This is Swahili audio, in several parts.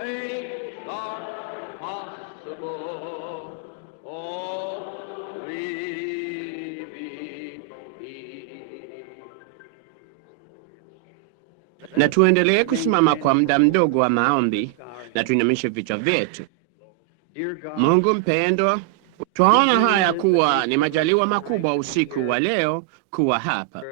things are possible. Oh, believe. Na tuendelee kusimama kwa muda mdogo wa maombi na tuinamishe vichwa vyetu. Mungu mpendwa, twaona haya kuwa ni majaliwa makubwa usiku wa leo kuwa hapa.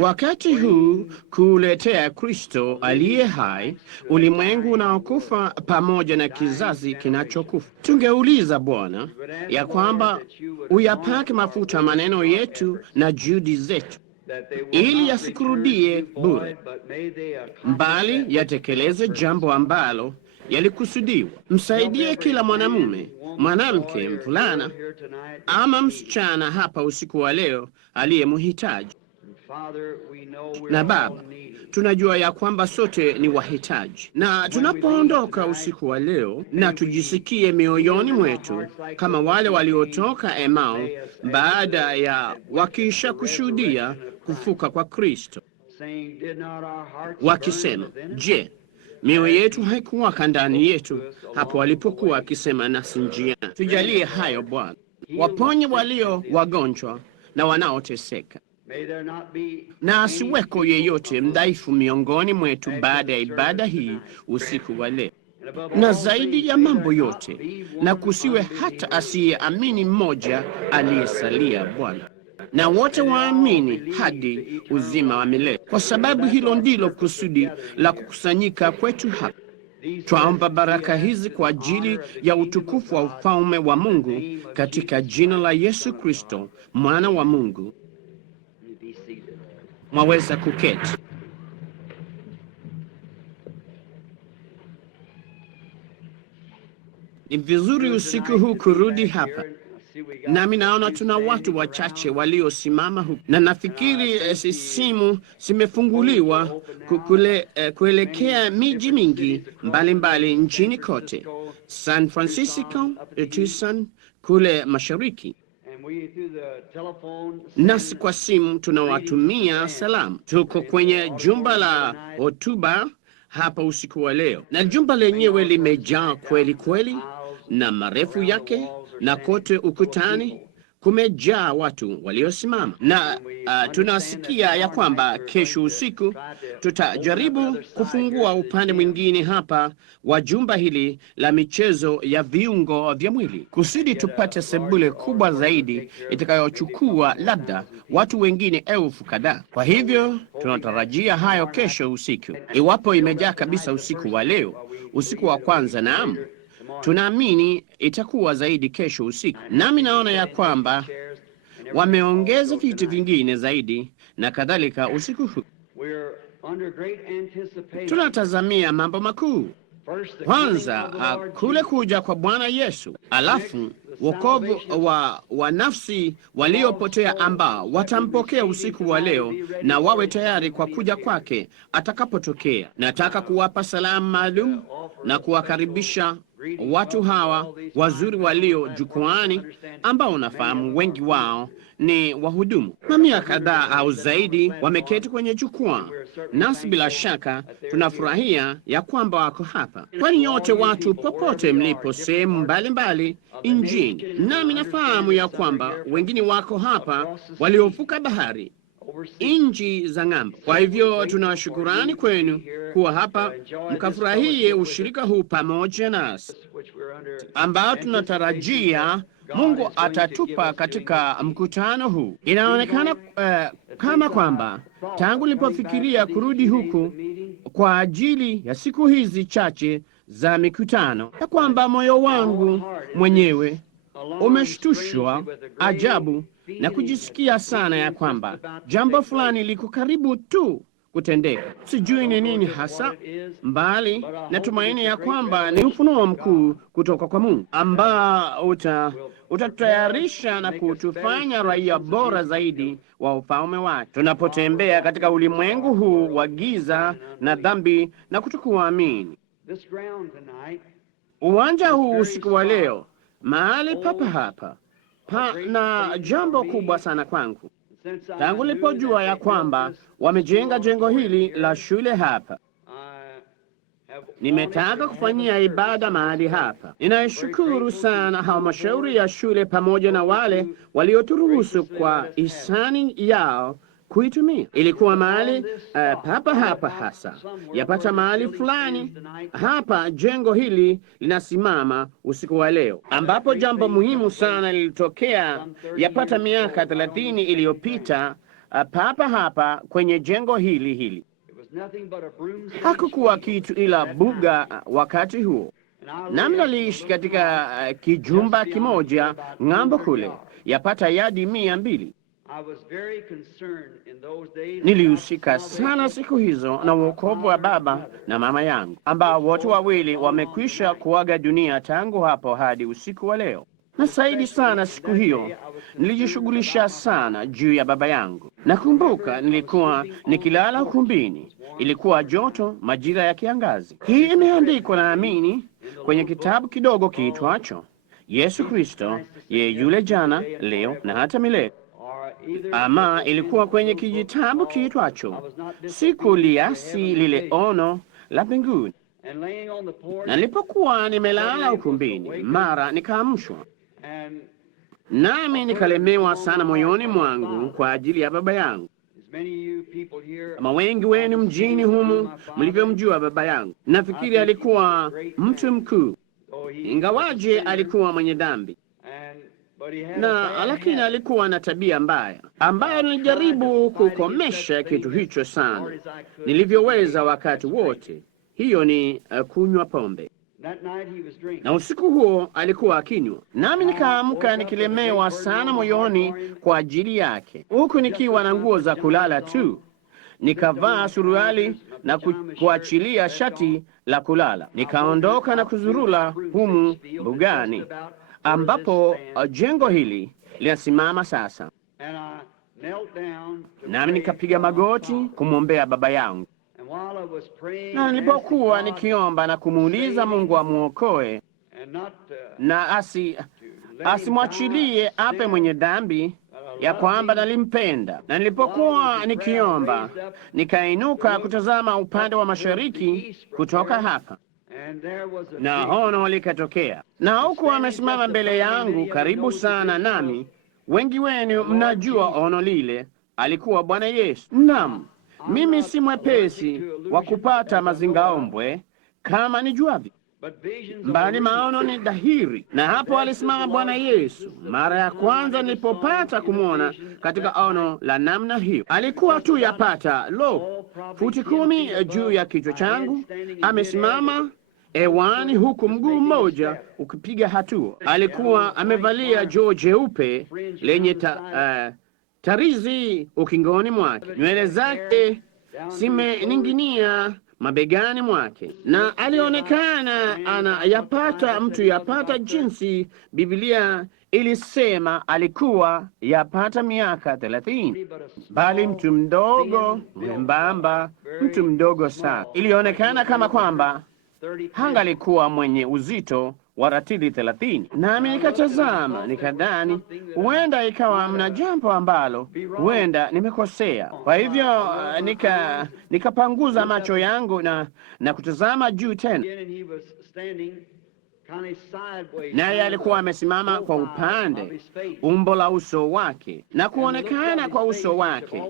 Wakati huu kuletea Kristo aliye hai ulimwengu unaokufa pamoja na kizazi kinachokufa. Tungeuliza Bwana ya kwamba uyapake mafuta maneno yetu na juhudi zetu, ili yasikurudie bure, mbali yatekeleze jambo ambalo yalikusudiwa. Msaidie kila mwanamume, mwanamke, mvulana ama msichana hapa usiku wa leo aliyemhitaji. Na Baba, tunajua ya kwamba sote ni wahitaji, na tunapoondoka usiku wa leo, na tujisikie mioyoni mwetu kama wale waliotoka Emau baada ya wakisha kushuhudia kufuka kwa Kristo, wakisema, je, mioyo yetu haikuwaka ndani yetu hapo alipokuwa akisema nasi njiani? Tujalie hayo Bwana. Waponye walio wagonjwa na wanaoteseka, na asiweko yeyote mdhaifu miongoni mwetu baada ya ibada hii usiku wa leo. Na zaidi ya mambo yote, na kusiwe hata asiyeamini mmoja aliyesalia Bwana, na wote waamini hadi uzima wa milele, kwa sababu hilo ndilo kusudi la kukusanyika kwetu hapa. Twaomba baraka hizi kwa ajili ya utukufu wa ufalme wa Mungu, katika jina la Yesu Kristo, mwana wa Mungu. Mwaweza kuketi. Ni vizuri usiku huu kurudi hapa. Nami naona tuna watu wachache waliosimama huku, na nafikiri simu zimefunguliwa kuelekea miji mingi mbalimbali nchini kote, San Francisco, Tucson kule mashariki. Nasi kwa simu tunawatumia salamu. Tuko kwenye jumba la hotuba hapa usiku wa leo, na jumba lenyewe limejaa kweli kweli, na marefu yake na kote ukutani kumejaa watu waliosimama. Na tunasikia ya kwamba kesho usiku tutajaribu kufungua upande mwingine hapa wa jumba hili la michezo ya viungo vya mwili, kusudi tupate sebule kubwa zaidi itakayochukua labda watu wengine 1000 kadhaa. Kwa hivyo tunatarajia hayo kesho usiku, iwapo imejaa kabisa usiku wa leo, usiku wa kwanza. Naam, tunaamini itakuwa zaidi kesho usiku. Nami naona ya kwamba wameongeza vitu vingine zaidi na kadhalika usiku huu. Tunatazamia mambo makuu. Kwanza kule kuja kwa Bwana Yesu, alafu wokovu wa nafsi waliopotea ambao watampokea usiku wa leo na wawe tayari kwa kuja kwake atakapotokea. Nataka kuwapa salamu maalum na kuwakaribisha watu hawa wazuri walio jukwani, ambao nafahamu wengi wao ni wahudumu. Mamia kadhaa au zaidi wameketi kwenye jukwaa, nasi bila shaka tunafurahia ya kwamba wako hapa. Kwani nyote watu popote mlipo sehemu mbalimbali nchini, nami nafahamu ya kwamba wengine wako hapa waliovuka bahari, nchi za ng'ambo. Kwa hivyo tuna shukurani kwenu kuwa hapa mkafurahie ushirika huu pamoja nasi, ambao tunatarajia Mungu atatupa katika mkutano huu. Inaonekana kama kwamba tangu nilipofikiria kurudi huku kwa ajili ya siku hizi chache za mikutano, ya kwamba moyo wangu mwenyewe umeshtushwa ajabu na kujisikia sana ya kwamba jambo fulani liko karibu tu kutendeka. Sijui ni nini hasa, mbali natumaini ya kwamba ni ufunuo mkuu kutoka kwa Mungu ambao utatutayarisha na kutufanya raia bora zaidi wa ufalme wake, tunapotembea katika ulimwengu huu wa giza na dhambi na kutokuamini. Uwanja huu usiku wa leo, mahali papa hapa na jambo kubwa sana kwangu. Tangu nilipojua ya kwamba wamejenga jengo hili la shule hapa, nimetaka kufanyia ibada mahali hapa. Ninashukuru sana halmashauri ya shule pamoja na wale walioturuhusu kwa hisani yao kuitumia. Ilikuwa mahali papa hapa hasa, yapata mahali fulani hapa jengo hili linasimama usiku wa leo, ambapo jambo muhimu sana lilitokea yapata miaka 30 iliyopita, papa hapa kwenye jengo hili. Hakukuwa kitu ila buga wakati huo, nami naliishi katika kijumba kimoja ng'ambo kule, yapata yadi 200. Nilihusika sana siku hizo na wokovu wa baba na mama yangu, ambao wote wawili wamekwisha kuaga dunia tangu hapo hadi usiku wa leo. Na zaidi sana siku hiyo nilijishughulisha sana juu ya baba yangu. Nakumbuka nilikuwa nikilala ukumbini, ilikuwa joto, majira ya kiangazi. Hii imeandikwa naamini kwenye kitabu kidogo kiitwacho Yesu Kristo yeye yule jana, leo na hata milele. Ama ilikuwa kwenye kijitabu kiitwacho Siku liasi lile ono la mbinguni. Na nilipokuwa nimelala ukumbini, mara nikaamshwa, nami nikalemewa sana moyoni mwangu kwa ajili ya baba yangu. Kama wengi wenu mjini humu mlivyomjua baba yangu, nafikiri alikuwa mtu mkuu, ingawaje alikuwa mwenye dhambi, lakini alikuwa na tabia mbaya ambayo nilijaribu kukomesha kitu hicho sana nilivyoweza wakati wote. Hiyo ni kunywa pombe. Na usiku huo alikuwa akinywa, nami nikaamka nikilemewa sana moyoni kwa ajili yake, huku nikiwa na nguo za kulala tu. Nikavaa suruali na kuachilia shati la kulala, nikaondoka na kuzurula humu mbugani ambapo jengo hili linasimama sasa, nami nikapiga magoti kumwombea baba yangu. Na nilipokuwa nikiomba na kumuuliza Mungu amuokoe na asimwachilie ape mwenye dhambi, ya kwamba nalimpenda. Na nilipokuwa nikiomba, nikainuka kutazama upande wa mashariki kutoka hapa, na ono likatokea, na huku amesimama mbele yangu karibu sana nami. Wengi wenu mnajua ono lile, alikuwa Bwana Yesu. Naam, mimi si mwepesi wa kupata mazingaombwe kama nijuavyo, bali maono ni dhahiri. Na hapo alisimama Bwana Yesu. Mara ya kwanza nilipopata kumwona katika ono la namna hiyo, alikuwa tu yapata futi 10 juu ya kichwa changu, amesimama hewani, huku mguu mmoja ukipiga hatua. Alikuwa amevalia joho jeupe lenye tarizi ukingoni mwake, nywele zake zimening'inia mabegani mwake, na alionekana yapata jinsi Biblia ilisema alikuwa yapata miaka 30, bali mtu mdogo mwembamba, mtu mdogo sana. Ilionekana kama kwamba hangalikuwa mwenye uzito wa ratili 30. Nami nikatazama, nikadhani huenda ikawa mna jambo ambalo huenda nimekosea. Kwa hivyo nikapanguza macho yangu na kutazama juu tena, naye alikuwa amesimama kwa upande, umbo la uso wake na kuonekana kwa uso wake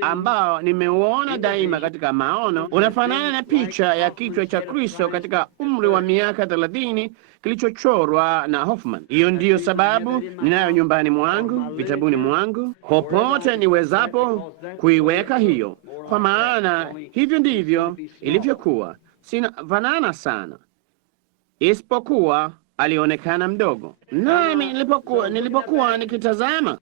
ambao nimeuona daima katika maono, unafanana na picha ya kichwa cha Kristo katika umri wa miaka 30 kilichochorwa na Hoffman. Hiyo ndiyo sababu ninayo nyumbani mwangu, vitabuni mwangu, popote niwezapo kuiweka hiyo, kwa maana hivyo ndivyo ilivyokuwa. Sina vanana sana, isipokuwa alionekana mdogo. Nami nilipokuwa nikitazama,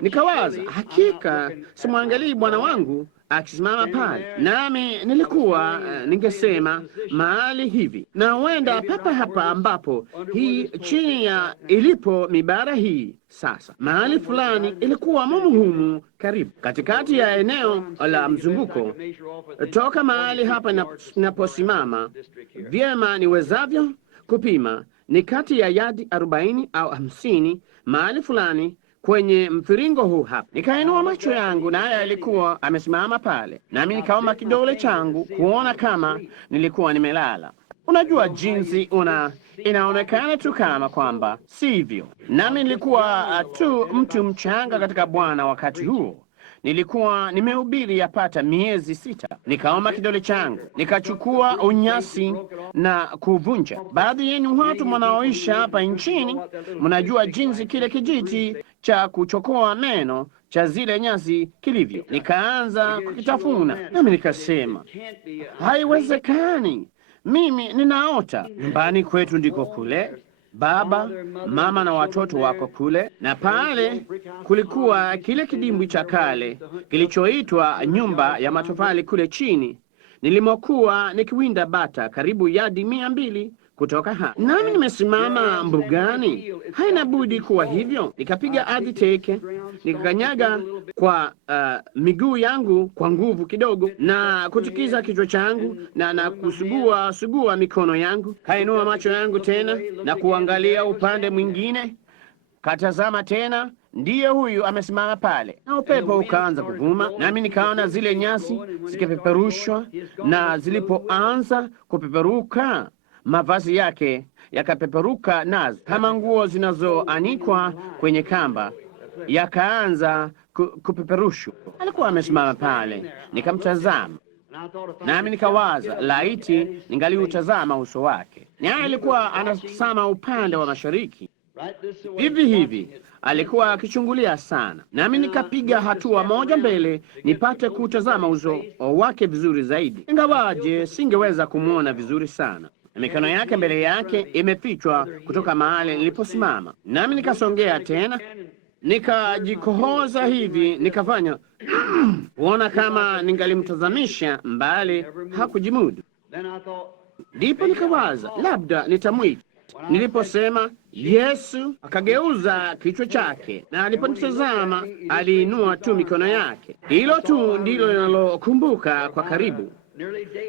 nikawaza, hakika simwangalii Bwana wangu akisimama pale. Nami nilikuwa ningesema mahali hivi, na huenda papa hapa ambapo hii chini ya ilipo mibara hii sasa, mahali fulani ilikuwa humu karibu katikati ya eneo la mzunguko, toka mahali hapa naposimama vyema niwezavyo kupima, ni kati ya yadi 40 au 50 mahali fulani kwenye mviringo huu hapa. Nikainua macho yangu, naye alikuwa amesimama pale, nami nikaomba kidole changu kuona kama nilikuwa nimelala. Unajua jinsi inaonekana tu kama kwamba sivyo. Nami nilikuwa tu mtu mchanga katika Bwana wakati huo. Nilikuwa nimehubiri yapata miezi 6. Nikaomba kidole changu, nikachukua unyasi na kuvunja. Baadhi yenu watu mnaoishi hapa nchini mnajua jinsi kile kijiti cha kuchokoa meno cha zile nyasi kilivyo. Nikaanza kukitafuna, nami nikasema, haiwezekani, mimi ninaota. Nyumbani kwetu ndiko kule, baba, mama na watoto wako kule, na pale kulikuwa kile kidimbwi cha kale kilichoitwa nyumba ya matofali kule chini, nilimokuwa nikiwinda bata karibu yadi 200 kutoka hapa. Nami nimesimama mbugani, haina budi kuwa hivyo. Nikapiga ardhi teke, nikakanyaga kwa miguu yangu kwa nguvu kidogo, na kutukiza kichwa changu na kusugua mikono yangu. Kainua macho yangu tena na kuangalia upande mwingine, katazama tena, ndiye huyu amesimama pale, na upepo ukaanza kuvuma, nami nikaona zile nyasi zikipeperushwa, na zilipoanza kupeperuka mavazi yake yakapeperuka nazo kama nguo zinazoanikwa kwenye kamba, yakaanza kupeperushwa. Alikuwa amesimama pale, nikamtazama, nami nikawaza, laiti ningaliutazama uso wake. Naye alikuwa anatazama upande wa mashariki hivi hivi, alikuwa akichungulia sana. Nami nikapiga hatua moja mbele nipate kutazama uso wake vizuri zaidi, ingawaje singeweza kumwona vizuri sana. Mikono yake mbele yake imefichwa kutoka mahali niliposimama. Nami nikasongea tena, nikajikohoza hivi, nikafanya kuona kama ningalimtazamisha mbali, hakujimudu. Ndipo nikawaza, labda nitamwita. Niliposema Yesu, akageuza kichwa chake, na aliponitazama aliinua tu mikono yake. Hilo tu ndilo ninalokumbuka kwa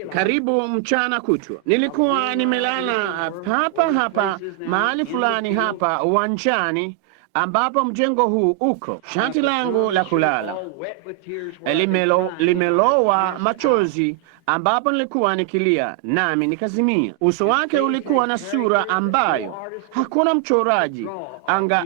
karibu mchana kutwa. Nilikuwa nimelala papa hapa mahali fulani hapa uwanjani ambapo mjengo huu uko. Shati langu la kulala limelowa machozi, ambapo nilikuwa nikilia, nami nikazimia. Uso wake ulikuwa na sura ambayo hakuna mchoraji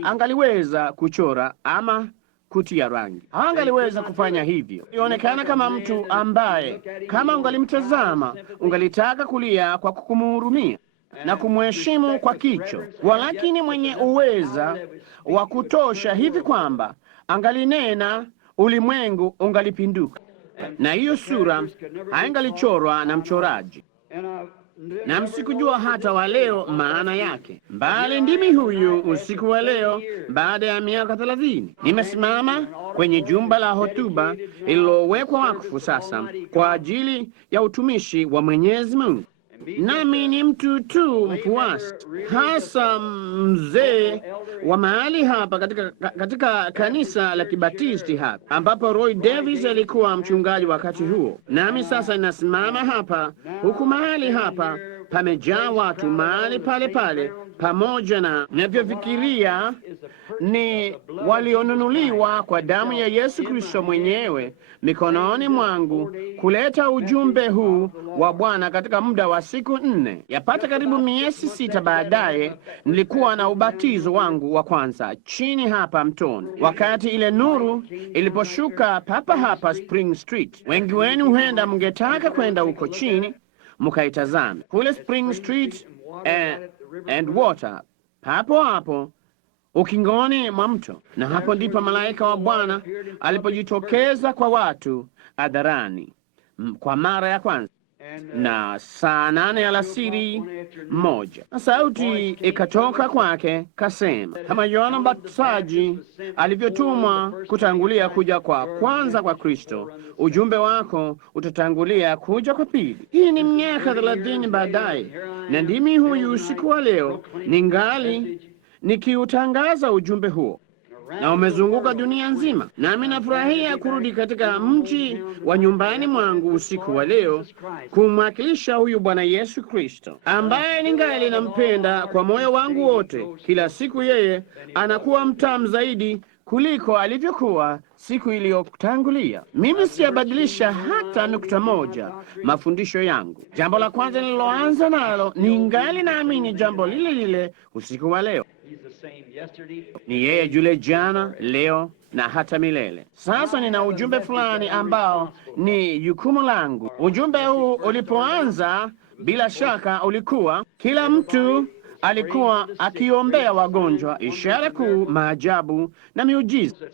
angaliweza kuchora ama kutia rangi. Angaliweza kufanya hivyo. Ilionekana kama mtu ambaye kama ungalimtazama ungalitaka kulia kwa kumhurumia na kumheshimu kwa kicho, walakini mwenye uweza wa kutosha hivi kwamba angalinena ulimwengu ungalipinduka, na hiyo sura haingalichorwa na mchoraji. Na msikujua hata wa leo maana yake, bali ndimi huyu usiku wa leo baada ya miaka 30. Nimesimama kwenye jumba la hotuba lililowekwa wakfu sasa kwa ajili ya utumishi wa Mwenyezi Mungu. Nami ni mtu tu mfuasi, hasa mzee wa mahali hapa katika kanisa la Kibatisti hapa, ambapo Roy Davis alikuwa mchungaji wakati huo. Nami sasa ninasimama hapa, huku mahali hapa pamejaa watu mahali pale, pamoja na ninavyofikiria ni walionunuliwa kwa damu ya Yesu Kristo mwenyewe mikononi mwangu kuleta ujumbe huu wa Bwana katika muda wa siku 4. Yapata karibu miezi 6 baadaye, nilikuwa na ubatizo wangu wa kwanza chini hapa mtoni, wakati ile nuru iliposhuka papa hapa Spring Street. Wengi wenu huenda mngetaka kwenda huko chini mkaitazame kule Spring Street and Water, papo hapo ukingoni mwa mto, na hapo ndipo malaika wa Bwana alipojitokeza kwa watu hadharani kwa mara ya kwanza, na saa 8 alasiri moja, na sauti ikatoka kwake kasema, kama Yohana Mbatizaji alivyotumwa kutangulia kuja kwa kwanza kwa Kristo, ujumbe wako utatangulia kuja kwa pili. Hii ni miaka 30 baadaye, na ndimi huyu usiku wa leo ningali nikiutangaza ujumbe huo, na umezunguka dunia nzima. Nami nafurahia kurudi katika mji wa nyumbani mwangu usiku wa leo kumwakilisha huyu Bwana Yesu Kristo, ambaye ningali nampenda kwa moyo wangu wote. Kila siku yeye anakuwa mtamu zaidi kuliko alivyokuwa siku iliyotangulia. Mimi siyabadilisha hata nukta moja mafundisho yangu. Jambo la kwanza nililoanza nalo, ningali naamini jambo lile lile usiku wa leo. Ni yeye yule jana, leo na hata milele. Sasa nina ujumbe fulani ambao ni jukumu langu. Ujumbe huu ulipoanza, bila shaka ulikuwa kila mtu alikuwa akiombea wagonjwa, ishara kuu, maajabu na miujiza.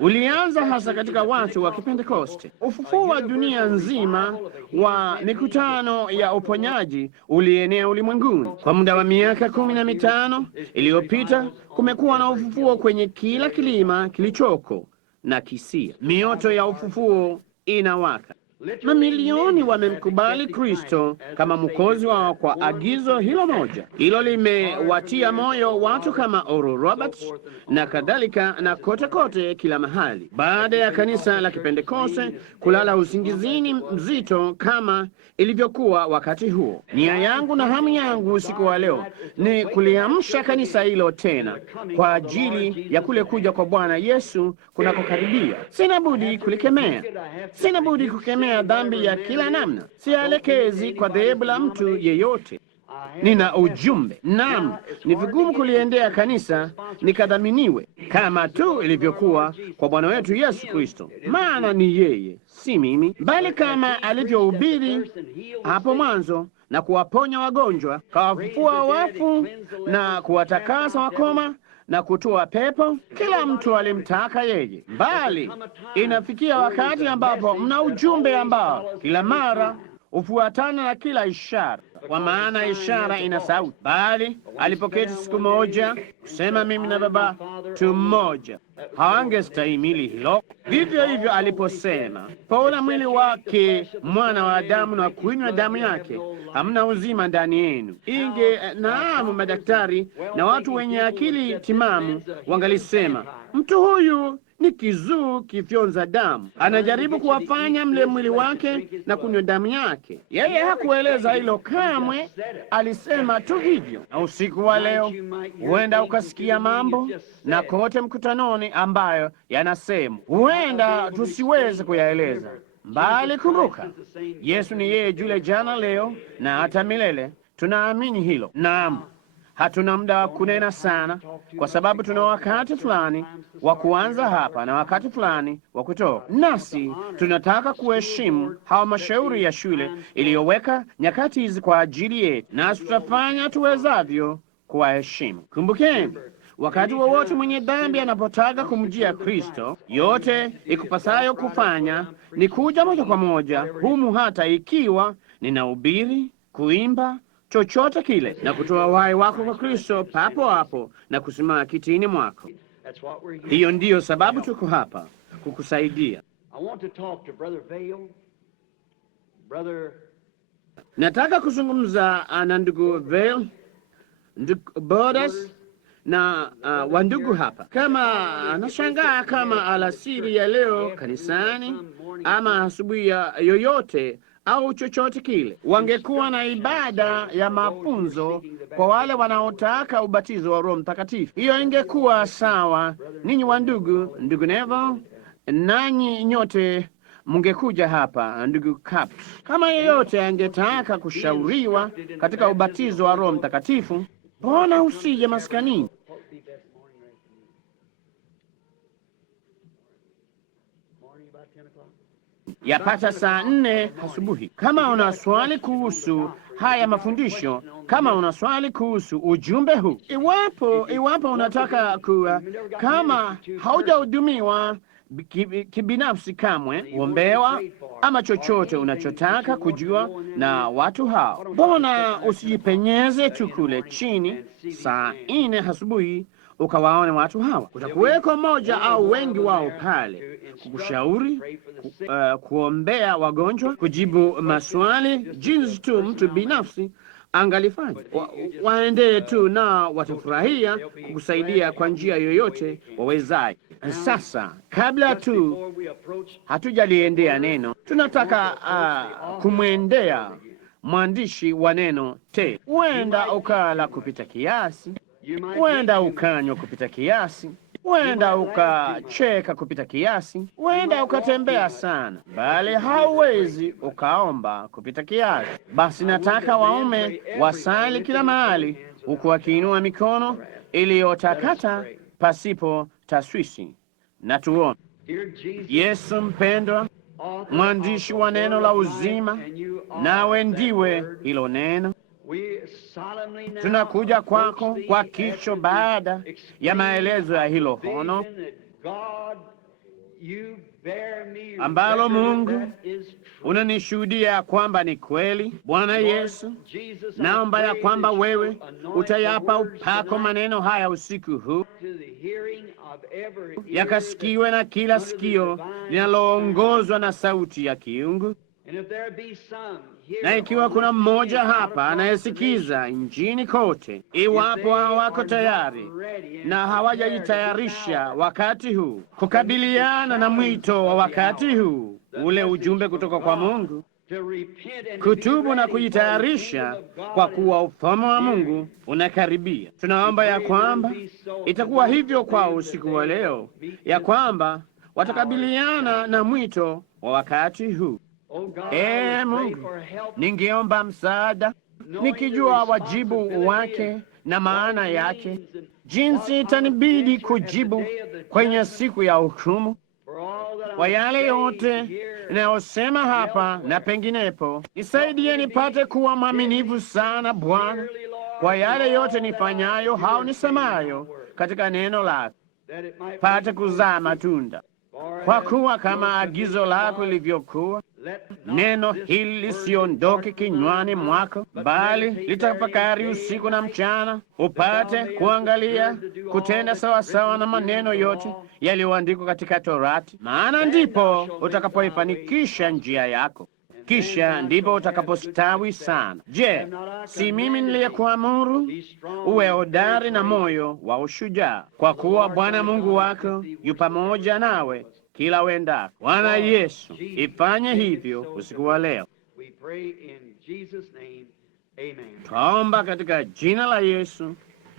Ulianza hasa katika watu wa Kipentekoste. Ufufuo wa dunia nzima wa mikutano ya uponyaji ulienea ulimwenguni. Kwa muda wa miaka 15 iliyopita, kumekuwa na ufufuo kwenye kila kilima kilichoko na kisia. Mioto ya ufufuo inawaka. Mamilioni wamemkubali Kristo kama mwokozi wao kwa agizo hilo moja. Hilo limewatia moyo watu kama Oral Roberts na kadhalika, na kote kote kila mahali. Baada ya kanisa la Kipentekoste kulala usingizini mzito kama ilivyokuwa wakati huo, nia yangu na hamu yangu usiku wa leo ni kuliamsha kanisa hilo tena kwa ajili ya kule kuja kwa Bwana Yesu kunakokaribia. Sina budi kulikemea, sina budi kukemea dhambi ya kila namna. Sielekezi kwa dhehebu la mtu yeyote. Nina ujumbe. Naam, ni vigumu kuliendea kanisa nikadhaminiwe kama tu ilivyokuwa kwa Bwana wetu Yesu Kristo, maana ni yeye, si mimi, bali kama alivyohubiri hapo mwanzo na kuwaponya wagonjwa, kawafufua wafu na kuwatakasa wakoma na kutoa pepo. Kila mtu alimtaka yeye, bali inafikia wakati ambapo mna ujumbe ambao kila mara hufuatana na kila ishara, kwa maana ishara ina sauti. Bali alipoketi siku moja kusema mimi na Baba tu mmoja, hawangestahimili hilo. Vivyo hivyo aliposema paula mwili wake mwana wa Adamu na kuinywa damu yake, hamna uzima ndani yenu. Naamu, madaktari na watu wenye akili timamu wangalisema mtu huyu ni kizuu kifyonza damu, anajaribu kuwafanya mle mwili wake na kunywa damu yake. Yeye hakueleza hilo kamwe, alisema tu hivyo. Na usiku wa leo huenda ukasikia mambo na kote mkutanoni ambayo yanasema huenda tusiweze kuyaeleza, bali kumbuka, Yesu ni yeye yule jana, leo na hata milele. Tunaamini hilo. Naam. Hatuna muda wa kunena sana, kwa sababu tuna wakati fulani wa kuanza hapa na wakati fulani wa kutoka. Nasi tunataka kuheshimu hawa mashauri ya shule iliyoweka nyakati hizi kwa ajili yetu, nasi tutafanya tuwezavyo kuwaheshimu. Kumbukeni, wakati wowote mwenye dhambi anapotaka kumjia Kristo, yote ikupasayo kufanya ni kuja moja kwa moja humu, hata ikiwa ninahubiri, kuimba, chochote kile, na kutoa uhai wako kwa Kristo papo hapo na kusimama kitini mwako. Hiyo ndiyo sababu tuko hapa, kukusaidia. Nataka kuzungumza na ndugu Vail, ndugu Bodas na wandugu hapa. Kama nashangaa kama alasiri ya leo kanisani ama asubuhi yoyote au chochote kile wangekuwa na ibada ya mafunzo kwa wale wanaotaka ubatizo wa Roho Mtakatifu. Hiyo ingekuwa sawa. Ninyi wa ndugu Neville, nanyi nyote mungekuja hapa. Ndugu Cap, kama yeyote angetaka kushauriwa katika ubatizo wa Roho Mtakatifu, mbona usije maskanini? Yapata saa 4 asubuhi. Kama una swali kuhusu haya mafundisho, kama una swali kuhusu ujumbe huu, iwapo unataka kuwa, kama haujahudumiwa kibinafsi kamwe, uombewa ama chochote unachotaka kujua na watu hao, mbona usijipenyeze tu kule chini saa 4 asubuhi ukawaone watu hawa? Utakuweko mmoja au wengi wao pale kukushauri, kuombea wagonjwa, kujibu maswali, jinsi tu mtu binafsi angalifanya. Waendee tu na watafurahia kukusaidia kwa njia yoyote wawezayo. Sasa kabla tu hatujaliendea neno, tunataka kumwendea mwandishi wa neno te. Huenda ukala kupita kiasi, huenda ukanywa kupita kiasi, Huenda ukacheka kupita kiasi, huenda ukatembea sana, bali hauwezi ukaomba kupita kiasi. Basi nataka waume wasali kila mahali, huku wakiinua mikono iliyotakata pasipo taswisi. Na tuombe. Yesu mpendwa, mwandishi wa neno la uzima, nawe ndiwe hilo neno. Tunakuja kwako kwa kicho baada ya maelezo ya hilo hono ambalo Mungu unanishuhudia kwamba ni kweli. Bwana Yesu, naomba ya kwamba wewe utayapa upako maneno haya usiku huu, yakasikiwe na kila sikio linaloongozwa na sauti ya kiungu. Na ikiwa kuna mmoja hapa anayesikiza nchini kote, iwapo hawako tayari na hawajajitayarisha wakati huu kukabiliana na mwito wa wakati huu, ule ujumbe kutoka kwa Mungu, kutubu na kujitayarisha, kwa kuwa ufalme wa Mungu unakaribia. Tunaomba ya kwamba itakuwa hivyo kwa usiku wa leo, ya kwamba watakabiliana na mwito wa wakati huu. Mungu, ningeomba msaada, nikijua wajibu wake na maana yake, jinsi itanibidi kujibu kwenye siku ya hukumu. Kwa yale yote ninayosema hapa na penginepo, nisaidie nipate kuwa mwaminifu sana Bwana, kwa yale yote nifanyayo au nisemayo katika neno lako, pate kuzaa matunda. Kwa kuwa kama agizo lako lilivyokuwa, neno hili lisiondoke kinywani mwako, bali litafakari usiku na mchana, upate kuangalia kutenda sawa sawa na maneno yote yaliyoandikwa katika Torati, maana ndipo utakapoifanikisha njia yako, kisha ndipo utakapostawi sana. Je, si mimi niliyekuamuru uwe hodari na moyo wa ushujaa, kwa kuwa Bwana Mungu wako yu pamoja nawe kila wendako. Bwana Yesu, ifanye hivyo usiku wa leo. Twaomba katika jina la Yesu,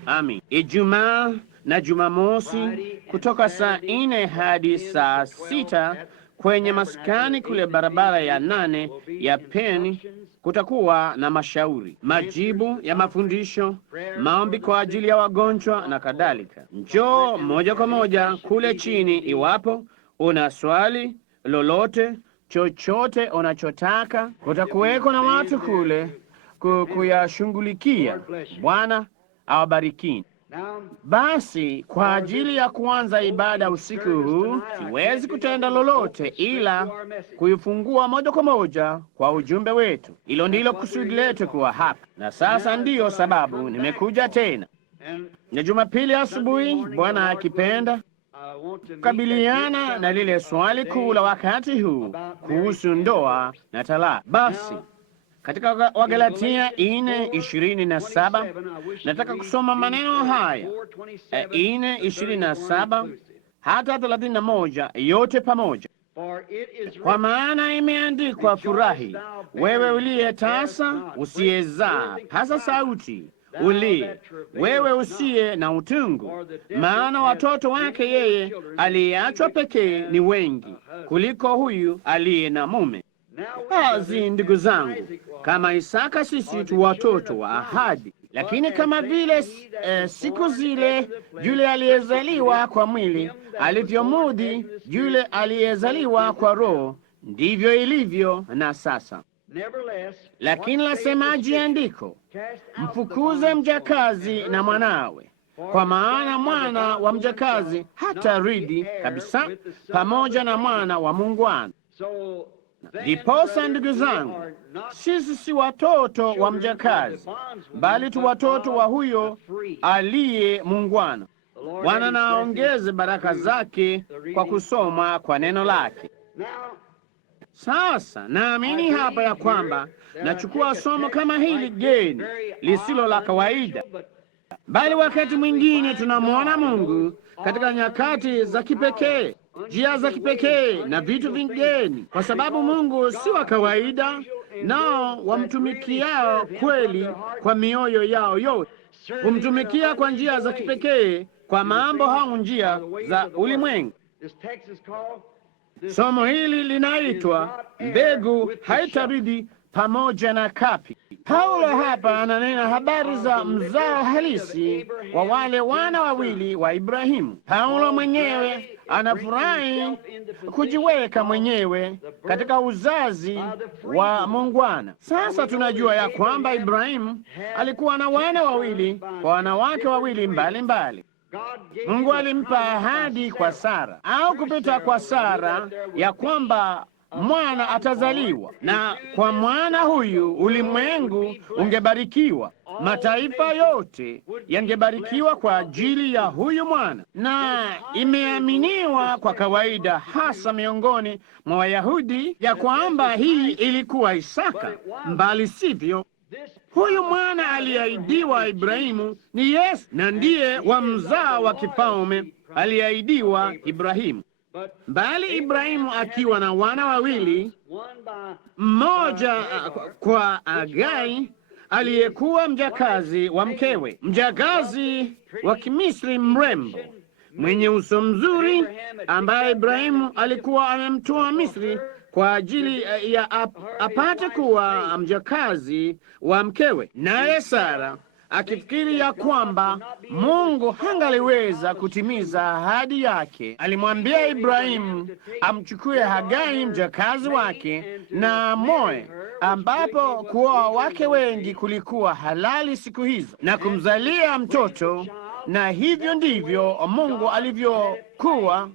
amin. Ijumaa na Jumamosi kutoka saa 4 hadi saa 6 kwenye maskani kule barabara ya 8 ya Penny kutakuwa na mashauri, majibu ya mafundisho, maombi kwa ajili ya wagonjwa na kadhalika. Njoo moja kwa moja kule chini iwapo una swali lolote, chochote unachotaka. Kutakuweko na watu kule kuyashughulikia. Bwana awabariki. Basi kwa ajili ya kuanza ibada usiku huu, siwezi kutenda lolote ila kuifungua moja kwa moja kwa ujumbe wetu. Hilo ndilo kusudi letu kuwa hapa, na sasa ndiyo sababu nimekuja tena. Na Jumapili asubuhi, Bwana akipenda, kukabiliana na lile swali kuu la wakati huu kuhusu ndoa na talaka. Basi katika Wagalatia 4:27 nataka kusoma maneno haya 4:27 hata 31 yote pamoja. Kwa maana imeandikwa, furahi wewe uliye tasa usiyezaa, hasa sauti ulie wewe usiye na utungu, maana watoto wake yeye aliyeachwa pekee ni wengi kuliko huyu aliye na mume. Basi ndugu zangu, kama Isaka sisi tu watoto wa ahadi, lakini kama vile siku zile yule aliyezaliwa kwa mwili alivyomudhi yule aliyezaliwa kwa roho, ndivyo ilivyo na sasa. Lakini lasemaje andiko? Mfukuze mjakazi na mwanawe, kwa maana mwana wa mjakazi hataridi kabisa pamoja na mwana wa muungwana. Ndiposa ndugu zangu, sisi si watoto wa mjakazi, bali tu watoto wa huyo aliye muungwana. Bwana na aongeze baraka zake kwa kusoma kwa neno lake. Sasa naamini hapa ya kwamba nachukua somo kama hili geni lisilo la kawaida, bali wakati mwingine tunamwona Mungu katika nyakati za kipekee, njia za kipekee na vitu vigeni, kwa sababu Mungu si wa kawaida, nao wamtumikiao kweli kwa mioyo yao yote. Humtumikia kwa njia za kipekee kwa mambo au njia za ulimwengu. Somo hili linaitwa mbegu haitarudi pamoja na kapi. Paulo hapa ananena habari za mzao halisi wa wale wana wawili wa Ibrahimu. Paulo mwenyewe anafurahi kujiweka mwenyewe katika uzazi wa muungwana. Sasa tunajua ya kwamba Ibrahimu alikuwa na wana wawili kwa wanawake wawili mbalimbali. Mungu alimpa ahadi kwa Sara au kupita kwa Sara ya kwamba mwana atazaliwa, na kwa mwana huyu ulimwengu ungebarikiwa. Mataifa yote yangebarikiwa kwa ajili ya huyu mwana, na imeaminiwa kwa kawaida, hasa miongoni mwa Wayahudi, ya kwamba hii ilikuwa Isaka, mbali sivyo. Huyu mwana aliyeahidiwa Ibrahimu ni Yesu, na ndiye wa mzao wa kifalme aliyeahidiwa Ibrahimu. Bali Ibrahimu akiwa na wana wawili, mmoja kwa Agai aliyekuwa mjakazi wa mkewe, mjakazi wa Kimisri mrembo mwenye uso mzuri, ambaye Ibrahimu alikuwa amemtoa Misri kwa ajili ya apate kuwa mjakazi wa mkewe. Naye Sara akifikiri ya kwamba Mungu hangaliweza kutimiza ahadi yake, alimwambia Ibrahimu amchukue Hagai mjakazi wake na moe, ambapo kuoa wake wengi kulikuwa halali siku hizo, na kumzalia mtoto. Na hivyo ndivyo Mungu alivyokuwa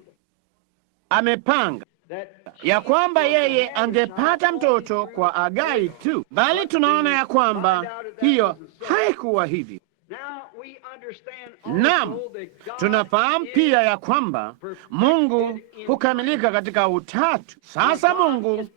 amepanga, ya kwamba yeye angepata mtoto kwa Hagai tu, bali tunaona ya kwamba hiyo haikuwa hivyo. Naam, tunafahamu pia ya kwamba Mungu hukamilika katika utatu. Sasa Mungu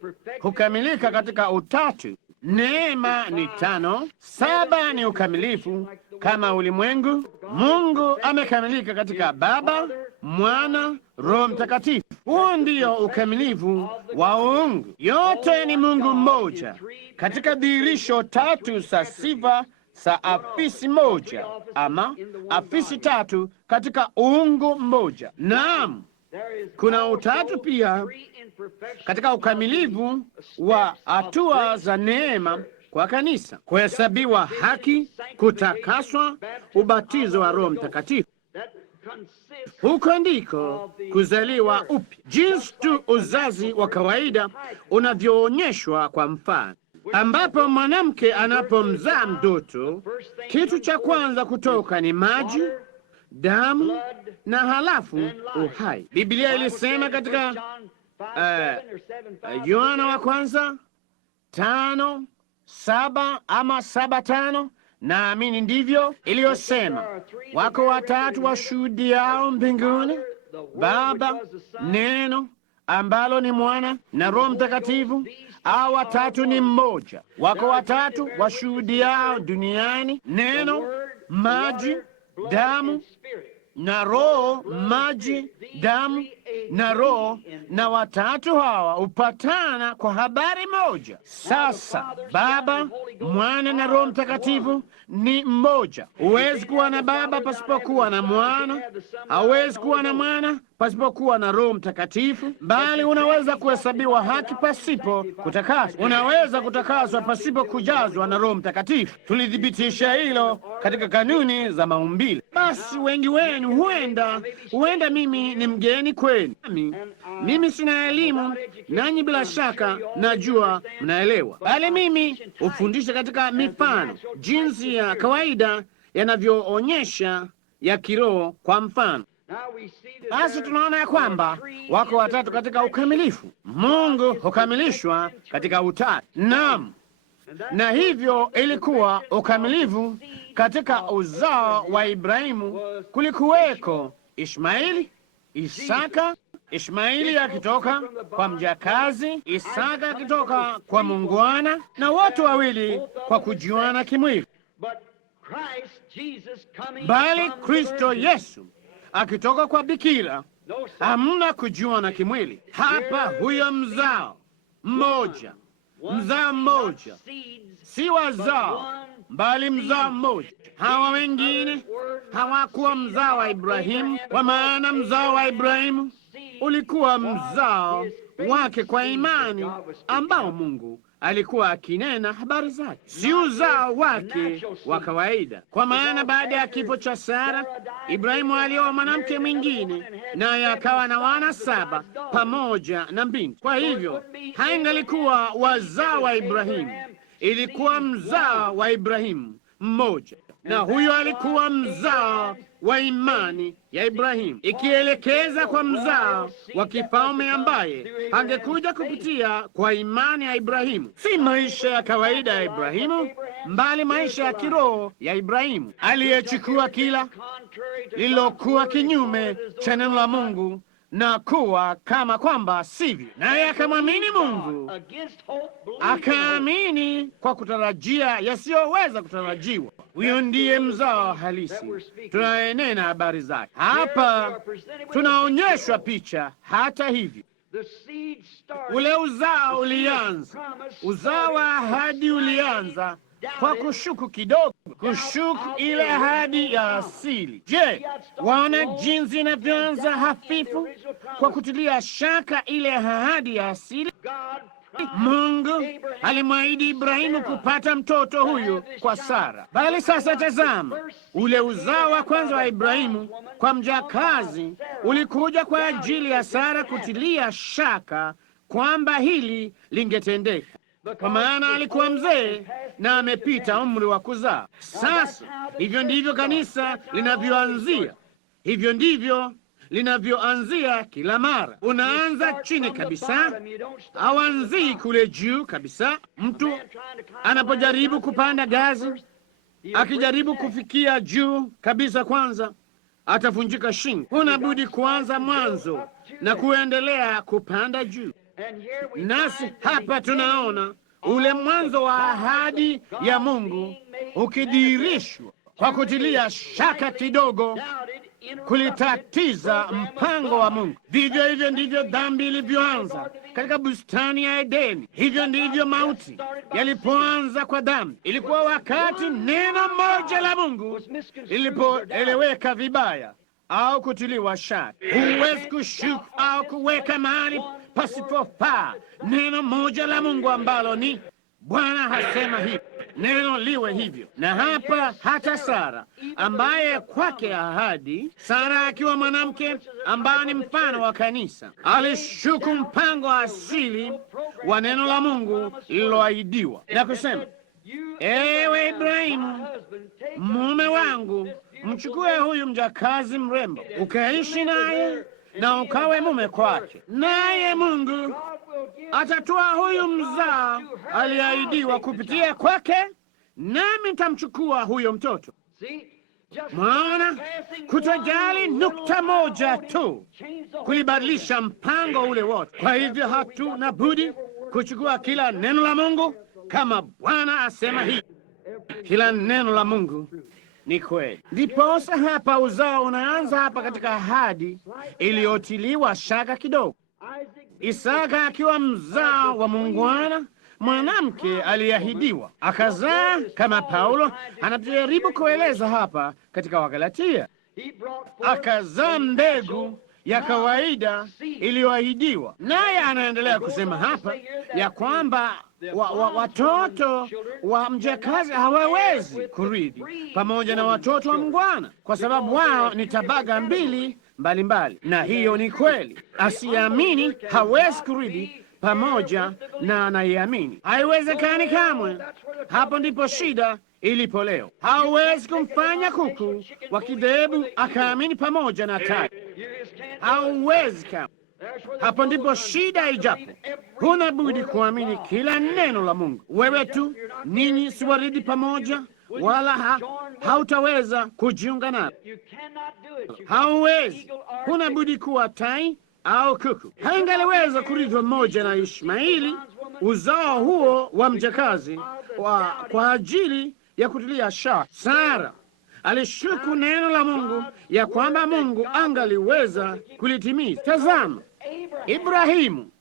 hukamilika katika utatu. Neema ni 5, 7 ni ukamilifu kama ulimwengu. Mungu amekamilika katika Baba, Mwana, Roho Mtakatifu. Huo ndio ukamilifu wa uungu. Yote ni Mungu mmoja katika dhihirisho 3 za sifa za afisi moja, ama afisi 3 katika uungu mmoja. Naam, kuna utatu pia katika ukamilifu wa hatua za neema kwa kanisa: kuhesabiwa haki, kutakaswa, ubatizo wa Roho Mtakatifu. Huko ndiko kuzaliwa upya, jinsi tu uzazi wa kawaida unavyoonyeshwa kwa mfano, ambapo mwanamke anapomzaa mtoto, kitu cha kwanza kutoka ni maji, damu na halafu uhai. Biblia ilisema katika Yohana wa kwanza 5:7 ama 7:5, naamini ndivyo iliyosema, wako watatu washuhudiao mbinguni, Baba, Neno ambalo ni Mwana na Roho Mtakatifu, hao watatu ni mmoja. Wako watatu washuhudiao duniani, Neno, maji, damu na Roho. Maji, damu na Roho, na watatu hawa hupatana kwa habari moja. Sasa Baba, Mwana na Roho Mtakatifu ni mmoja. Huwezi kuwa na Baba pasipokuwa na Mwana, hauwezi kuwa na Mwana pasipokuwa na Roho Mtakatifu, bali unaweza kuhesabiwa haki pasipo kutakaswa. Unaweza kutakaswa pasipo kujazwa na Roho Mtakatifu. Tulithibitisha hilo katika kanuni za maumbile. Basi wengi wenu huenda mimi ni mgeni kwenu. Mimi sina elimu, nanyi bila shaka najua mnaelewa, bali mimi hufundisha katika mifano, jinsi ya kawaida yanavyoonyesha ya kiroho kwa mfano. Basi tunaona ya kwamba wako watatu katika ukamilifu. Mungu hukamilishwa katika utatu. Naam, na hivyo ilikuwa ukamilifu katika uzao wa Ibrahimu. Kulikuweko Ishmaeli, Isaka. Ishmaeli akitoka kwa mjakazi, Isaka akitoka kwa muungwana, na wote wawili kwa kujuana kimwili. Bali Kristo Yesu akitoka kwa bikira, hamna kujuana kimwili. Hapa huyo mzao mmoja mzao mmoja, si wazao, bali mzao mmoja. Hawa wengine hawakuwa mzao wa Ibrahimu, kwa maana mzao wa Ibrahimu ulikuwa mzao wake kwa imani, ambao Mungu alikuwa akinena habari zake, si uzao wake wa kawaida. Kwa maana baada ya kifo cha Sara, Ibrahimu alioa mwanamke mwingine, naye akawa na wana 7 pamoja na binti. Kwa hivyo haingalikuwa wazao wa Ibrahimu, ilikuwa mzao wa Ibrahimu mmoja, na huyo alikuwa mzao wa imani ya Ibrahimu, ikielekeza kwa mzao wa kifalme ambaye angekuja kupitia kwa imani ya Ibrahimu. Si maisha ya kawaida ya Ibrahimu, mbali maisha ya kiroho ya Ibrahimu, aliyechukua kila lililokuwa kinyume cha neno la Mungu na kuwa kama kwamba sivyo, naye akamwamini Mungu, akaamini kwa kutarajia yasiyoweza kutarajiwa. Huyo ndiye mzao halisi tunayenena habari zake. Hapa tunaonyeshwa picha. Hata hivyo, ule uzao ulianza, uzao wa ahadi ulianza kwa kushuku kidogo, kushuku ile ahadi ya asili. Je, waona jinsi inavyoanza hafifu kwa kutilia shaka ile ahadi ya asili? Mungu alimwahidi Ibrahimu kupata mtoto huyu kwa Sara, bali sasa tazama, ule uzao wa kwanza wa Ibrahimu kwa mjakazi ulikuja kwa ajili ya Sara kutilia shaka kwamba hili lingetendeka, kwa maana alikuwa mzee na amepita umri wa kuzaa. Sasa hivyo ndivyo kanisa linavyoanzia, hivyo ndivyo linavyoanzia kila mara. Unaanza chini kabisa, hawanzii kule juu kabisa. Mtu anapojaribu kupanda ngazi, akijaribu kufikia juu kabisa, kwanza atavunjika shingo. Huna budi kuanza mwanzo na kuendelea kupanda juu. Nasi hapa tunaona ule mwanzo wa ahadi ya Mungu ukidirishwa kwa kutilia shaka kidogo, kulitatiza mpango wa Mungu. Vivyo hivyo ndivyo dhambi ilivyoanza katika bustani ya Edeni. Hivyo ndivyo mauti yalipoanza kwa dhambi. Ilikuwa wakati neno moja la Mungu lilipoeleweka vibaya au kutiliwa shaka. Huwezi kushuku au kuweka mahali pasipofaa neno moja la Mungu ambalo ni Bwana hasema hivi, neno liwe hivyo. Na hapa hata Sara, ambaye kwake ahadi, Sara akiwa mwanamke ambaye ni mfano wa kanisa, alishuku mpango asili wa neno la Mungu lililoahidiwa na kusema, ewe Ibrahimu, mume wangu, mchukue huyu mjakazi mrembo, ukaishi naye na ukawe mume kwake, naye Mungu atatoa huyu mzao aliahidiwa kupitia kwake, nami nitamchukua huyo mtoto. Mwaona, kutojali nukta moja tu kulibadilisha mpango ule wote. Kwa hivyo hatuna budi kuchukua kila neno la Mungu kama Bwana asema hivi. Kila neno la Mungu ni kweli. Ndiposa hapa uzao unaanza hapa katika ahadi iliyotiliwa shaka kidogo. Isaka akiwa mzao wa muungwana, mwanamke aliahidiwa, akazaa, kama Paulo anajaribu kueleza hapa katika Wagalatia, akazaa mbegu ya kawaida iliyoahidiwa. Naye anaendelea kusema hapa ya kwamba watoto wa mjakazi hawawezi kurithi pamoja na watoto wa mungwana, kwa sababu wao ni tabaka mbili mbalimbali. Na hiyo ni kweli. Asiamini hawezi kurithi pamoja na anayeamini. Haiwezekani kamwe. Hapo ndipo shida ilipo leo. Hauwezi kumfanya kuku wa kidhehebu akaamini pamoja na tai. Hauwezi kamwe. Hapo ndipo shida ijapo. Huna budi kuamini kila neno la Mungu. Wewe tu, ninyi si warithi pamoja, wala hautaweza kujiunga nalo. Hauwezi. Huna budi kuwa tai au kuku. Haingaliweza kurithi pamoja na Ishmaeli, uzao huo wa mjakazi kwa ajili ya kutilia shaka. Sara alishuku neno la Mungu ya kwamba Mungu angaliweza kulitimiza. Tazama, Ibrahimu,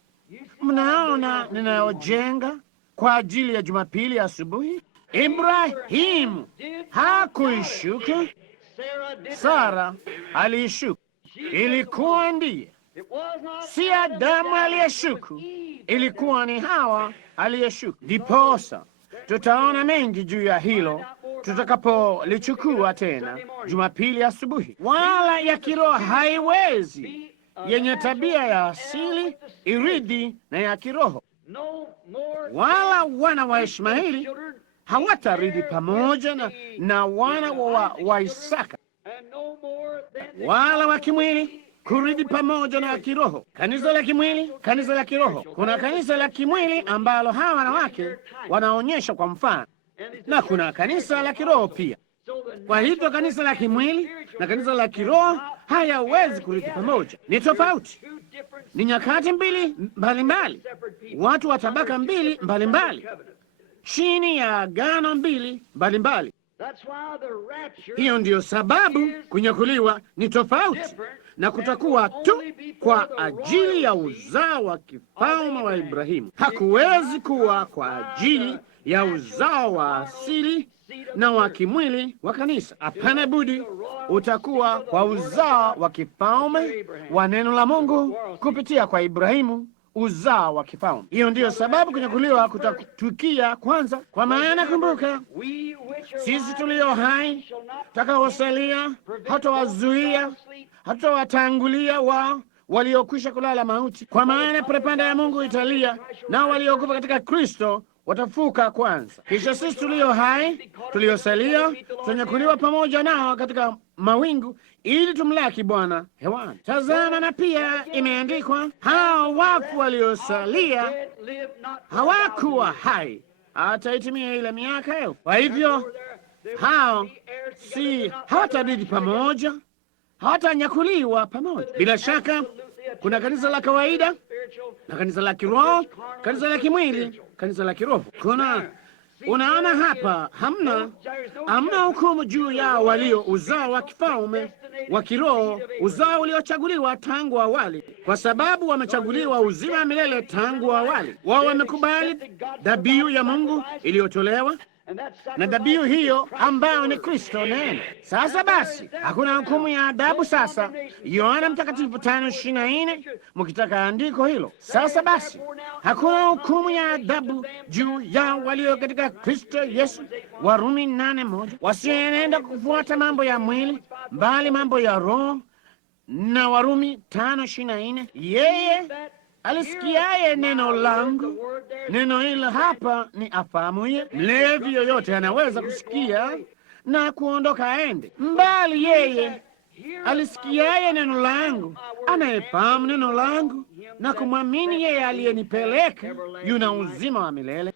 mnaona ninayojenga kwa ajili ya Jumapili asubuhi? Ibrahimu hakuishuka, Sara aliishuka. Ilikuwa ndiye, si Adamu aliyeshuku, ilikuwa ni Hawa aliyeshuku. Ndiposa tutaona mengi juu ya hilo tutakapolichukua tena Jumapili asubuhi. Wala ya kiroho haiwezi yenye tabia ya asili iridi na ya kiroho, wala wana wa Ishmaeli hawataridi pamoja na wana wa Isaka, wala wa kimwili kuridi pamoja na kiroho. Kanisa la kimwili, kanisa la kiroho. Kuna kanisa la kimwili ambalo hawa wanawake wanaonyesha kwa mfano, na kuna kanisa la kiroho pia. Kwa hivyo kanisa la kimwili na kanisa la kiroho hayawezi kuridi pamoja, ni tofauti, ni nyakati mbili mbalimbali, watu wa tabaka mbili mbalimbali, chini ya agano mbili mbalimbali. Hiyo ndiyo sababu kunyakuliwa ni tofauti, na kutakuwa tu kwa ajili ya uzao wa kifalme wa Ibrahimu. Hakuwezi kuwa kwa ajili ya uzao wa asili na wa kimwili wa kanisa. Hapana budi, utakuwa kwa uzao wa kifalme wa neno la Mungu kupitia kwa Ibrahimu, uzao wa kifalme. Hiyo ndiyo sababu kunyakuliwa kutatukia kwanza, kwa maana kumbuka, sisi tulio hai tutakaosalia hatawazuia, hatawatangulia wao waliokwisha kulala mauti, kwa maana parapanda ya Mungu italia, nao waliokufa katika Kristo watafuka kwanza. Kisha sisi tulio hai tuliosalia tutanyakuliwa pamoja nao katika mawingu, ili tumlaki Bwana hewani. Tazama, na pia imeandikwa, hao wafu waliosalia hawakuwa hai hata itimia ile miaka elfu. Kwa hivyo hao si hawatarudi pamoja, hawatanyakuliwa pamoja. Bila shaka kuna kanisa la kawaida na kanisa la kiroho, kanisa la kimwili, kanisa la kiroho. Unaona hapa, hamna hukumu juu yao walio uzao wa kifalme wa kiroho, uzao uliochaguliwa tangu awali, kwa sababu wamechaguliwa uzima milele tangu awali. Wao wamekubali dhabihu ya Mungu iliyotolewa, na dhabihu hiyo ambayo ni Kristo neno. Sasa basi, hakuna hukumu ya adabu sasa. Yohana Mtakatifu 5:24, mkitaka andiko hilo. Sasa basi, hakuna hukumu ya adabu juu yao walio katika Kristo Yesu, Warumi 8:1, wasienenda kufuata mambo ya mwili, bali mambo ya Roho, na Warumi 5:24. Yeye alisikiaye neno langu, neno hilo hapa ni afahamuye. Mlevi yoyote anaweza kusikia na kuondoka aende mbali. Yeye alisikiaye neno langu, anayefahamu neno langu na kumwamini yeye aliyenipeleka, yuna uzima wa milele,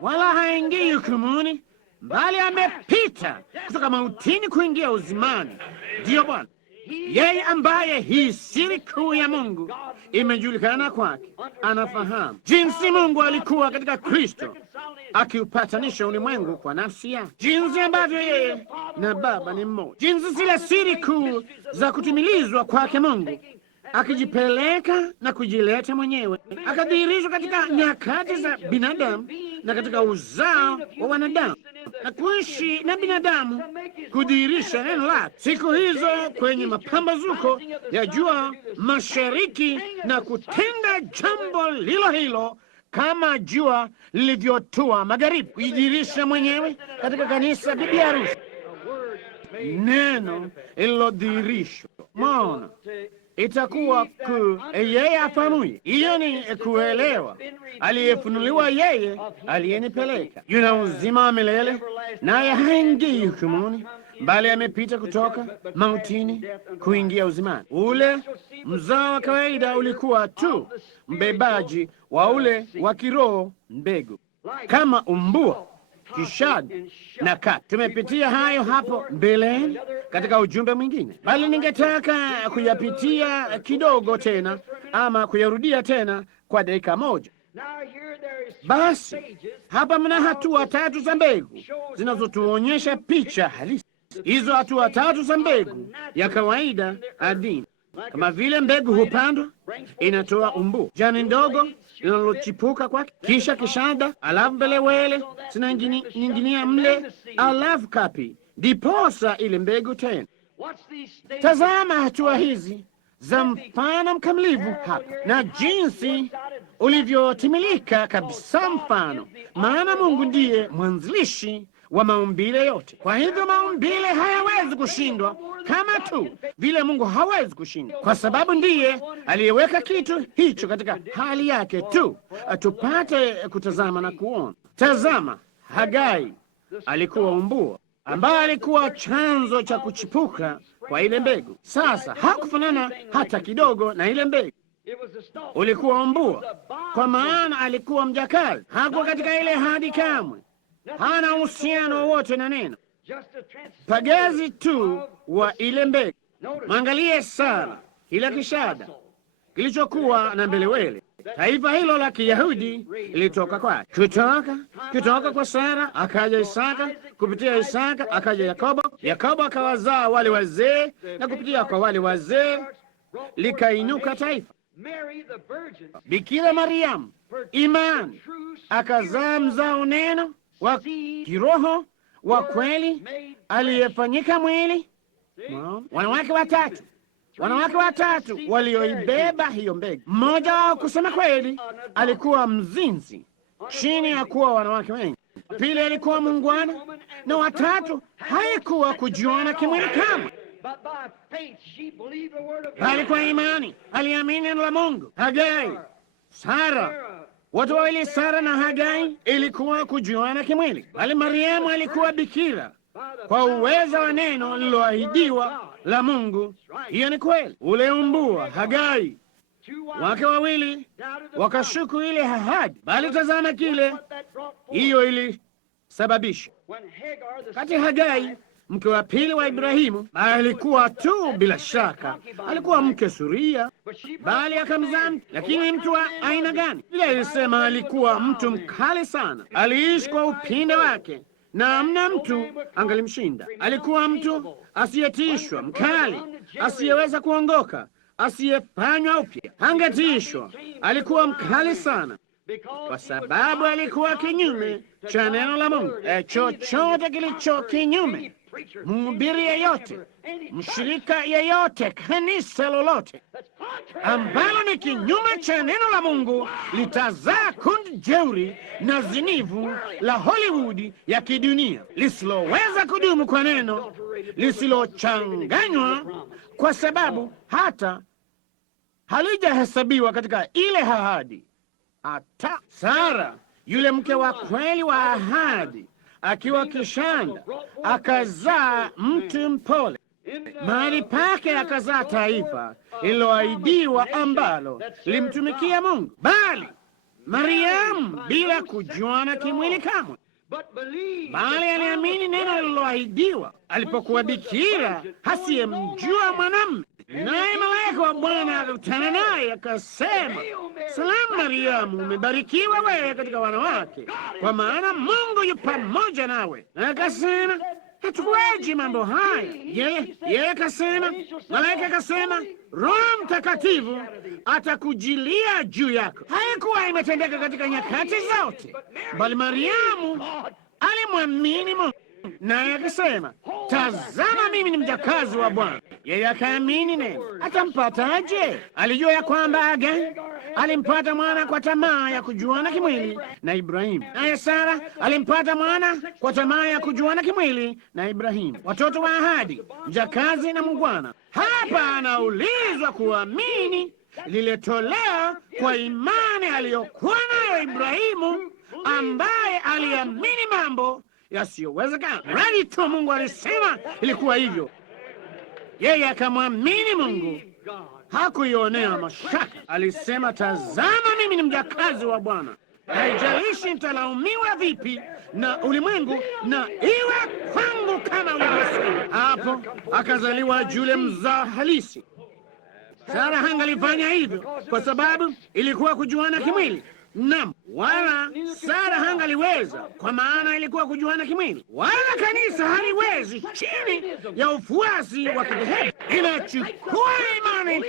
wala haingii hukumuni, bali amepita kutoka mautini kuingia uzimani. Ndiyo Bwana, yeye ambaye hii siri kuu ya Mungu imejulikana kwake, anafahamu jinsi Mungu alikuwa katika Kristo akiupatanisha ulimwengu kwa nafsi yake, jinsi ambavyo yeye na Baba ni mmoja, jinsi zile siri kuu za kutimilizwa kwake Mungu akijipeleka na kujileta mwenyewe, akadhihirishwa katika nyakati za binadamu na katika uzao wa wanadamu, na kuishi na binadamu, kudhihirisha neno lake siku hizo kwenye mapambazuko ya jua mashariki, na kutenda jambo lilo hilo kama jua lilivyotua magharibi, kujidhihirisha mwenyewe katika kanisa bibi harusi, neno ililodhihirishwa. Maana itakuwa yeye afahamuye. Hiyo ni kuelewa, aliyefunuliwa yeye aliyenipeleka, yuna uzima wa milele, naye haingii hukumuni, bali amepita kutoka mautini kuingia uzimani. Ule mzao wa kawaida ulikuwa tu mbebaji wa ule wa kiroho, mbegu kama umbua, kishada na kati. Tumepitia hayo hapo mbeleni katika ujumbe mwingine, bali ningetaka kuyapitia kidogo tena, ama kuyarudia tena kwa dakika moja. Basi hapa mna hatua tatu za mbegu zinazotuonyesha picha halisi. Hizo hatua tatu za mbegu ya kawaida adini, kama vile mbegu hupandwa, inatoa umbu, jani ndogo, linalochipuka kwake, kisha kishada, alafu mbelewele zinainginia mle, alafu kapi, ndiposa ile mbegu tena. Tazama hatua hizi za mfano mkamilifu hapa na jinsi ulivyotimilika kabisa mfano, maana Mungu ndiye mwanzilishi wa maumbile yote. Kwa hivyo maumbile hayawezi kushindwa kama tu vile Mungu hawezi kushindwa, kwa sababu ndiye aliyeweka kitu hicho katika hali yake tu, tupate kutazama na kuona. Tazama, Hagai alikuwa umbua ambaye alikuwa chanzo cha kuchipuka kwa ile mbegu. Sasa hakufanana hata kidogo na ile mbegu. Ulikuwa umbua, kwa maana alikuwa mjakazi, hakuwa katika ile hadi kamwe, hana uhusiano wowote na neno, pagazi tu wa ile mbegu. Mwangalie Sara, ila kishada kilichokuwa na mbelewele. Taifa hilo la Kiyahudi ilitoka kwake, kutoka kwa Sara akaja Isaka, kupitia Isaka akaja Yakobo, Yakobo akawazaa wale wazee, na kupitia kwa wale wazee likainuka taifa. Bikira Mariamu imani akazaa mzao neno wa kiroho wa kweli aliyefanyika mwili. Wanawake watatu walioibeba hiyo mbegu. Mmoja wao kusema kweli alikuwa mzinzi chini ya kuwa wanawake wengi. Pili alikuwa muungwana, na watatu haikuwa kujuana kimwili kamwe, bali kwa imani aliamini neno la Mungu. Hagai, Sara, watu wawili, Sara na Hagai, ilikuwa kujuana kimwili, bali Mariamu alikuwa bikira kwa uweza wa neno lililoahidiwa la Mungu. Hiyo ni kweli. Ule umbua Hagai, wake wawili wakashuku ile ahadi, bali tazama kile hiyo ilisababisha. Kati Hagai mke wa pili wa Ibrahimu, alikuwa tu bila shaka alikuwa mke suria, bali akamzaa. Lakini mtu wa aina gani? Ile ilisema alikuwa mtu mkali sana, aliishi kwa upinde wake na hamna mtu angalimshinda. Alikuwa mtu asiyetiishwa, mkali, asiyeweza kuongoka, asiyefanywa upya, hangetiishwa. Alikuwa mkali sana, kwa sababu alikuwa kinyume cha neno la Mungu. Chochote kilicho kinyume, mhubiri yeyote, mshirika yeyote, kanisa lolote ambalo ni kinyume cha neno la Mungu litazaa kundi jeuri na zinivu la Hollywood ya kidunia, lisiloweza kudumu kwa neno, lisilochanganywa, kwa sababu hata halijahesabiwa katika ile ahadi. Hata Sara, yule mke wa kweli wa ahadi, akiwa kishanda, akazaa mtu mpole, mahali pake akazaa taifa lililoahidiwa ambalo limtumikia Mungu. Bali Mariamu, bila kujuana kimwili kamwe, bali aliamini neno lililoahidiwa alipokuwa bikira, hasiyemjua mwanamume. Naye malaika wa Bwana akakutana naye akasema, salamu Mariamu, umebarikiwa wewe katika wanawake, kwa maana Mungu yu pamoja nawe. Na akasema, hatukuwaje mambo haya? Yeye akasema, malaika akasema, Roho Mtakatifu atakujilia juu yako. Haikuwa imetendeka katika nyakati zote, bali Mariamu alimwamini Mungu, naye akasema, tazama, mimi ni mjakazi wa Bwana. Yeye akaamini neno. Atampataje? Alijua ya kwamba Hagai alimpata mwana kwa tamaa ya kujuana kimwili na Ibrahimu, naye Sara alimpata mwana kwa tamaa ya kujuana kimwili na Ibrahimu, watoto wa ahadi, mjakazi na mungwana. Hapa anaulizwa kuamini lile toleo kwa imani aliyokuwa nayo Ibrahimu, ambaye aliamini mambo yasiyowezekana. Radi tu Mungu alisema ilikuwa hivyo, yeye akamwamini Mungu, hakuionea mashaka. Alisema, tazama, mimi ni mjakazi wa Bwana, haijalishi nitalaumiwa vipi na ulimwengu, na iwe kwangu kama ulivyosema. Hapo akazaliwa yule mzao halisi. Sara hangalifanya hivyo kwa sababu ilikuwa kujuana kimwili, Naam, wala Sara hangaliweza, kwa maana ilikuwa kujuana kimwili, wala kanisa haliwezi chini ya ufuasi wa kidhehebu. Inachukua imani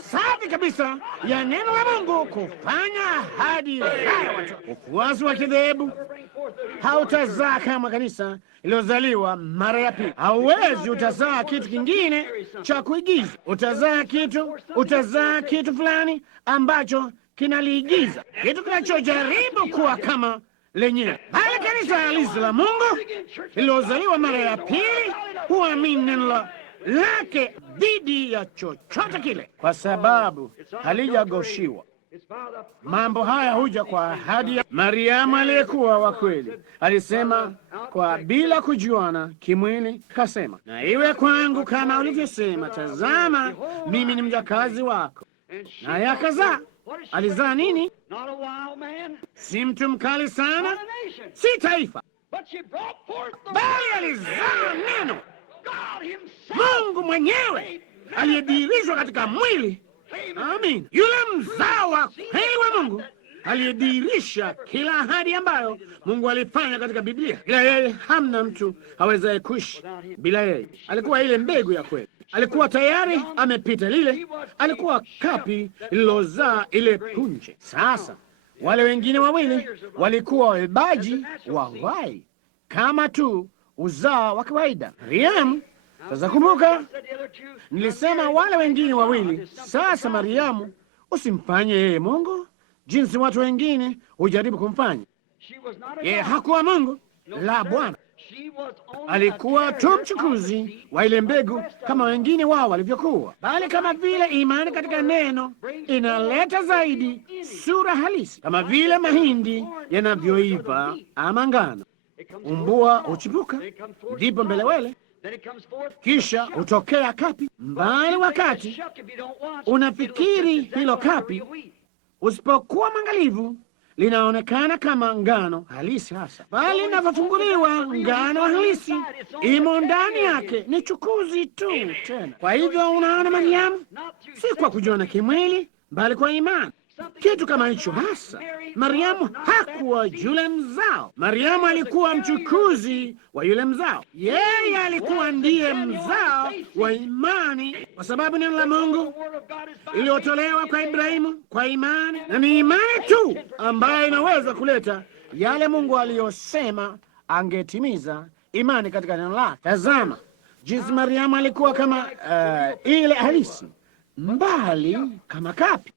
safi kabisa ya neno la Mungu kufanya ahadi ya watu. Ufuasi wa kidhehebu hautazaa kama kanisa iliyozaliwa mara ya pili. Hauwezi utazaa kitu kingine cha kuigiza. Utazaa kitu fulani ambacho kinaliigiza, kitu kinachojaribu kuwa kama lenyewe. Bali kanisa halisi la Mungu lililozaliwa mara ya pili huamini neno lake dhidi ya chochote kile, kwa sababu halijagoshiwa. Mambo haya huja kwa ahadi ya Mariamu aliyekuwa wa kweli. Alisema kwa bila kujuana kimwili, kasema, na iwe kwangu kama ulivyosema, tazama mimi ni mjakazi wako. Naye akazaa. Alizaa nini? Si mtu mkali sana, si taifa, bali alizaa neno, Mungu mwenyewe aliyedhihirishwa katika mwili. Amin. Yule mzao wa kweli wa Mungu aliyedhihirisha kila ahadi ambayo Mungu alifanya katika Biblia. Bila yeye hamna mtu awezaye kuishi. Bila yeye alikuwa ile mbegu ya kweli. Alikuwa tayari amepita lile, alikuwa kapi lililozaa ile punje. Sasa wale wengine wawili walikuwa wabebaji wa uhai kama tu uzao wa kawaida. Mariamu, sasa kumbuka, nilisema wale wengine wawili. Sasa Mariamu, usimfanye yeye Mungu jinsi watu wengine hujaribu kumfanya yeye. Hakuwa Mungu, la Bwana. Alikuwa tu mchukuzi wa ile mbegu kama wengine wao walivyokuwa, bali kama vile imani katika neno inaleta zaidi sura halisi, kama vile mahindi yanavyoiva ama ngano, umbua huchipuka, ndipo mbelewele, kisha hutokea kapi. Mbali wakati unafikiri hilo kapi, usipokuwa mwangalifu, linaonekana kama ngano halisi hasa, bali inavyofunguliwa ngano halisi imo ndani yake, ni chukuzi tu tena. Kwa hivyo unaona, Mariamu si kwa kujiona kimwili, bali kwa imani. Kitu kama hicho hasa. Mariamu hakuwa yule mzao. Mariamu alikuwa mchukuzi wa yule mzao. Yeye alikuwa ndiye mzao wa imani, kwa sababu neno la Mungu iliyotolewa kwa Ibrahimu kwa imani, na ni imani tu ambayo inaweza kuleta yale Mungu aliyosema angetimiza, imani katika neno lake. Tazama jinsi Mariamu alikuwa kama ile halisi, mbali kama kapi.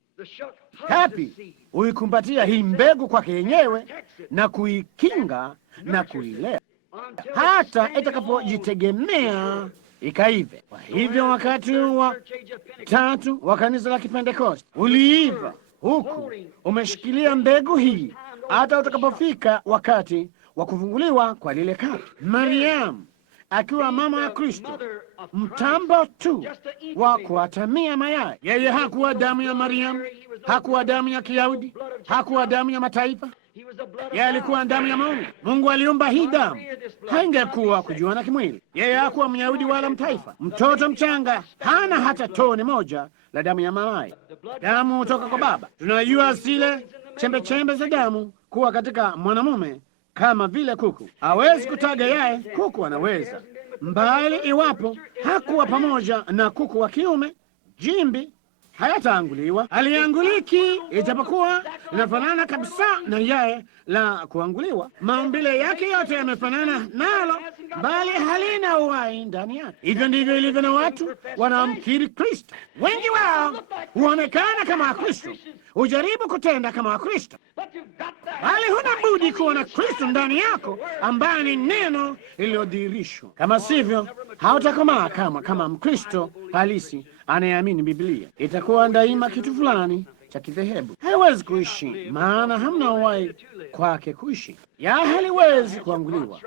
Kapi huikumbatia hii mbegu kwake yenyewe na kuikinga na kuilea hata itakapojitegemea ikaive. Kwa hivyo wakati wa tatu wa kanisa la Kipentekoste uliiva huku umeshikilia mbegu hii hata utakapofika wakati wa kufunguliwa kwa lile kapi. Mariamu akiwa mama wa Kristo, mtambo tu wa kuatamia mayai. Yeye hakuwa damu ya Mariamu, hakuwa damu ya Kiyahudi, hakuwa damu ya mataifa. Yeye alikuwa damu ya Mungu. Mungu aliumba hii damu, haingekuwa kujuana kimwili. Yeye hakuwa Myahudi wala mtaifa. Mtoto mchanga hana hata tone moja la damu ya mamaye. Damu hutoka kwa Baba. Tunajua zile chembe chembe za damu kuwa katika mwanamume, kama vile kuku hawezi kutaga yai, kuku anaweza, mbali iwapo hakuwa pamoja na kuku wa kiume, jimbi hayataanguliwa. Alianguliki ijapokuwa inafanana kabisa na yai la kuanguliwa. Maumbile yake yote yamefanana nalo, bali halina uhai ndani yake. Hivyo ndivyo ilivyo na watu wanaomkiri Kristo. Wengi wao huonekana kama Wakristo, hujaribu kutenda kama Wakristo, bali huna budi kuwa na Kristo ndani yako, ambaye ni neno lililodhihirishwa. Kama sivyo, hautakomaa kama Mkristo halisi anayeamini Biblia. Itakuwa daima kitu fulani cha kidhehebu. Haiwezi kuishi, maana hamna uhai kwake kuishi. Haliwezi kuanguliwa,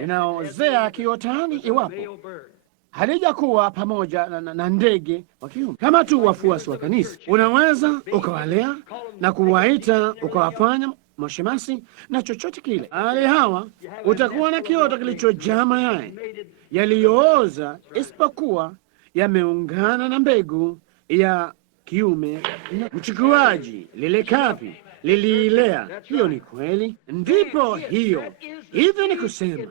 linaozea kiotani iwapo halijakuwa pamoja na ndege wa kiume. Kama tu wafuasi wa kanisa, unaweza ukawalea na kuwaita ukawafanya mashemasi na chochote kile. Hali hawa utakuwa na kioto kilichojaa mayai yaliyooza, isipokuwa yameungana na mbegu ya kiume. Mchukuaji lile kapi liliilea. Hiyo ni kweli, ndipo hiyo. Hivyo ni kusema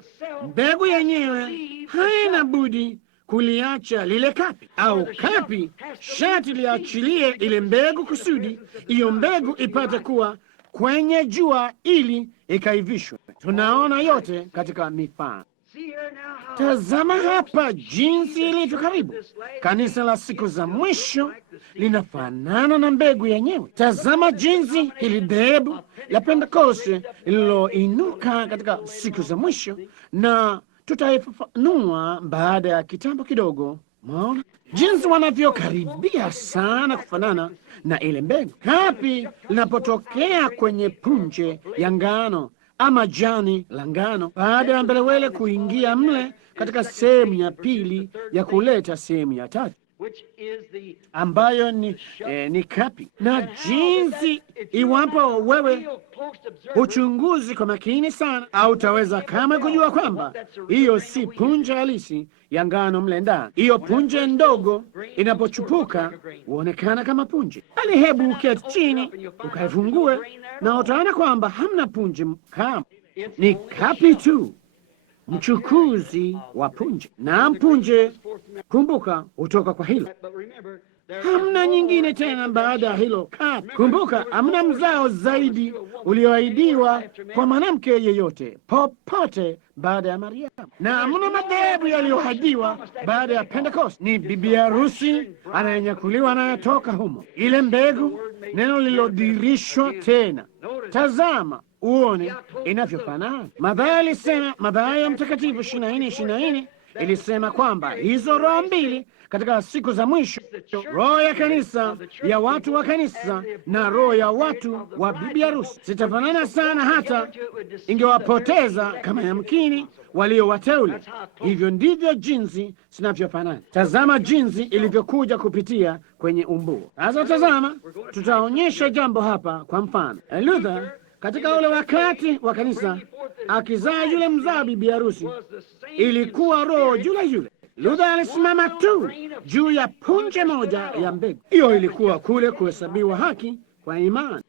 mbegu yenyewe haina budi kuliacha lile kapi, au kapi shati liachilie ile mbegu kusudi hiyo mbegu ipate kuwa kwenye jua ili ikaivishwe. Tunaona yote katika mifano. Tazama hapa jinsi ilivyo karibu. Kanisa la siku za mwisho linafanana na mbegu yenyewe. Tazama jinsi hili dhehebu la Pentekoste lililoinuka katika siku za mwisho, na tutaifafanua baada ya kitambo kidogo. Maona jinsi wanavyokaribia sana kufanana na ile mbegu. Kapi linapotokea kwenye punje ya ngano ama jani la ngano, baada ya mbelewele kuingia mle katika sehemu ya pili ya kuleta sehemu ya tatu, ambayo ni kapi. Na jinsi, iwapo wewe uchunguzi kwa makini sana, au utaweza kama kujua kwamba hiyo si punje halisi ya ngano mle ndani. Hiyo punje ndogo inapochupuka huonekana kama punje. Bali hebu uketi chini ukaifungue na utaona kwamba hamna punje kama, ni kapi tu, mchukuzi wa punje. Na punje, kumbuka, hutoka kwa hilo. Hamna nyingine tena baada ya hilo kapi. Kumbuka, hamna mzao zaidi ulioahidiwa kwa mwanamke yeyote popote baada ya Mariamu, na hamna madhehebu yaliyoahidiwa baada ya Pentekoste. Ni bibi harusi anayenyakuliwa anayetoka humo, ile mbegu, neno lililodirishwa tena. Tazama uone inavyofanana. Mathayo alisema, Mathayo ya Mtakatifu 24:24 ilisema kwamba hizo roho mbili katika siku za mwisho, roho ya kanisa ya watu wa kanisa na roho ya watu wa bibi harusi, zitafanana sana hata ingewapoteza kama yamkini walio wateule. Hivyo ndivyo jinsi zinavyofanana. Tazama jinsi ilivyokuja kupitia kwenye umbuo. Sasa tazama, tutaonyesha jambo hapa kwa mfano. Luther katika ule wakati wa kanisa akizaa yule mzaa bibi harusi, ilikuwa roho yule yule. Luther alisimama tu juu ya punje moja ya mbegu. Hiyo ilikuwa kule kuhesabiwa haki kwa imani.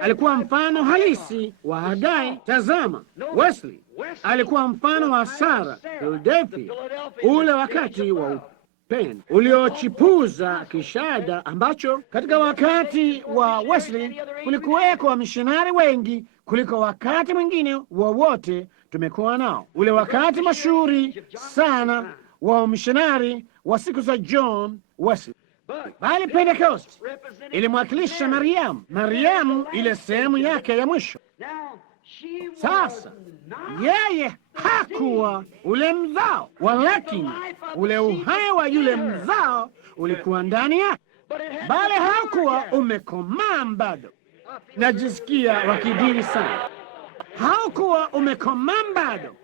Alikuwa mfano halisi wa Hagai. Tazama, Wesley alikuwa mfano wa Sara Philadelphia, ule wakati wa upendo uliochipuza kishada, ambacho katika wakati wa Wesley kulikuweko wamishonari wengi kuliko wakati mwingine wowote tumekuwa nao. Ule wakati mashuhuri sana wa mishonari wa siku za John Wesley. Bali Pentecost ilimwakilisha Mariamu. Mariamu ile sehemu yake ya mwisho. Sasa yeye hakuwa ule mzao, walakini ule uhai wa yule mzao ulikuwa ndani yake, bali hakuwa umekomaa bado. Najisikia wakidini sana. Haukuwa umekomaa bado,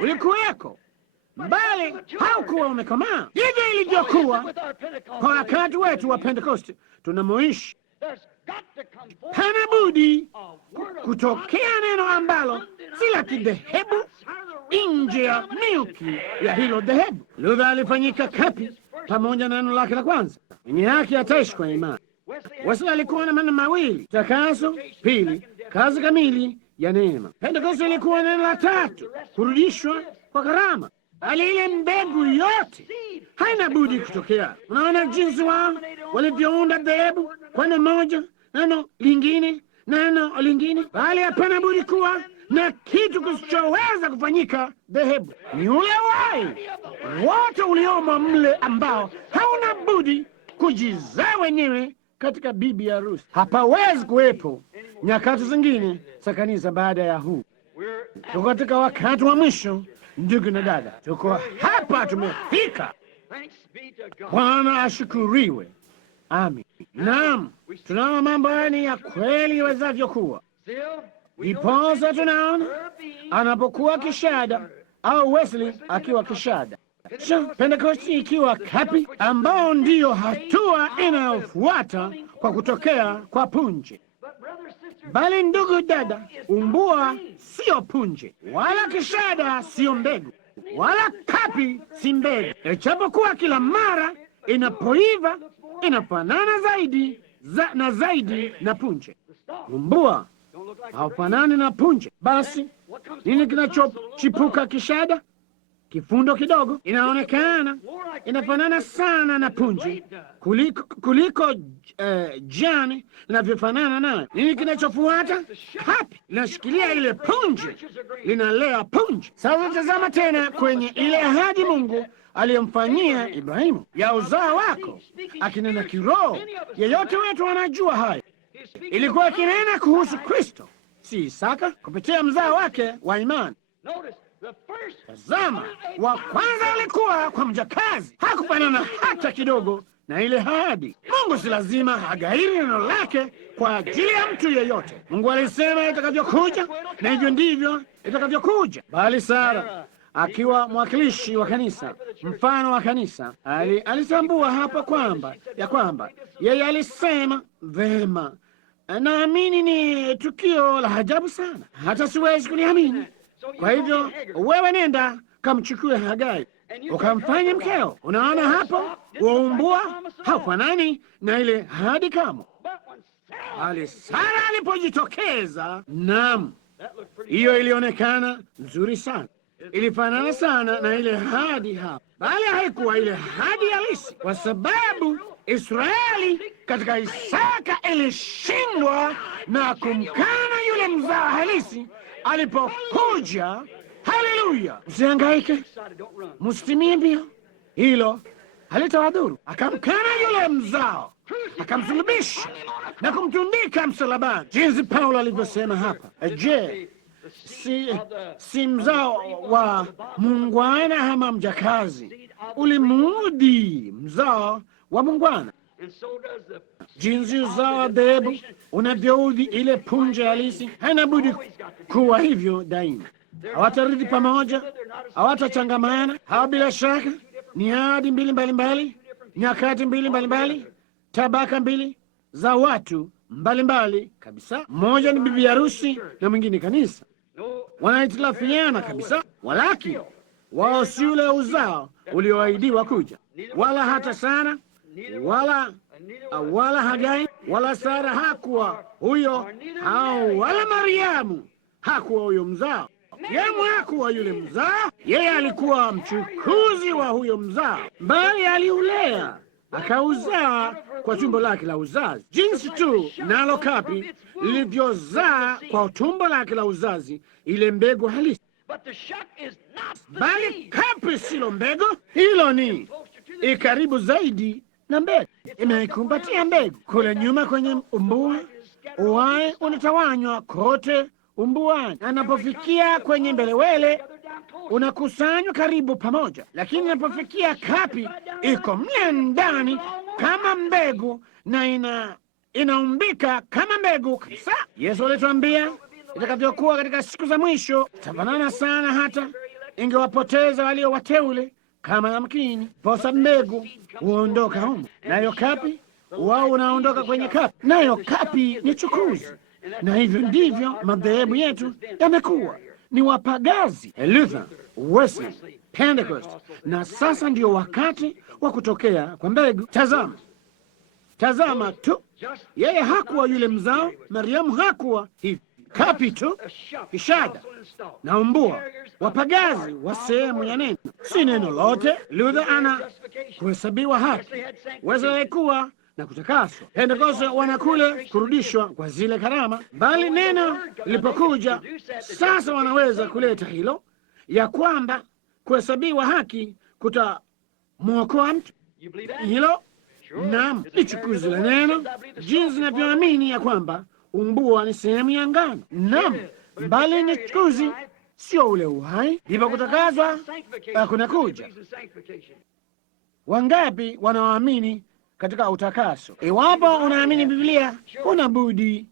ulikuweko bali haukuwa umekomaa. Hivyo ilivyokuwa kwa wakati wetu wa Pentekoste tunamoishi. Hana budi kutokea neno ambalo si la kidhehebu, nje ya milki ya hilo dhehebu. Luther alifanyika kapi pamoja na neno lake la kwanza, mwenye haki ataishi kwa imani. Wesley alikuwa na maneno mawili, takaso; pili, kazi kamili ya neema. Pentekoste ilikuwa neno la tatu, kurudishwa kwa karama. Bali ile mbegu yote haina budi kutokea. Unaona jinsi wao walivyounda dhehebu kwa neno moja, neno lingine, neno lingine, bali hapana budi kuwa na kitu kisichoweza kufanyika dhehebu. Ni ule wai wote uliomo mle ambao hauna budi kujizaa wenyewe katika bibi harusi. Hapawezi kuwepo nyakati zingine za kanisa baada ya huu. Tuko katika wakati wa mwisho. Ndugu na dada, tuko hapa, tumefika. Bwana ashukuriwe. Amin. Naam, tunaona mambo haya ni ya kweli iwezavyo kuwa. Ndiposa tunaona anapokuwa kishada, au Wesley akiwa kishada, Pentekoste ikiwa kapi, ambao ndiyo hatua inayofuata kwa kutokea kwa punje. Bali ndugu dada, umbua sio punje, wala kishada sio mbegu, wala kapi si mbegu. Ijapokuwa kila mara inapoiva inafanana zaidi na zaidi na punje. Umbua haufanani na punje. Basi nini kinachochipuka? Kishada, kifundo kidogo. Inaonekana inafanana sana na punje kuliko jani linavyofanana nayo. Nini kinachofuata? Kapi linashikilia ile punje, linalea punje. Sasa tazama tena kwenye ile ahadi Mungu aliyomfanyia Ibrahimu, ya uzao wako, akinena kiroho. Yeyote wetu anajua hayo. Ilikuwa akinena kuhusu Kristo, si Isaka, kupitia mzao wake wa imani. Tazama, wa kwanza alikuwa kwa mjakazi, hakufanana hata kidogo na ile ahadi. Mungu si lazima agairi neno lake kwa ajili ya mtu yeyote. Mungu alisema itakavyokuja, na hivyo ndivyo itakavyokuja. Bali Sara, akiwa mwakilishi wa kanisa, mfano wa kanisa, alitambua hapa kwamba yeye alisema vema, naamini ni tukio la ajabu sana, hata siwezi kuliamini. Kwa hivyo wewe nenda kamchukue Hagai ukamfanye mkeo. Unaona hapo, waumbua hafanani na ile ahadi kamwe. Bali Sara alipojitokeza, naam, hiyo ilionekana nzuri sana, ilifanana sana na ile ahadi hapo, bali haikuwa ile ahadi halisi, kwa sababu Israeli katika Isaka ilishindwa na kumkana yule mzao halisi alipokuja. Haleluya! Msihangaike, msitimie mbio, hilo halitawadhuru. Akamkana yule mzao, akamsulubisha na kumtundika msalabani, jinsi Paulo alivyosema hapa. Je, si mzao wa mungwana ama mjakazi ulimuudhi mzao wa mungwana? Jinsi uzao wa dhehebu unavyoudhi ile punje halisi, haina budi kuwa hivyo daima. Hawatarudi pamoja, hawatachangamana. Hawa bila shaka ni ahadi mbili mbalimbali, nyakati mbili mbalimbali, tabaka mbili za watu mbalimbali kabisa. Mmoja ni bibi harusi na mwingine kanisa. Wanahitilafiana kabisa, walaki wao si ule uzao ulioahidiwa kuja, wala hata Sara wala Hagai wala Sara hakuwa huyo, wala Mariamu hakuwa huyo mzao. Yemu hakuwa yule mzao, yeye alikuwa mchukuzi wa huyo mzao, bali aliulea akauzaa kwa tumbo lake la uzazi, jinsi tu nalo kapi lilivyozaa kwa tumbo lake la uzazi ile mbegu halisi. Bali kapi silo mbegu, hilo ni ikaribu zaidi na mbegu, imeikumbatia mbegu. Kule nyuma kwenye umbua, uwai unatawanywa kote umbuani, anapofikia kwenye mbelewele unakusanywa karibu pamoja, lakini inapofikia kapi iko mle ndani kama mbegu na inaumbika kama mbegu kabisa. Yesu alituambia itakavyokuwa katika siku za mwisho, tafanana sana hata ingewapoteza walio wateule kama yamkini, posa mbegu huondoka humo, nayo kapi wao unaondoka kwenye kapi, nayo kapi ni chukuzi. Na hivyo ndivyo madhehebu yetu yamekuwa, ni wapagazi, Luther, Wesley, Pentecost, na sasa ndio wakati wa kutokea kwa mbegu. Tazama tu, yeye hakuwa yule mzao, Mariamu hakuwa hivi. Kapi tu, kishada na umbua, wapagazi wa sehemu ya neno, si neno lote. Luther ana kuhesabiwa haki, Wesley alikuwa na kutakaswa, Pentekoste wanakule kurudishwa kwa zile karama. Bali neno lilipokuja sasa, wanaweza kuleta hilo ya kwamba kuhesabiwa haki kutamwokoa mtu. Hilo naam, ni chukuzi la neno, jinsi ninavyoamini ya kwamba umbua ni sehemu ya ngano. Naam, bali ni chukuzi, sio ule uhai. Ndipo kutakazwa kunakuja. Wangapi wanaoamini katika utakaso? Iwapo unaamini Biblia, una budi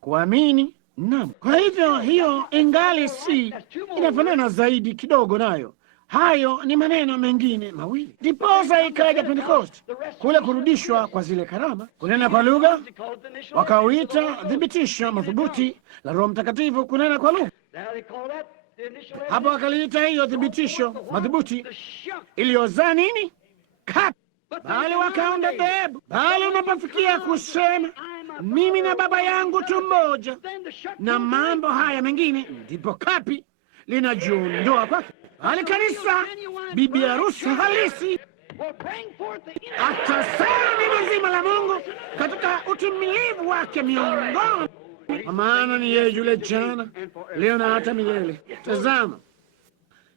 kuamini. Naam, kwa hivyo hiyo ingali si inafanana zaidi kidogo nayo. Hayo ni maneno mengine mawili. Ndiposa ikaja Pentekoste, kule kurudishwa kwa zile karama, kunena kwa lugha, wakauita thibitisho madhubuti la Roho Mtakatifu, kunena kwa lugha. Hapo wakaliita hiyo thibitisho madhubuti iliyozaa nini? Kapi. Bali wakaunda dhehebu. Bali unapofikia kusema mimi na Baba yangu tu mmoja, na mambo haya mengine, ndipo kapi linajiondoa kwake. Bali kanisa, bibi harusi halisi, atasema neno zima la Mungu katika utimilivu wake miongoni, kwa maana ni yeye yule jana, leo na hata milele. Tazama,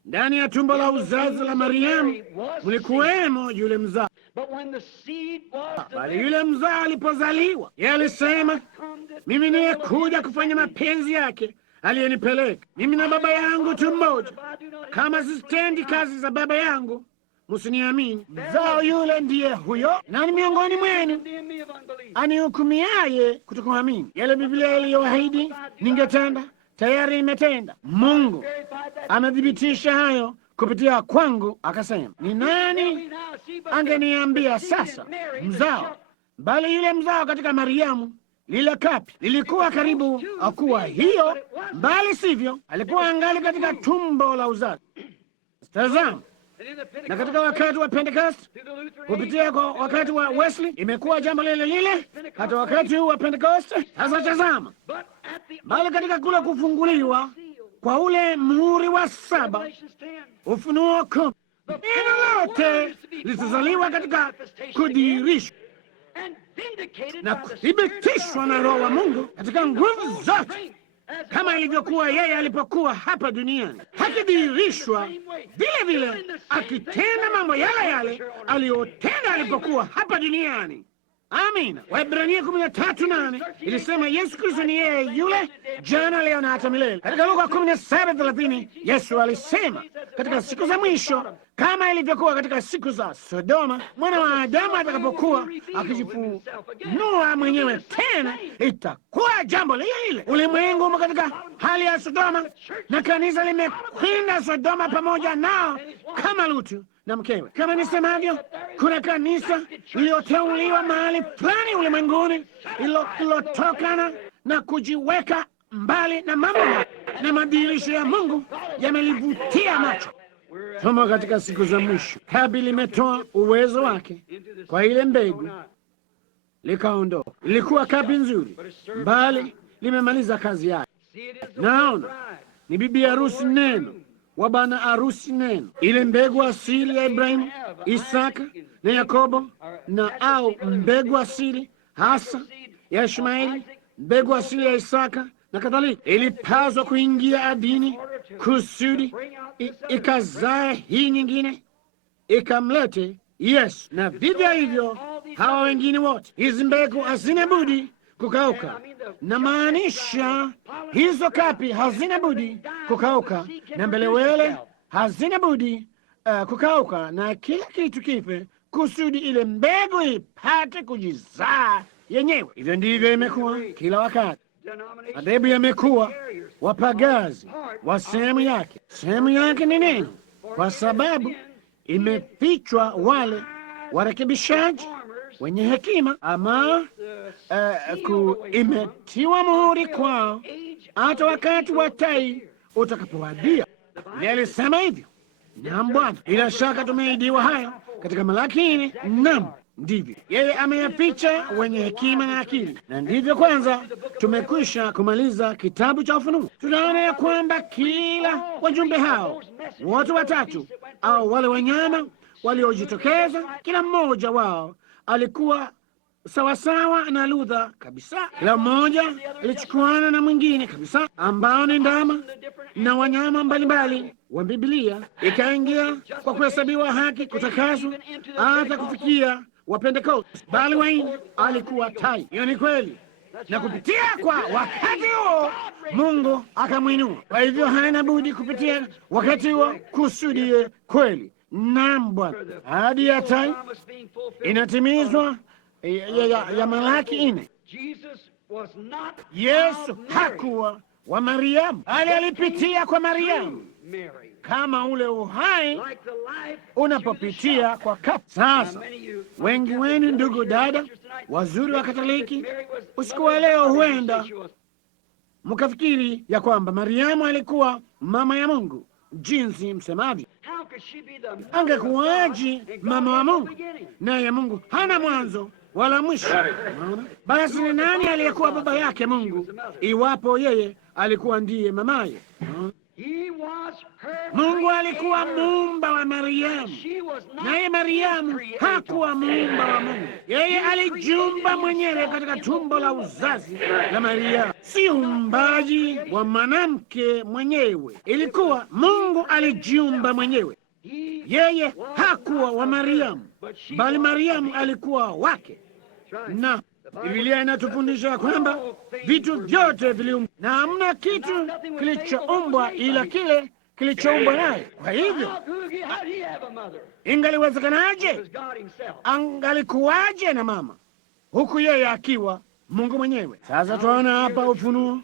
ndani ya tumbo la uzazi la Mariamu mlikuwemo yule mzao, bali yule mzao alipozaliwa, yeye alisema, mimi niye kuja kufanya mapenzi yake aliyenipeleka. Mimi na Baba yangu tu mmoja. Kama sitendi kazi za Baba yangu, msiniamini. Mzao yule ndiye huyo. Nani miongoni mwenu anihukumiaye kutokuamini? Yale Biblia iliyoahidi ningetenda, tayari imetenda. Mungu amethibitisha hayo kupitia kwangu, akasema, ni nani angeniambia sasa mzao? Bali yule mzao katika Mariamu, lile kapi lilikuwa karibu kuwa hiyo, bali sivyo, alikuwa angali katika tumbo la uzazi. Tazama, na katika wakati wa Pentecost, kupitia kwa wakati wa Wesley, imekuwa jambo lile lile hata wakati huu wa Pentecost. Sasa tazama, bali katika kule kufunguliwa kwa ule muhuri wa 7, Ufunuo 10, neno lote litazaliwa katika kudhihirishwa na kuthibitishwa na Roho wa Mungu katika nguvu zote, kama ilivyokuwa yeye alipokuwa hapa duniani, akidhihirishwa vile vile, akitenda mambo yale yale aliyotenda alipokuwa hapa duniani. Amina. Waebrania 13:8 ilisema Yesu Kristo ni yeye yule jana, leo na hata milele. Katika Luka 17:30 Yesu alisema, katika siku za mwisho, kama ilivyokuwa katika siku za Sodoma, mwana wa Adamu atakapokuwa akijifunua mwenyewe tena, itakuwa jambo lile lile. Ulimwengu umo katika hali ya Sodoma, na kanisa limekwenda Sodoma pamoja nao kama Lutu na mkewe. Kama nisemavyo, kuna kanisa lililoteuliwa mahali fulani ulimwenguni, lililotokana na kujiweka mbali na mambo na madhihirisho ya Mungu yamelivutia macho. Tumo katika siku za mwisho. Kabi limetoa uwezo wake kwa ile mbegu, likaondoka. Lilikuwa kabi nzuri, bali limemaliza kazi yake. Naona ni bibi harusi neno wa bwana harusi neno, ile mbegu asili ya Ibrahimu, Isaka na Yakobo, na au mbegu asili hasa ya Ishmaeli, mbegu asili ya Isaka na kadhalika, ilipaswa kuingia adini kusudi ikazaa hii nyingine, ikamlete Yesu. Na vivyo hivyo hawa wengine wote, hizi mbegu hazina budi kukauka, na maanisha hizo kapi hazina budi kukauka, na mbelewele hazina budi kukauka, na kila kitu kife kusudi ile mbegu ipate kujizaa yenyewe. Hivyo ndivyo imekuwa kila wakati. Madhehebu yamekuwa wapagazi wa sehemu yake. Sehemu yake ni neno, kwa sababu imefichwa wale warekebishaji wenye hekima, ama imetiwa muhuri kwao hata wakati wa tai utakapowadia. Ndiye alisema hivyo. Naam Bwana, bila shaka tumeidiwa hayo katika Malaki 4. Naam, ndivyo yeye ameyaficha wenye hekima na akili, na ndivyo kwanza tumekwisha kumaliza kitabu cha Ufunuo. Tunaona ya kwamba kila wajumbe hao wote watatu au wale wanyama waliojitokeza, kila mmoja wao alikuwa sawasawa na Luther kabisa. Kila mmoja ilichukuana na mwingine kabisa, ambao ni ndama na wanyama mbalimbali wa Biblia, ikaingia kwa kuhesabiwa haki, kutakaswa, hata kufikia Wapentekoste. Bali Wayne alikuwa tai. Hiyo ni kweli, na kupitia kwa wakati huo Mungu akamwinua. Kwa hivyo hana budi kupitia wakati huo kusudi kweli. Naam Bwana, ahadi ya tai inatimizwa ya Malaki 4. Yesu hakuwa wa Mariamu, bali alipitia kwa Mariamu, kama ule uhai unapopitia kwa kapi. Sasa wengi wenu, ndugu dada wazuri wa Katoliki, usiku wa leo huenda mkafikiri ya kwamba Mariamu alikuwa mama ya Mungu jinsi msemavyo. Angekuwaje mama wa Mungu? Naye Mungu hana mwanzo wala mwisho. Unaona? Basi ni nani aliyekuwa baba yake Mungu iwapo yeye alikuwa ndiye mamaye? Unaona? Mungu alikuwa muumba wa Mariamu, naye Mariamu hakuwa muumba wa Mungu. Yeye alijiumba mwenyewe katika tumbo la uzazi la Mariamu, si uumbaji wa mwanamke mwenyewe. Ilikuwa Mungu alijiumba mwenyewe. Yeye hakuwa wa Mariamu, bali Mariamu alikuwa wake. Na Biblia inatufundisha kwamba vitu vyote viliumbwa na hamna kitu kilichoumbwa ila kile kilichoumbwa naye. Kwa hivyo ingaliwezekanaje? Angalikuwaje na mama huku yeye akiwa Mungu mwenyewe? Sasa tunaona hapa ufunuo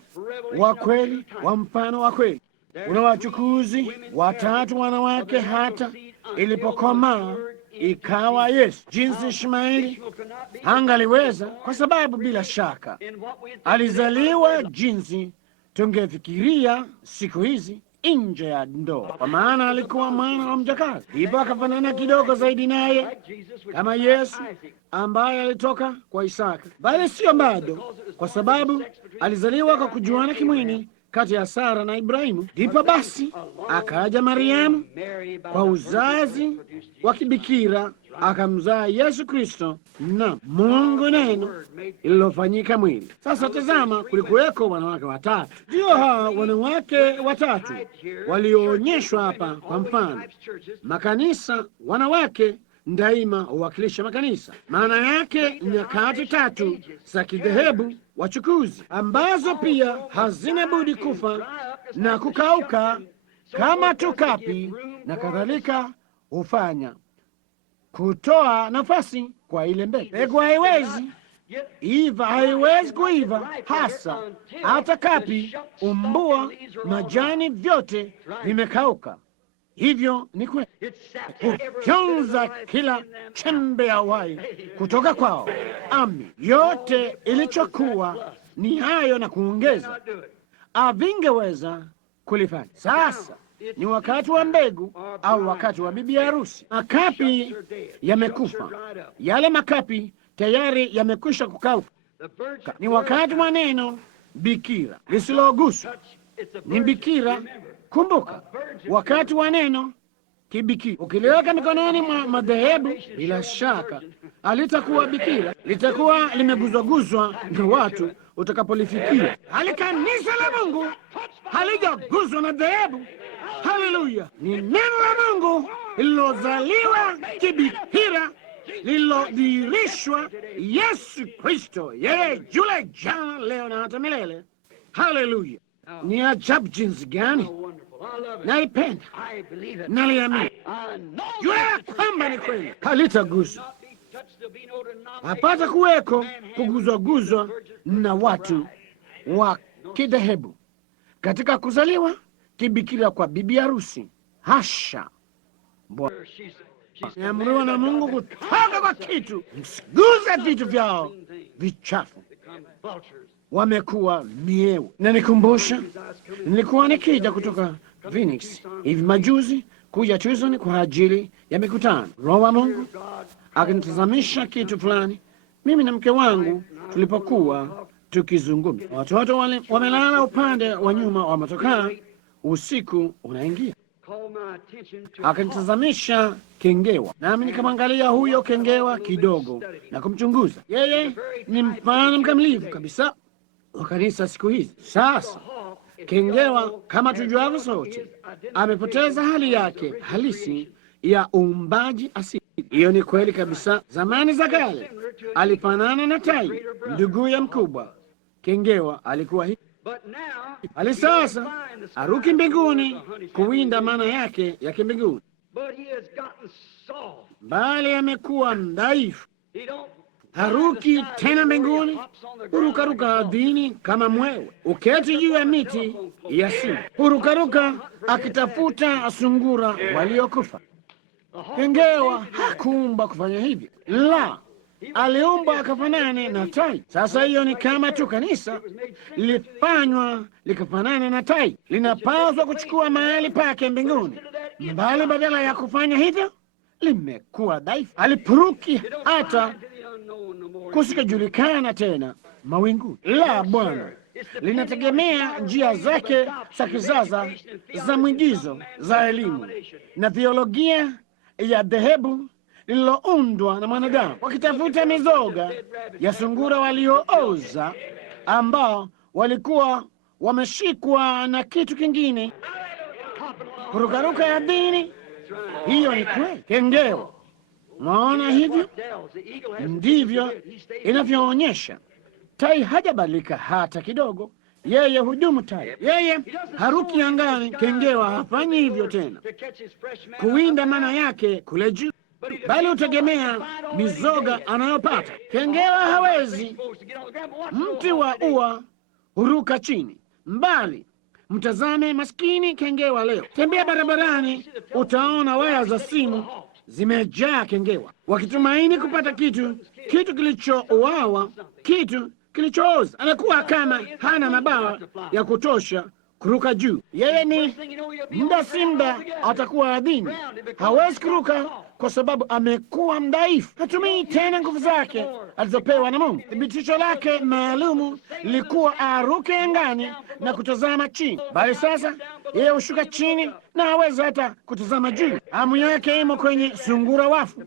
wa kweli wa mfano wa kweli. Kuna wachukuzi watatu wanawake, hata ilipokomaa ikawa Yesu. Jinsi Ishmaeli hangaliweza, kwa sababu bila shaka alizaliwa jinsi tungefikiria siku hizi nje ya ndoa, kwa maana alikuwa mwana wa mjakazi. Ndipo akafanana kidogo zaidi naye kama Yesu ambaye alitoka kwa Isaka, bali sio bado, kwa sababu alizaliwa kwa kujuana kimwili kati ya Sara na Ibrahimu. Ndipo basi akaja Mariamu kwa uzazi wa kibikira akamzaa Yesu Kristo, na Mungu neno lililofanyika mwili. Sasa tazama, kulikuweko wanawake watatu. Ndio hawa wanawake watatu walioonyeshwa hapa kwa mfano. Makanisa, wanawake daima huwakilisha makanisa. Maana yake nyakati tatu za kidhehebu wachukuzi, ambazo pia hazina budi kufa na kukauka kama tukapi na kadhalika, hufanya kutoa nafasi kwa ile mbegu. Mbegu haiwezi iva, haiwezi kuiva hasa hata kapi, umbua, majani, vyote vimekauka. Hivyo ni kweli, hufyonza kila chembe ya uhai kutoka kwao. Ami yote ilichokuwa ni hayo na kuongeza, avingeweza kulifanya. Sasa ni wakati wa mbegu au wakati wa bibi harusi. Makapi yamekufa, yale makapi tayari yamekwisha kukauka. Ni wakati wa neno bikira lisiloguswa, ni bikira. Kumbuka, wakati wa neno kibikira ukiliweka mikononi mwa madhehebu, bila shaka alitakuwa bikira, litakuwa limeguzwaguzwa na watu utakapolifikia. Hali kanisa la Mungu halijaguzwa na dhehebu. Haleluya! Ni neno la Mungu lililozaliwa kibikira, lililodhihirishwa Yesu Kristo, yeye yule jana, leo na hata milele. Haleluya! Ni ajabu jinsi gani naipenda, naliamini, jua ya kwamba ni kweli, halitaguswa. Hapata kuweko kuguzwaguzwa na watu wa kidhehebu katika kuzaliwa kibikira kwa bibi harusi. Hasha! Niamriwa na Mungu kutoka kwa kitu, msiguze vitu vyao vichafu, wamekuwa mieu. Na nikumbusha, nilikuwa nikija kutoka Phoenix hivi majuzi kuja Tucson kwa ajili ya mikutano. Roho wa Mungu akinitazamisha kitu fulani, mimi na mke wangu tulipokuwa tukizungumza. Watoto wamelala upande wa nyuma wa motokaa, usiku unaingia. Akanitazamisha kengewa, nami nikamwangalia huyo kengewa kidogo na kumchunguza. Yeye ni mfano mkamilifu kabisa wa kanisa siku hizi. Sasa kengewa, kama tujuavyo sote, amepoteza hali yake halisi ya uumbaji asili. Hiyo ni kweli kabisa. Zamani za kale alifanana na tai, nduguye mkubwa. Kengewa alikuwa hivi, bali sasa aruki mbinguni kuwinda maana yake ya kimbinguni, bali amekuwa mdhaifu. Haruki tena mbinguni, hurukaruka ardhini kama mwewe, uketi juu ya miti ya siri, hurukaruka akitafuta sungura waliokufa. Kengewa hakuumba kufanya hivyo, la, aliumba akafanane na tai. Sasa hiyo ni kama tu kanisa lilifanywa likafanane na tai, linapaswa kuchukua mahali pake mbinguni, bali badala ya kufanya hivyo limekuwa dhaifu. Alipuruki hata kusikajulikana tena mawingu. La, Bwana, linategemea njia zake za kisasa za mwigizo za elimu na biolojia ya dhehebu lililoundwa na mwanadamu, wakitafuta mizoga ya sungura waliooza ambao walikuwa wameshikwa na kitu kingine. Kurukaruka ya dini, hiyo ni kweli. Kengeo, mwaona hivyo? Ndivyo inavyoonyesha. Tai hajabadilika hata kidogo. Yeye hudumu tai, yeye haruki angani. Kengewa hafanyi hivyo tena kuwinda maana yake kule juu, bali hutegemea mizoga anayopata. Kengewa hawezi. Mti wa ua huruka chini mbali. Mtazame maskini kengewa leo. Tembea barabarani, utaona waya za simu zimejaa kengewa, wakitumaini kupata kitu kilichouawa, kitu kilichooza. Anakuwa kama hana mabawa ya kutosha kuruka juu. Yeye ni muda si muda atakuwa ardhini. Hawezi kuruka kwa sababu amekuwa mdhaifu. Hatumii tena nguvu zake alizopewa na Mungu. Thibitisho lake maalumu lilikuwa aruke angani na kutazama chini, bali sasa yeye hushuka chini na hawezi hata kutazama juu. Hamu yake imo kwenye sungura wafu,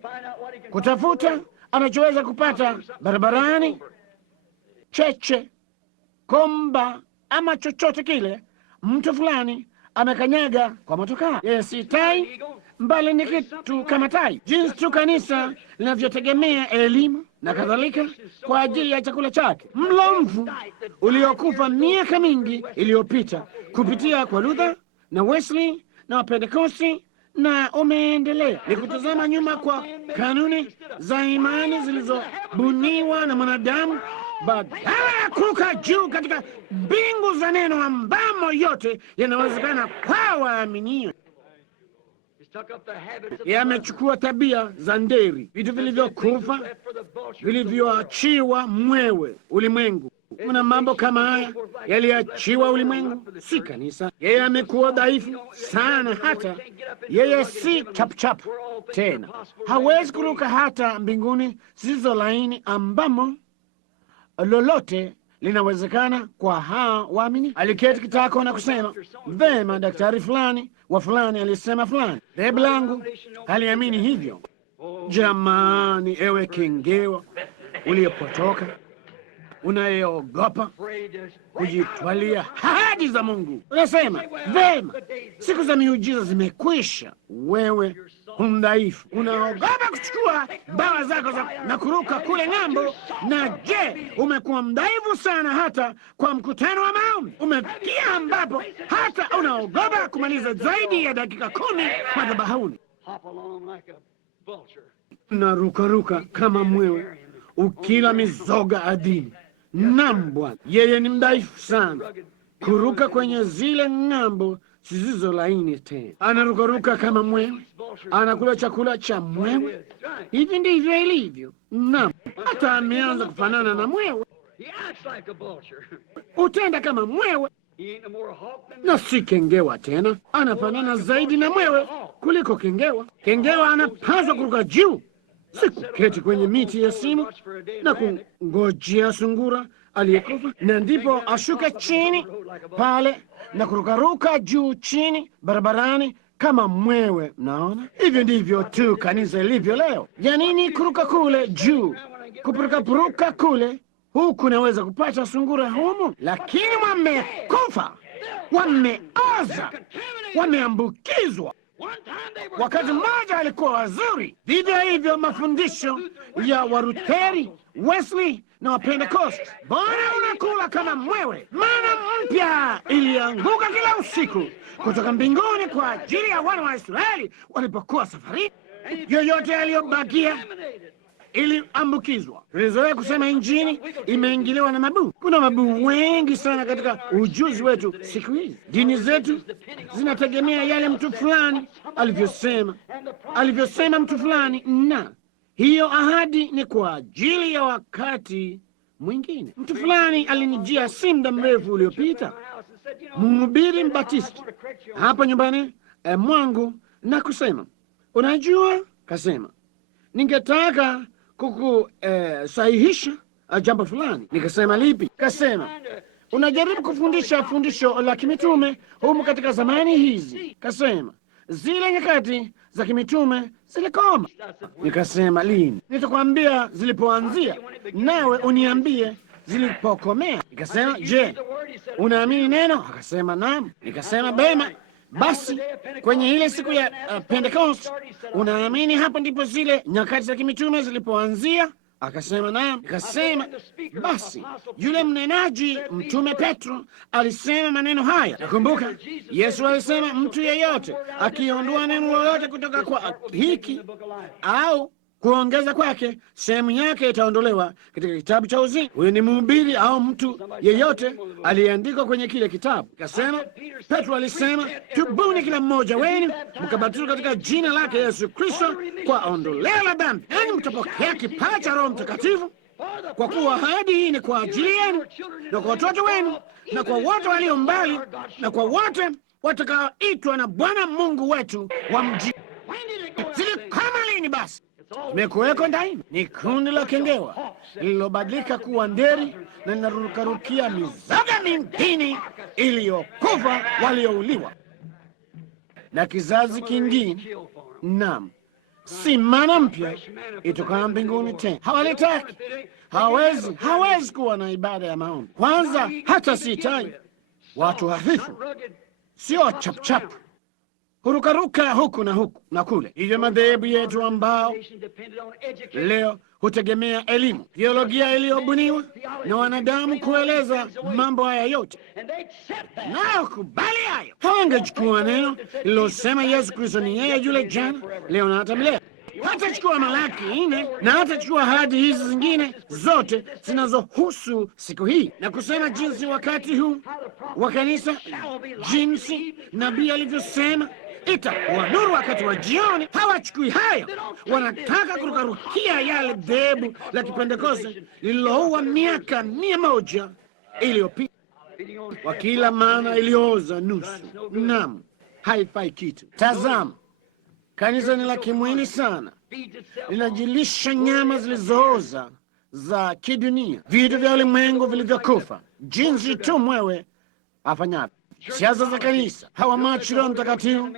kutafuta anachoweza kupata barabarani, cheche, komba ama chochote kile mtu fulani amekanyaga kwa motokaa. Yeye si tai, mbali ni kitu kama tai. Jinsi tu kanisa linavyotegemea elimu na kadhalika kwa ajili ya chakula chake. Mlomvu uliokufa miaka mingi iliyopita kupitia kwa Luther na Wesley na Wapentekosti na umeendelea ni kutazama nyuma kwa kanuni za imani zilizobuniwa na mwanadamu, badala ya kuruka juu katika mbingu za neno ambamo yote yanawezekana kwa waaminio. Yamechukua tabia za nderi, vitu vilivyokufa vilivyoachiwa mwewe ulimwengu. Kuna mambo kama haya yaliachiwa ulimwengu, si kanisa. Yeye amekuwa dhaifu sana, hata yeye si chapchap tena, hawezi kuruka hata mbinguni zisizo laini ambamo lolote linawezekana kwa hao waamini. Aliketi kitako na kusema, vema, daktari fulani wa fulani alisema fulani. Dhehebu langu haliamini hivyo. Jamani, ewe kengewa uliyepotoka, unayeogopa kujitwalia ahadi za Mungu, unasema vema, siku za miujiza zimekwisha. Wewe mdhaifu, unaogopa kuchukua bawa zako na kuruka kule ng'ambo. Na je, umekuwa mdhaifu sana hata kwa mkutano wa maombi? Umefikia ambapo hata unaogopa kumaliza zaidi ya dakika 10 madhabahuni. Unarukaruka kama mwewe ukila mizoga adini. Naam Bwana, yeye ni mdhaifu sana kuruka kwenye zile ng'ambo zisizo laini tena. Anarukaruka kama mwewe, anakula chakula cha mwewe. Hivi ndivyo ilivyo. Naam, hata ameanza kufanana na mwewe. Utenda kama mwewe na si kengewa tena. Anafanana zaidi na mwewe kuliko kengewa. Kengewa anapaswa kuruka juu, si kuketi kwenye miti ya simu na kungojea sungura aliyekufa, na ndipo ashuke chini pale na kurukaruka juu chini barabarani kama mwewe. Mnaona, hivyo ndivyo tu kanisa ilivyo leo. Ya nini kuruka kule juu, kupurukapuruka kule huku? Naweza kupata sungura humu, lakini wamekufa, wameoza, wameambukizwa. Wakati mmoja alikuwa wazuri. Vivyo hivyo mafundisho ya Walutheri, Wesley na Wapentekoste. Mbona unakula kama mwewe? Mana mpya ilianguka kila usiku kutoka mbinguni kwa ajili ya wana wa Israeli walipokuwa safari. Yoyote yaliyobakia iliambukizwa. Tulizoea kusema injili imeingiliwa na mabuu. Kuna mabuu wengi sana katika ujuzi wetu siku hizi. Dini zetu zinategemea yale mtu fulani alivyosema mtu fulani, na hiyo ahadi ni kwa ajili ya wakati mwingine. Mtu fulani alinijia si muda mrefu uliopita, mhubiri Mbatisti hapa nyumbani mwangu, na kusema, unajua, kasema, ningetaka kukusahihisha jambo fulani. Nikasema lipi? Kasema unajaribu kufundisha fundisho la kimitume humu katika zamani hizi. Kasema zile nyakati za kimitume zilikoma. Nikasema lini? Nitakwambia zilipoanzia, nawe uniambie zilipokomea. Nikasema je, unaamini neno? Akasema naam. Nikasema bema, basi kwenye ile siku ya Pentecost unaamini hapo ndipo zile nyakati za kimitume zilipoanzia? Akasema naam. Nikasema basi yule mnenaji mtume Petro alisema maneno haya. Nakumbuka Yesu alisema mtu yeyote akiondoa neno lolote kutoka kwa hiki au kuongeza kwake, sehemu yake itaondolewa katika kitabu cha uzima. Huyo ni mhubiri au mtu yeyote aliyeandikwa kwenye kile kitabu. Kasema Petro alisema, tubuni kila mmoja wenu mkabatizwe katika jina lake Yesu Kristo kwa ondoleo la dhambi, nanyi mtapokea kipawa cha Roho Mtakatifu, kwa kuwa ahadi hii ni kwa ajili yenu na kwa watoto wenu na kwa wote walio mbali na kwa wote watakaoitwa na Bwana Mungu wetu wa mji. Zilikoma lini basi? Imekuweko daima. Ni kundi la kengewa lililobadilika kuwa nderi na linarukarukia mizoga mingine iliyokufa waliouliwa na kizazi kingine. Naam, si mana mpya itokaa mbinguni tena. Hawalitaki, hawezi kuwa na ibada ya maombi. Kwanza hata sitai watu hafifu, sio chapchapu, hurukaruka huku na huku na kule. Hivyo madhehebu yetu ambao leo hutegemea elimu, teolojia iliyobuniwa na wanadamu kueleza mambo haya yote, nao kubali hayo. Hawangechukua neno lililosema Yesu Kristo ni yeye yule jana, leo na hata milele. Hatachukua Malaki 4 na hatachukua ahadi hizi zingine zote zinazohusu siku hii na kusema jinsi wakati huu wa kanisa, jinsi nabii alivyosema itakuwa nuru wakati wa jioni. Hawachukui hayo, wanataka kurukarukia yale dhehebu la Kipentekoste lililoua miaka 100 iliyopita, kwa kila maana iliyooza nusu. Naam, haifai kitu. Tazama, kanisa ni la kimwili sana, linajilisha nyama zilizooza za kidunia, vitu vya ulimwengu vilivyokufa, jinsi tu mwewe afanyavyo. Siasa za kanisa hawamachi Roho Mtakatifu.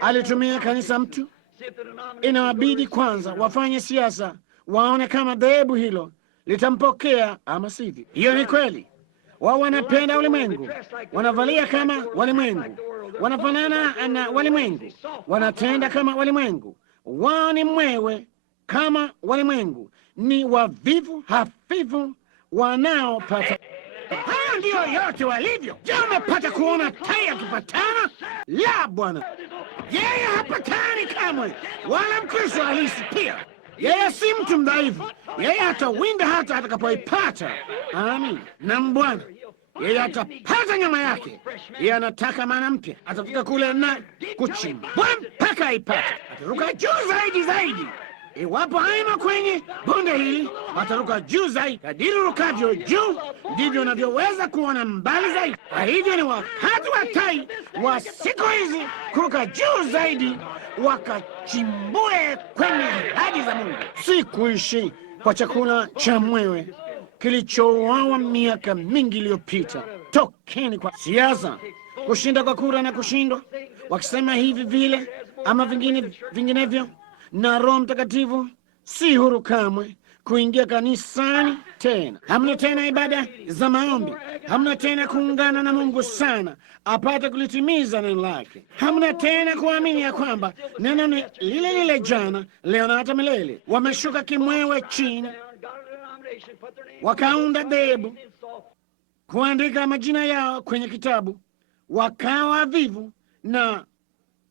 Alitumia kanisa mtu, inawabidi kwanza wafanye siasa, waone kama dhehebu hilo litampokea ama sivyo. Hiyo ni kweli. Wao wanapenda ulimwengu, wanavalia kama walimwengu, wanafanana na walimwengu, wanatenda kama walimwengu. Wao ni mwewe kama walimwengu, ni wavivu hafifu wanaopata. Haya ndiyo yote walivyo. Je, umepata kuona tai akipatana? La, Bwana, yeye hapatani kamwe, wala Mkristo halisi pia. Yeye si mtu mdhaifu, yeye atawinda hata atakapoipata. Amin. Na Bwana, yeye atapata nyama yake. Yeye anataka maana mpya, atafika kule na kuchimbua mpaka aipate. Ataruka juu zaidi. Iwapo haima kwenye bonde hili, ataruka juu zaidi. Kadiri rukavyo juu, ndivyo unavyoweza kuona mbali zaidi. Kwa hivyo ni wakati wa tai wa siku hizi kuruka juu zaidi, wakachimbue kwenye ahadi za Mungu, si kuishi kwa chakula cha mwewe kilichouawa miaka mingi iliyopita. Tokeni kwa siasa, kushinda kwa kura na kushindwa, wakisema hivi vile ama vinginevyo. Na Roho Mtakatifu si huru kamwe kuingia kanisani tena. Hamna tena ibada za maombi, hamna tena kuungana na Mungu sana apate kulitimiza neno lake. Hamna tena kuamini ya kwamba neno ni lile lile jana, leo na hata milele. Wameshuka kimwewe chini, wakaunda dhehebu, kuandika majina yao kwenye kitabu, wakawa wavivu na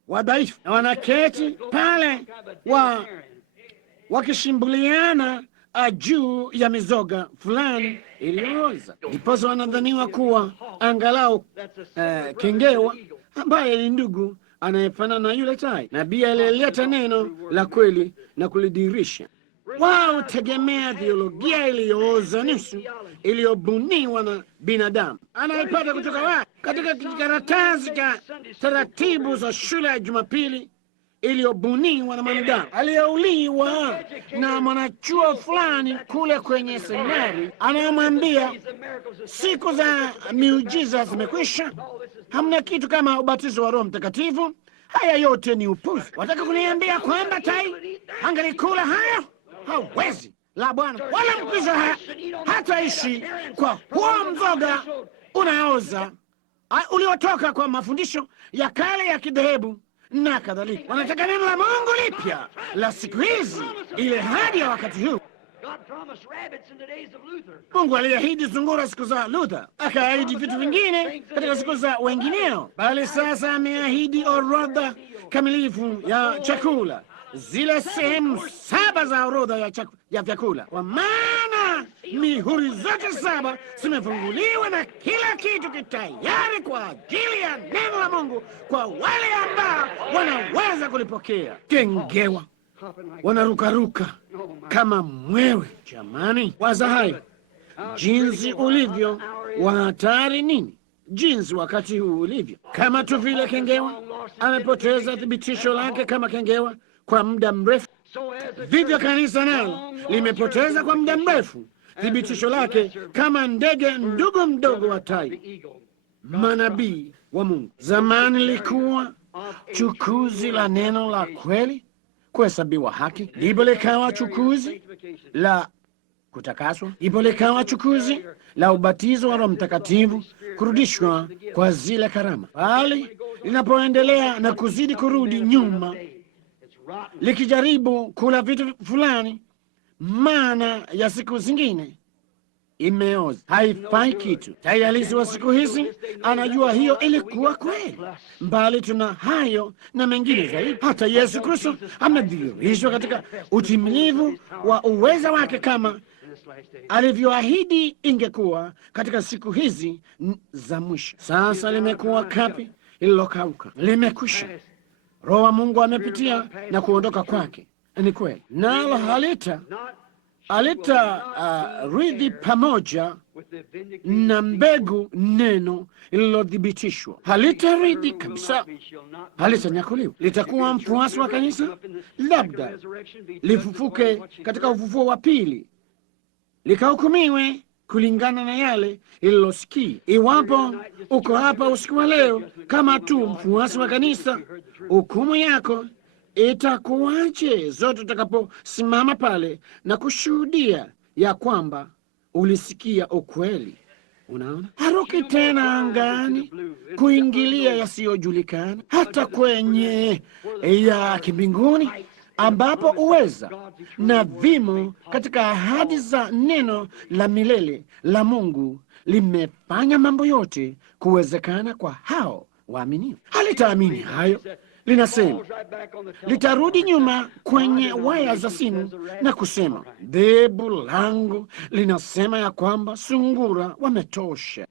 wadhaifu, na wanaketi pale wakishimbuliana juu ya mizoga fulani iliyooza. Ndiposa wanadhaniwa kuwa angalau kengewa ambaye ni ndugu anayefanana na yule tai. Nabii alileta neno la kweli na kulidirisha. Wao tegemea theolojia iliyooza nusu iliyobuniwa na binadamu. Anaipata kutoka wapi? Katika karatasi cha taratibu za shule ya Jumapili iliyobuniwa na mwanadamu aliyeuliwa na mwanachuo fulani kule kwenye seminari, anamwambia siku za miujiza zimekwisha, hamna kitu kama ubatizo wa Roho Mtakatifu. Haya yote ni upuzi. Wataka kuniambia kwamba tai angalikula hayo? Hawezi. La, Bwana, wala Mkristo hataishi kwa huo mzoga unaoza uliotoka kwa mafundisho ya kale ya kidhehebu na kadhalika. Wanataka neno la Mungu lipya la siku hizi, ile hadi ya wakati huu. Mungu aliahidi sungura siku za Luther, akaahidi vitu vingine katika siku za wengineo, bali sasa ameahidi orodha kamilifu ya chakula, zile sehemu 7 za orodha ya vyakula, kwa maana mihuri zote 7 zimefunguliwa na kila kitu kitayari kwa ajili ya neno la Mungu kwa wale ambao wanaweza kulipokea. Kengewa wanarukaruka kama mwewe. Jamani, waza hayo, jinsi ulivyo wa hatari nini, jinsi wakati huu ulivyo. Kama tu vile kengewa amepoteza thibitisho lake kama kengewa kwa muda mrefu, vivyo kanisa nalo limepoteza kwa muda mrefu thibitisho lake kama ndege ndugu mdogo wa tai, manabii wa Mungu. Zamani lilikuwa chukuzi la neno la kweli, kuhesabiwa haki, ndipo likawa chukuzi la kutakaswa, ndipo likawa chukuzi la ubatizo wa Roho Mtakatifu, kurudishwa kwa zile karama. Bali linapoendelea na kuzidi kurudi nyuma, likijaribu kula vitu fulani, maana ya siku zingine imeoza, haifai kitu. Tayari wa siku hizi anajua hiyo ilikuwa kweli, mbali tuna hayo na mengine zaidi. Hata Yesu Kristo amedhihirishwa katika utimilivu wa uweza wake kama alivyoahidi ingekuwa katika siku hizi za mwisho. Sasa limekuwa kapi lililokauka, limekwisha. Roho wa Mungu amepitia na kuondoka kwake, ni kweli, nalo ridhi pamoja na mbegu neno lililothibitishwa. Halitaridhi kabisa, halitanyakuliwa. Litakuwa mfuasi wa kanisa, labda lifufuke katika ufufuo wa pili, likahukumiwe kulingana na yale ililosikia. Iwapo uko hapa usiku wa leo kama tu mfuasi wa kanisa, hukumu yako itakuwaje zote utakaposimama pale na kushuhudia ya kwamba ulisikia ukweli? Unaona, haruki tena angani kuingilia yasiyojulikana, hata kwenye ya kimbinguni, ambapo uweza na vimo katika ahadi za neno la milele la Mungu limefanya mambo yote kuwezekana kwa hao waaminio. Halitaamini hayo. Linasema litarudi nyuma kwenye waya za simu na kusema, dhehebu langu linasema ya kwamba sungura wametosha.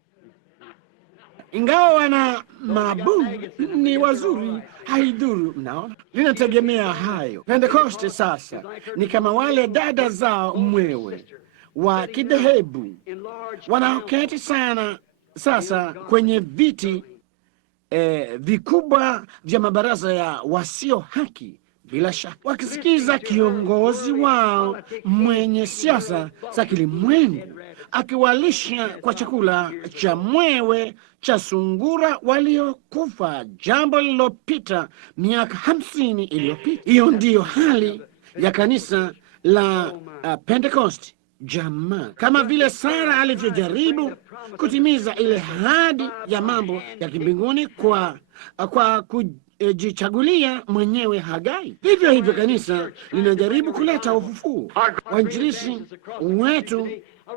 Ingawa wana mabudu ni wazuri, haidhuru. Mnaona, linategemea hayo. Pentekoste sasa ni kama wale dada zao mwewe wa kidhehebu wanaoketi sana sasa kwenye viti vikubwa vya mabaraza ya wasio haki, bila shaka wakisikiza kiongozi wao mwenye siasa za kilimwengu akiwalisha kwa chakula cha mwewe cha sungura waliokufa, jambo lililopita miaka 50 iliyopita. Hiyo ndiyo hali ya kanisa la Pentecost. Jamaa, kama vile Sara alivyojaribu kutimiza ile ahadi ya mambo ya kimbinguni kwa kujichagulia mwenyewe Hagai, vivyo hivyo kanisa linajaribu kuleta ufufuo. Wainjilisti wetu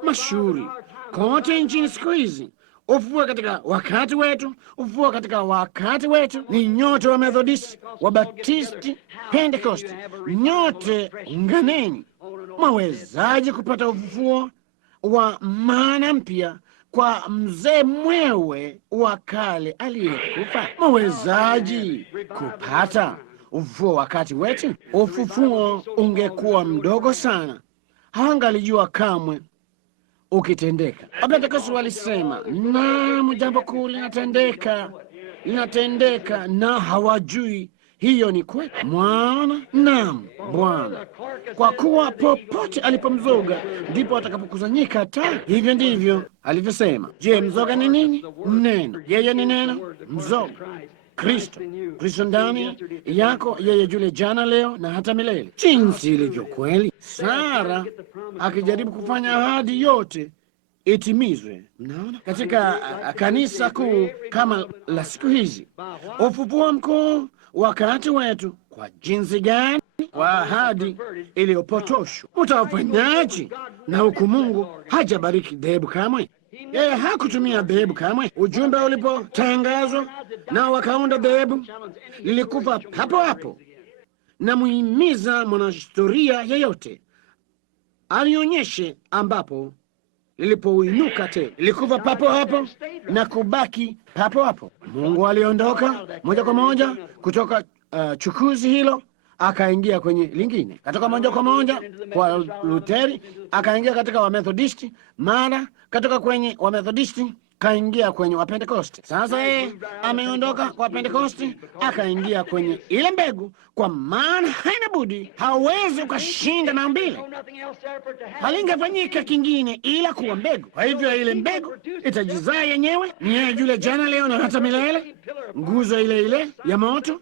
mashuhuri kote nchini siku hizi, ufufuo katika wakati wetu, ufufuo katika wakati wetu. Ni nyote wa Methodisti, wa Baptisti, Pentecost, nyote unganeni. Mwawezaje kupata ufufuo wa maana mpya kwa mzee mwewe wa kale aliyekufa? Mwawezaje kupata ufufuo wakati wetu? Ufufuo ungekuwa mdogo sana, hawangalijua kamwe ukitendeka. Wapentekoste walisema, naam, jambo kuu linatendeka, na hawajui Hiyo ni kweli, mwana. Naam Bwana, kwa kuwa popote alipomzoga ndipo atakapokusanyika ta. Hivyo ndivyo alivyosema. Je, mzoga ni nini? Neno. Yeye ni neno. Mzoga Kristo. Kristo ndani yako, yeye yule jana, leo na hata milele. Jinsi ilivyo kweli! Sara akijaribu kufanya ahadi yote itimizwe. Mnaona, katika kanisa kuu kama la siku hizi, ufufuo mkuu wakati wetu, kwa jinsi gani wa ahadi iliyopotoshwa. Utafanyaje? Na huku Mungu hajabariki dhehebu kamwe. Yeye hakutumia dhehebu kamwe. Ujumbe ulipotangazwa na wakaunda dhehebu, lilikufa hapo hapo. Na muhimiza mwanahistoria yeyote alionyeshe ambapo lilipoinuka tena. Lilikufa papo hapo na kubaki papo hapo. Mungu aliondoka moja kwa moja kutoka chukuzi hilo akaingia kwenye lingine, katoka moja kwa moja kwa Luteri akaingia katika Wamethodisti, mara katoka kwenye Wamethodisti kaingia kwenye Wapentekoste. Sasa yeye ameondoka kwa Pentekoste akaingia kwenye ile mbegu, kwa maana haina budi, hawezi ukashinda maumbile, halingefanyika kingine ila kuwa mbegu. Kwa hivyo ile mbegu itajizaa yenyewe. Ni yeye yule jana, leo na hata milele, nguzo ile ile ya moto,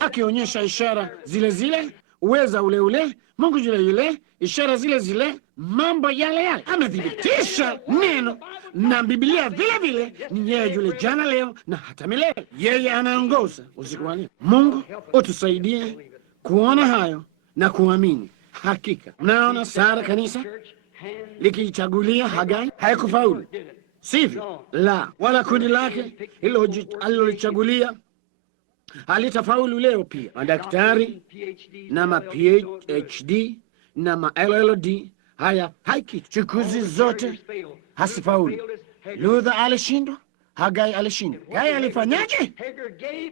akionyesha ishara zile zile, uweza ule ule, Mungu yule yule, ishara zile zile, mambo yale yale. Amethibitisha neno na Biblia vile vile, ni yeye yule jana, leo na hata milele. Yeye anaongoza usiku wa leo. Mungu utusaidie kuona hayo na kuamini. Hakika mnaona Sara, kanisa likichagulia Hagai, haikufaulu, sivyo? La, wala kundi lake alilolichagulia halitafaulu leo pia. Madaktari na ma PhD na ma LLD haya haikitu. Chukuzi zote hasifaulu. Luther alishindwa, Hagai alishindwa. Hagai alifanyaje?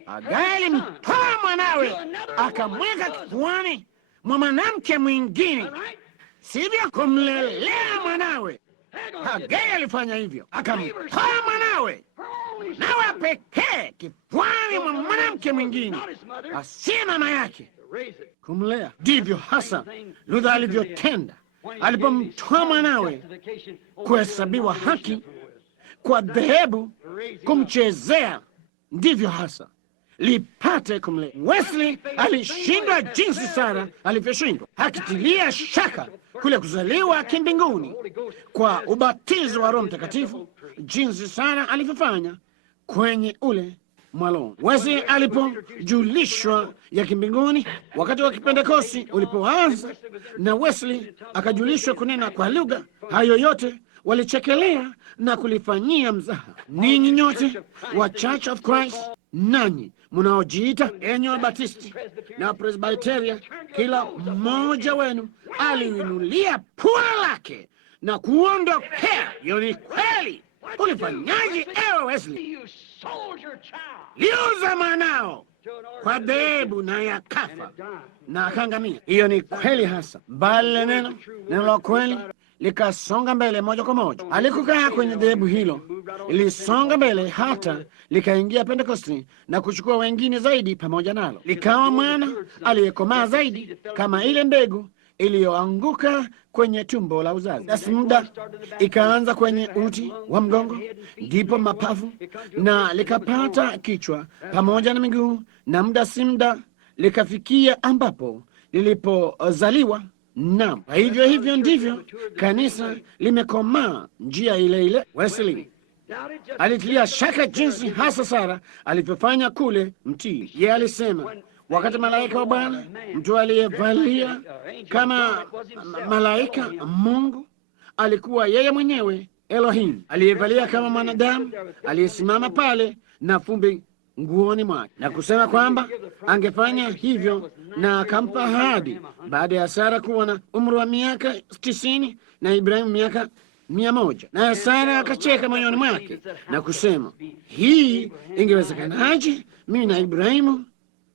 Hagai alimtoa mwanawe akamweka kifuani mwa mwanamke mwingine, sivyo? Kumlelea mwanawe. Hagai alifanya hivyo, akamtoa mwanawe nawe pekee kifuani mwa mwanamke mwingine asiye mama yake, kumlea. Ndivyo hasa Luther alivyotenda alipomtoa mwanawe kuhesabiwa haki kwa dhehebu kumchezea. Ndivyo hasa lipate kumlea. Wesley alishindwa jinsi Sara alivyoshindwa, akitilia shaka kule kuzaliwa kimbinguni kwa ubatizo wa Roho Mtakatifu, jinsi Sara alivyofanya kwenye ule mwaloni. Wesley alipojulishwa ya kimbinguni wakati wa Kipentekosti ulipoanza, na Wesley akajulishwa kunena kwa lugha, hayo yote walichekelea na kulifanyia mzaha. Ninyi nyote wa Church of Christ, nanyi mnaojiita enyi Wabatisti na Presbyteria, kila mmoja wenu aliinulia pua lake na kuondokea. Hiyo ni kweli. Ulifanyaje ewe Wesley? Liuza mwanao kwa dhehebu na yakafa na akangamia. Hiyo ni kweli hasa, bali neno la kweli likasonga mbele moja kwa moja. Alikukaa kwenye dhehebu hilo, ilisonga mbele hata likaingia Pentekosti na kuchukua wengine zaidi pamoja nalo, likawa mwana aliyekomaa zaidi, kama ile mbegu iliyoanguka kwenye tumbo la uzazi. Basi muda ikaanza kwenye uti wa mgongo, ndipo mapafu, na likapata kichwa pamoja na miguu, na muda si muda likafikia ambapo lilipozaliwa. Naam, hivyo ndivyo kanisa limekomaa njia ile ile. Wesley alitilia shaka jinsi hasa Sara alivyofanya kule mtini. Yeye alisema wakati malaika wa Bwana, mtu aliyevalia kama malaika Mungu, alikuwa yeye mwenyewe Elohim, aliyevalia kama mwanadamu, aliyesimama pale na fumbi nguoni mwake, na kusema kwamba angefanya hivyo, na akampa ahadi baada ya Sara kuwa na umri wa miaka 90 na Ibrahimu miaka 100. Naye Sara akacheka moyoni mwake na kusema, hii ingewezekanaje? Mimi na Ibrahimu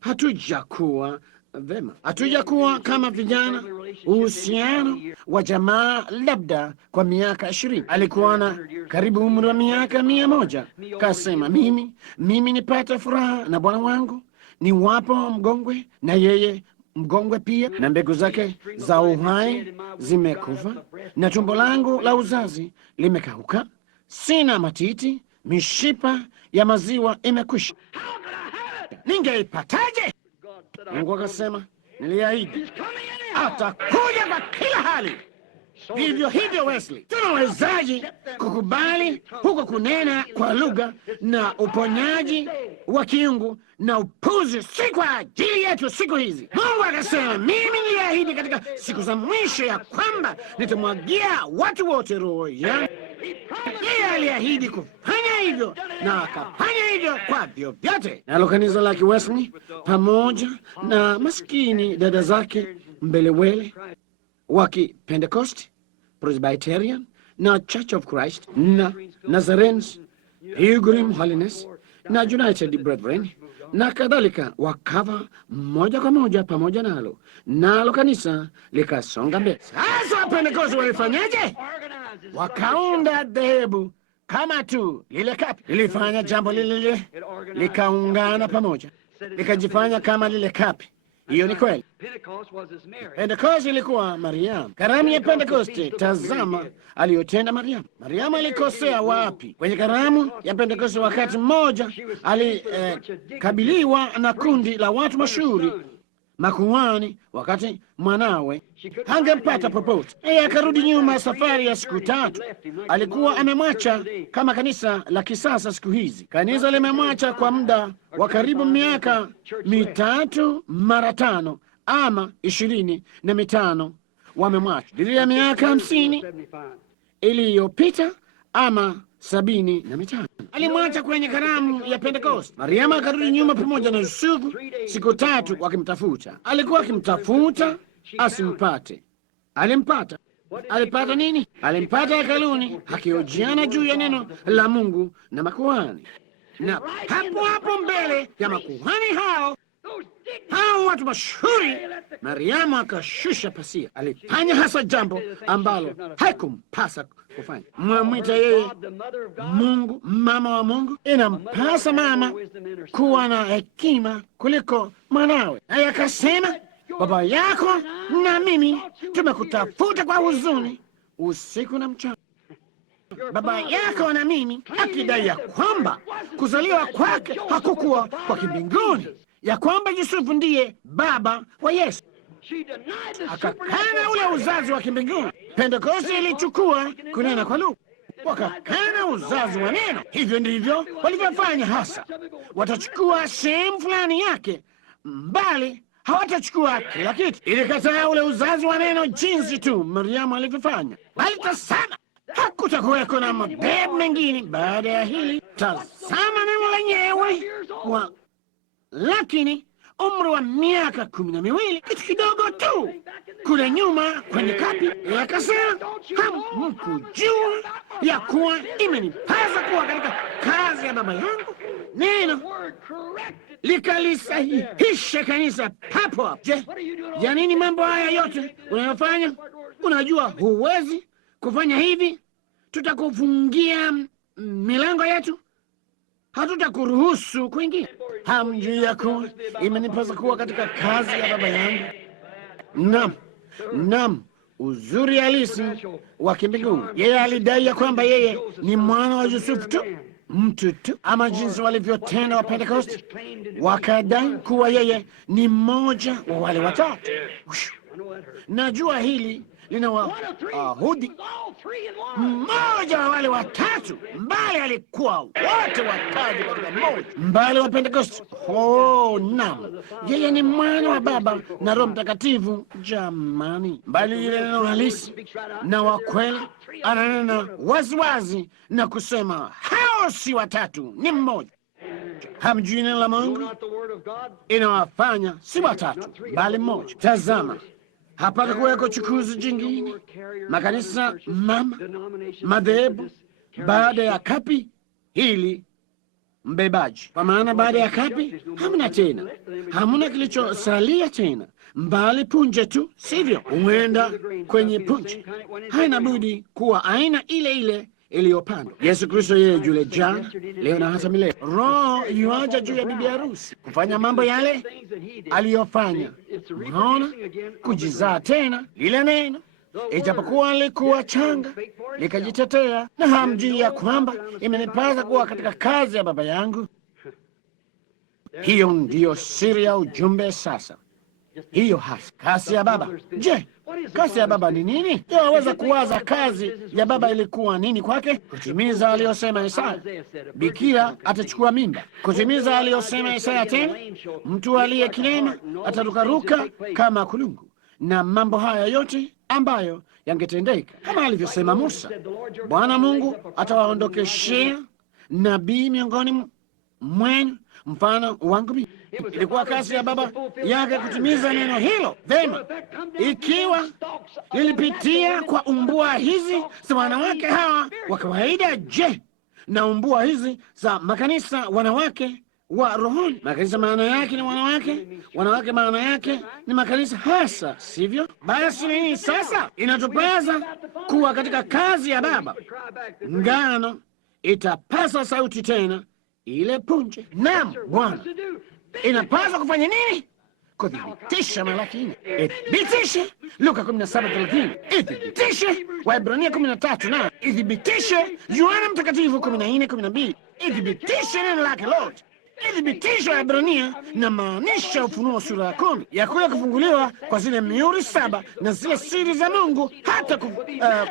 hatujakuwa vema, hatujakuwa kama vijana, uhusiano wa jamaa labda kwa miaka 20. Alikuwa na karibu umri wa miaka 100. Kasema, mimi nipate furaha na bwana wangu ni wapo mgongwe na yeye mgongwe pia, na mbegu zake za uhai zimekufa, na tumbo langu la uzazi limekauka, sina matiti, mishipa ya maziwa imekwisha. Ningeipataje? Mungu akasema, niliahidi atakuja kwa kila hali. Vivyo hivyo Wesley, tunawezaji kukubali huko kunena kwa lugha na uponyaji wa kiungu na upuzi si kwa ajili yetu siku hizi? Mungu akasema, mimi niliahidi katika siku za mwisho ya kwamba nitamwagia watu wote roho yangu. Yeye aliahidi kufanya hivyo na akafanya hivyo kwa vyovyote. Nalo kanisa la Wesley pamoja na maskini dada zake mbelewele wa Pentecost, Presbyterian na Church of Christ na Nazarenes, Pilgrim Holiness na United Brethren na kadhalika, wakava moja kwa moja pamoja nalo kanisa likasonga mbele. Sasa wa Pentecost walifanyaje? Wakaunda dhehebu kama tu lile kapi lilifanya jambo lile, likaungana pamoja, likajifanya kama lile kapi. Hiyo ni kweli. Pentecost ilikuwa Mariamu. Karamu ya Pentecost, tazama aliyotenda Mariamu. Mariamu alikosea wapi? Kwenye karamu ya Pentecost, wakati mmoja alikabiliwa na kundi la watu mashuhuri makuhani, wakati mwanawe hangempata popote. Yeye akarudi nyuma safari ya siku 3. Alikuwa amemwacha kama kanisa la kisasa siku hizi. Kanisa limemwacha kwa muda wa karibu miaka 3 mara 5 ama 25 wamemwacha. Dili ya miaka 50 iliyopita ama 75 alimwacha kwenye karamu ya Pentecost. Mariamu akarudi nyuma pamoja na Yusufu siku 3 wakimtafuta. Alikuwa akimtafuta asimpate. Alimpata. Alipata nini? Alimpata hekaluni akihojiana juu ya neno la Mungu na makuhani, na hapo mbele ya makuhani hao watu mashuhuri, Mariamu akashusha pasia. Alifanya hasa jambo ambalo haikumpasa kufanya. Mwamwita yeye Mungu, mama wa Mungu. Inampasa mama kuwa na hekima kuliko mwanawe. Naye akasema, baba yako na mimi tumekutafuta kwa huzuni usiku na mchana. Baba yako na mimi, akidai ya kwamba kuzaliwa kwake hakukuwa kwa kimbinguni, ya kwamba Yusufu ndiye baba wa Yesu. Akakana ule uzazi wa kimbinguni. Pentekoste ilichukua kunena kwa lugha, wakakana uzazi wa neno. Hivyo ndivyo walivyofanya hasa. Watachukua sehemu fulani yake, mbali hawatachukua kila kitu. Ilikataa ule uzazi wa neno jinsi tu Mariamu alivyofanya. Bali tazama, hakutakuweko na mabebu mengine baada ya hili. Tazama neno lenyewe lakini umri wa miaka 12, kitu kidogo tu kule nyuma kwenye kapi, akasema, hamkujua ya kuwa imenipasa kuwa katika kazi ya baba yangu? Neno likalisahihisha kanisa papo hapo. Je, ya nini mambo haya yote unayofanya? Unajua huwezi kufanya hivi, tutakufungia milango yetu, hatutakuruhusu kuingia. Hamjui ya kuwa imenipasa kuwa katika kazi ya baba yangu? Naam, uzuri halisi wa kimbinguni. Yeye alidai ya kwamba yeye ni mwana wa Yusufu tu, mtu tu, ama jinsi walivyotenda wa Pentecost, wakadai kuwa yeye ni mmoja wa wale watatu. Najua hili lina Wayahudi, mmoja wa wale watatu, mbali alikuwa wote watatu katika mmoja, mbali wa Pentecost. Naam, yeye ni mwana wa Baba na Roho Mtakatifu. Jamani, mbali ile neno halisi na wa kweli, ananena waziwazi na kusema hao si watatu, ni mmoja. Hamjui neno la Mungu inawafanya si watatu, bali mmoja. Tazama, hapata kuweko chukuzi jingine, makanisa mama, madhehebu baada ya kapi hili mbebaji. Kwa maana baada ya kapi hamna tena, hamna kilichosalia tena, mbali punje tu, sivyo? Huenda kwenye punje, haina budi kuwa aina ile ile iliyopandwa. Yesu Kristo yeye yule jana, leo na hata milele. Roho yuaja juu ya bibi harusi kufanya mambo yale aliyofanya. Unaona, kujizaa tena lile neno, ijapokuwa alikuwa changa, likajitetea. Na hamjui ya kwamba imenipasa kuwa katika kazi ya Baba yangu? Hiyo ndiyo siri ya ujumbe sasa. Hiyo hasa kazi ya Baba. Je, kazi ya Baba ni nini? Waweza kuwaza kazi ya Baba ilikuwa nini kwake? Kutimiza aliyosema Isaya, bikira atachukua mimba. Kutimiza aliyosema Isaya tena, mtu aliye kilema atarukaruka kama kulungu, na mambo haya yote ambayo yangetendeka kama alivyosema Musa. Bwana Mungu atawaondokeshea nabii miongoni mwenu mfano wangu mimi. Ilikuwa kazi ya Baba yake kutimiza neno hilo. Vema, ikiwa lilipitia kwa umbua hizi za wanawake hawa wa kawaida, je, na umbua hizi za makanisa wanawake wa rohoni? Makanisa maana yake ni wanawake, wanawake maana yake ni makanisa hasa, sivyo? Basi nini sasa? Inatupasa kuwa katika kazi ya Baba. Ngano itapasa sauti tena ile punje. Naam Bwana, inapaswa kufanya nini? Kuthibitisha Malaki 4, ithibitishe Luka 17:30, ithibitishe Waebrania 13, na ithibitishe Yohana Mtakatifu 14:12, ithibitishe neno lake lote, ithibitishe Waebrania na maanisha Ufunuo sura ya 10 ya kule kufunguliwa kwa zile mihuri 7 na zile siri za Mungu, hata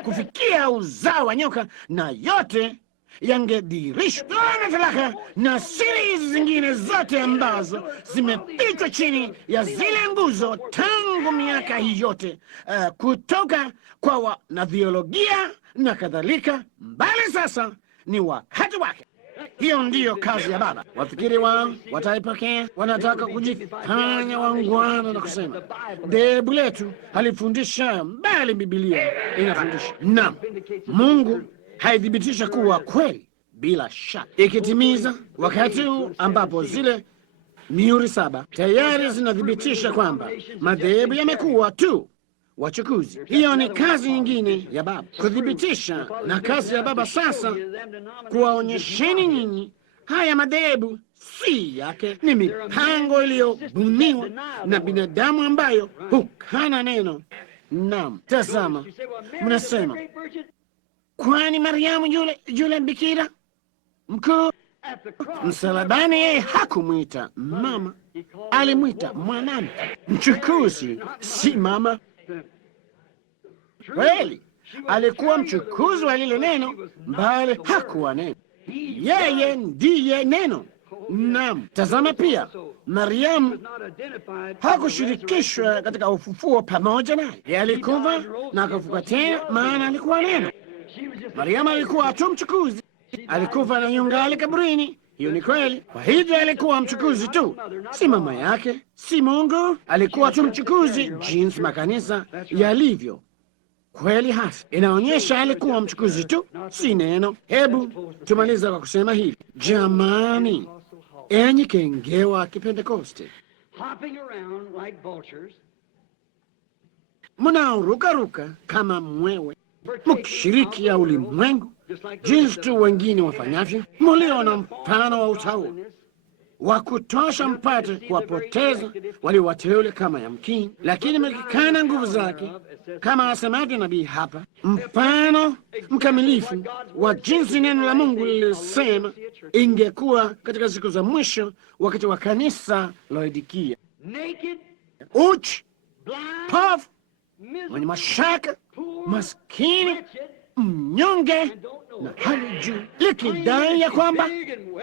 kufikia uzao wa nyoka, na yote yangedhihirishwa na talaka na siri hizi zingine zote ambazo zimefichwa chini ya zile nguzo tangu miaka hii yote, kutoka kwa wanathiolojia na kadhalika. Mbali sasa ni wakati wake. Hiyo ndiyo kazi ya Baba. Wafikiri wao wataipokea? Wanataka kujifanya wangwana na kusema dhehebu letu halifundisha, bali Biblia inafundisha. Naam, Mungu haithibitisha kuwa kweli bila shaka, ikitimiza wakati huu ambapo zile mihuri 7 tayari zinathibitisha kwamba madhehebu yamekuwa tu wachukuzi. Hiyo ni kazi nyingine ya Baba kuthibitisha, na kazi ya Baba sasa kuwaonyesheni nyinyi haya madhehebu si yake, ni mipango iliyobuniwa na binadamu ambayo hukana neno. Naam, tazama, mnasema kwani Mariamu yule bikira mkuu msalabani, yeye hakumwita mama, alimwita mwanamke mchukuzi, si mama. Kweli alikuwa mchukuzi wa lile neno, bali hakuwa neno. Yeye ndiye neno. Naam, tazama pia Mariamu hakushirikishwa katika ufufuo pamoja naye. Yeye alikufa na akafuka tena, maana alikuwa neno. Mariamu alikuwa tu mchukuzi, alikufa na yungali kaburini. Hiyo ni kweli. Kwa hivyo alikuwa mchukuzi tu, si mama yake, si Mungu. Alikuwa tu mchukuzi, jinsi makanisa yalivyo. Kweli hasa inaonyesha alikuwa mchukuzi tu, si neno. Hebu tumaliza kwa kusema hivi, jamani, enyi kengewa Kipentekoste, mnaorukaruka kama mwewe mkishiriki ya ulimwengu jinsi tu wengine wafanyavyo, mulio na mfano wa utaua wa kutosha mpate kuwapoteza walio wateule kama yamkini, lakini mkikana nguvu zake, kama asemavyo nabii hapa, mfano mkamilifu wa jinsi neno la Mungu lilisema ingekuwa katika siku za mwisho, wakati wa kanisa Laodikia: uchi, pofu, mwenye mashaka, maskini, mnyonge na hali juu, likidai ya kwamba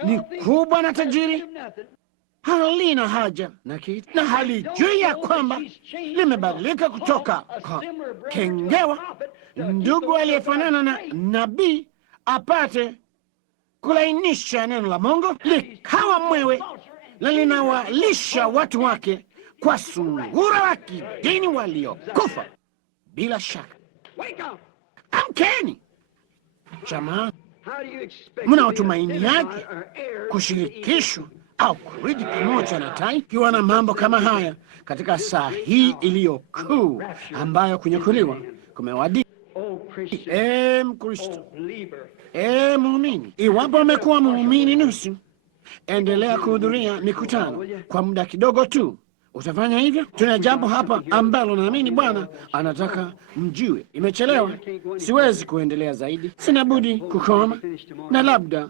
ni kubwa na tajiri, halina haja na kitu, na halijui ya kwamba limebadilika kutoka kwa kengewa, ndugu aliyefanana na nabii, apate kulainisha neno la Mungu, likawa mwewe na linawalisha watu wake kwa sungura wa kidini waliokufa. Bila shaka, amkeni jamaa, mnaotumaini yake kushirikishwa au kurudi pamoja na tai, kiwa na mambo kama haya katika saa hii iliyo kuu ambayo kunyakuliwa kumewadia. Mkristo, muumini, iwapo amekuwa muumini nusu, endelea kuhudhuria mikutano kwa muda kidogo tu. Utafanya hivyo. Tuna jambo hapa ambalo naamini Bwana anataka mjue. Imechelewa, siwezi kuendelea zaidi, sina budi kukoma, na labda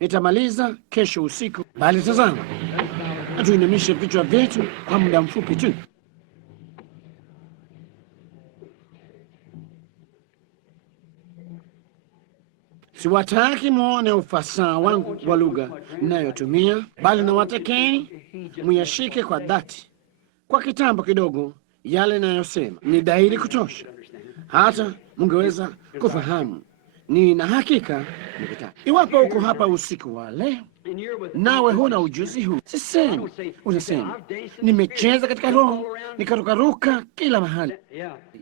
nitamaliza kesho usiku. Bali tazama, tuinamishe vichwa vyetu kwa muda mfupi tu. Siwataki muone ufasaha wangu wa lugha ninayotumia, bali nawatakeni muyashike kwa dhati. Kwa kitambo kidogo, yale ninayosema ni dhahiri kutosha, hata mungeweza kufahamu. Nina hakika nikitaka. Iwapo uko hapa usiku wa leo nawe huna ujuzi huu, sisemi, unasema nimecheza katika roho nikarukaruka kila mahali.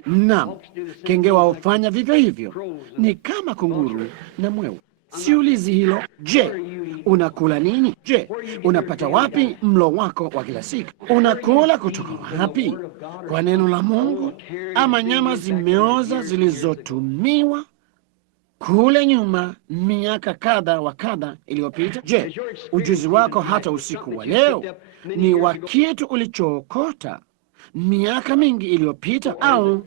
Naam, kenge waofanya vivyo hivyo, ni kama kunguru na mwewe. Siulizi hilo. Je, unakula nini? Je, unapata wapi mlo wako wa kila siku? Unakula kutoka wapi? Kwa neno la Mungu ama nyama zimeoza zilizotumiwa kule nyuma miaka kadha wa kadha iliyopita? Je, ujuzi wako hata usiku wa leo ni wa kitu ulichookota miaka mingi iliyopita, au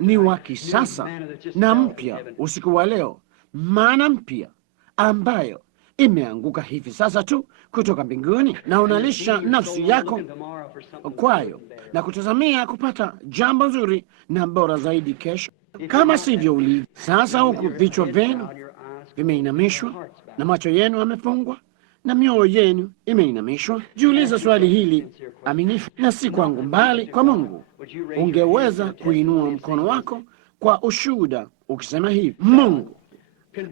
ni wa kisasa na mpya usiku wa leo, maana mpya ambayo imeanguka hivi sasa tu kutoka mbinguni, na unalisha nafsi yako kwayo na kutazamia kupata jambo nzuri na bora zaidi kesho? Kama sivyo ulivyo sasa, huku vichwa vyenu vimeinamishwa na macho yenu yamefungwa na mioyo yenu imeinamishwa, jiuliza swali hili aminifu, na si kwangu mbali kwa Mungu. Ungeweza kuinua mkono wako kwa ushuhuda ukisema hivi: Mungu,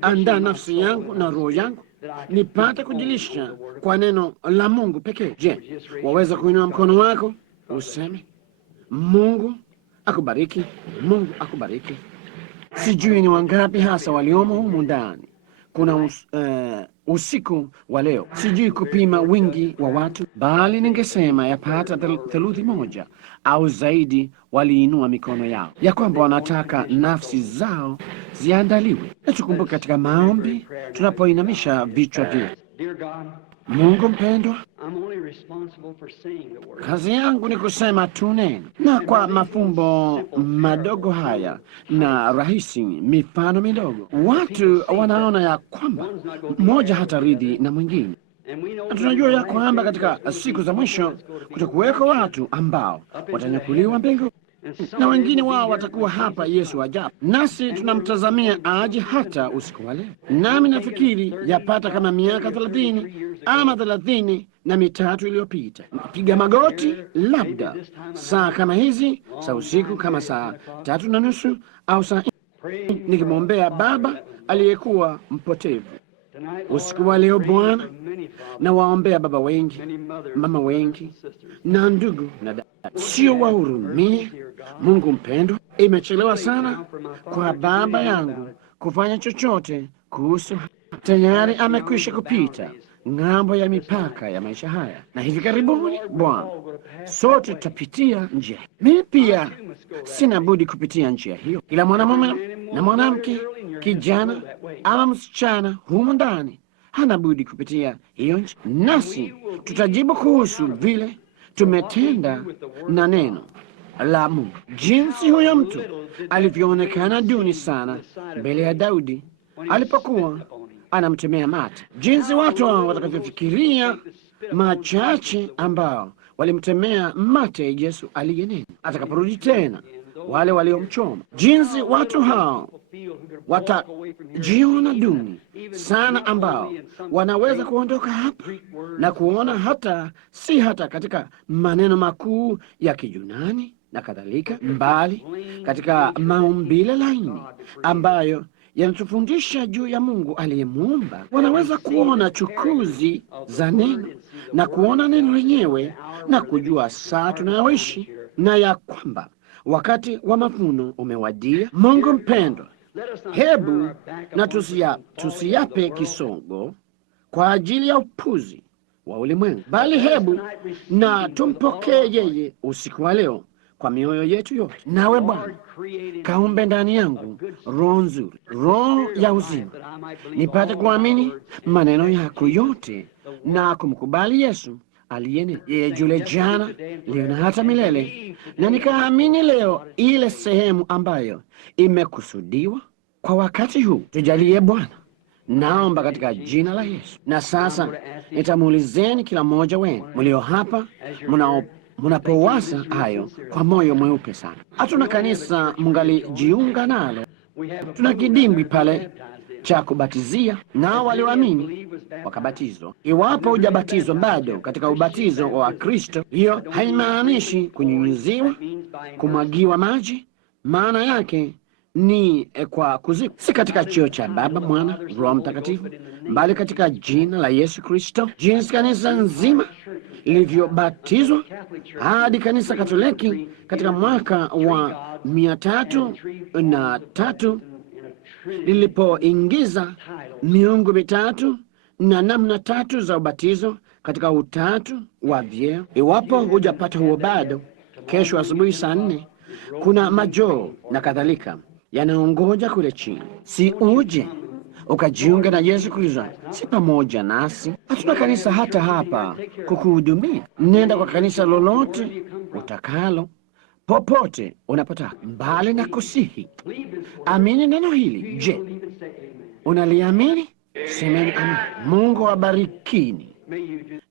andaa nafsi yangu na roho yangu nipate kujilisha kwa neno la Mungu pekee. Je, waweza kuinua mkono wako useme, Mungu akubariki, Mungu akubariki. Sijui ni wangapi hasa waliomo humu ndani. Kuna usiku wa leo, sijui kupima wingi wa watu, bali ningesema yapata theluthi moja au zaidi waliinua mikono yao ya kwamba wanataka nafsi zao ziandaliwe. Na tukumbuke katika maombi tunapoinamisha vichwa vyetu. Mungu mpendwa, kazi yangu ni kusema tu neno, na kwa mafumbo madogo haya na rahisi, mifano midogo, watu wanaona ya kwamba mmoja hataridhi na mwingine. Na tunajua ya kwamba katika siku za mwisho kutakuweko watu ambao watanyakuliwa mbinguni, na wengine wao watakuwa hapa Yesu ajapo, nasi tunamtazamia aje hata usiku wa leo. Nami nafikiri yapata kama miaka 30 ama 33 iliyopita, piga magoti, labda saa kama hizi za usiku, kama saa 3:30 au saa 4, nikimwombea baba aliyekuwa mpotevu. Usiku wa leo Bwana, na waombea baba wengi, mama wengi na ndugu na dada, sio wahurumie. Mungu mpendwa, imechelewa sana kwa baba yangu kufanya chochote kuhusu. Tayari amekwisha kupita ng'ambo ya mipaka ya maisha haya, na hivi karibuni Bwana, sote tutapitia njia. Mimi pia sina budi kupitia njia hiyo. Kila mwanamume na mwanamke, kijana ama msichana humu ndani hana budi kupitia hiyo njia, nasi tutajibu kuhusu vile tumetenda na neno la Mungu, jinsi huyo mtu alivyoonekana duni sana mbele ya Daudi alipokuwa anamtemea mate, jinsi watu watakavyofikiria machache ambao walimtemea mate Yesu aliyenena atakaporudi tena, wale waliomchoma, jinsi watu hao watajiona duni sana, ambao wanaweza kuondoka hapa na kuona hata si hata katika maneno makuu ya Kijunani na kadhalika, mbali katika maumbile laini ambayo yanatufundisha juu ya Mungu aliyemuumba. Wanaweza kuona chukuzi za neno na kuona neno lenyewe na kujua saa tunayoishi na ya kwamba wakati wa mavuno umewadia. Mungu mpendwa, hebu na tusiyape kisogo kwa ajili ya upuzi wa ulimwengu, bali hebu na tumpokee yeye usiku wa leo kwa mioyo yetu yote. Nawe Bwana, kaumbe ndani yangu roho nzuri, roho ya uzima, nipate kuamini maneno yako yote na kumkubali Yesu aliyeni yeye yule jana, leo na hata milele, na nikaamini leo ile sehemu ambayo imekusudiwa kwa wakati huu. Tujalie Bwana, naomba katika jina la Yesu. Na sasa nitamuulizeni kila mmoja wenu mlio hapa mnapowasa hayo kwa moyo mweupe sana. Hatuna kanisa mngalijiunga nalo, tuna kidimbwi pale cha kubatizia, nao walioamini wakabatizwa. Iwapo hujabatizwa bado katika ubatizo wa Kristo, hiyo haimaanishi kunyunyiziwa, kumwagiwa maji. Maana yake ni kwa kuzikwa, si katika cheo cha Baba, Mwana, Roho Mtakatifu, bali katika jina la Yesu Kristo, jinsi kanisa nzima lilivyobatizwa hadi kanisa Katoliki katika mwaka wa 303 lilipoingiza miungu mitatu na namna tatu za ubatizo katika utatu wa vyeo. Iwapo hujapata huo bado, kesho asubuhi saa 4 kuna majoo na kadhalika yanaongoja kule chini. Si uje ukajiunga na Yesu Kristo, si pamoja nasi? Hatuna kanisa hata hapa kukuhudumia. Nenda kwa kanisa lolote utakalo, popote unapotaka, mbali na kusihi. Amini neno hili. Je, unaliamini? Semeni amin. Mungu awabarikini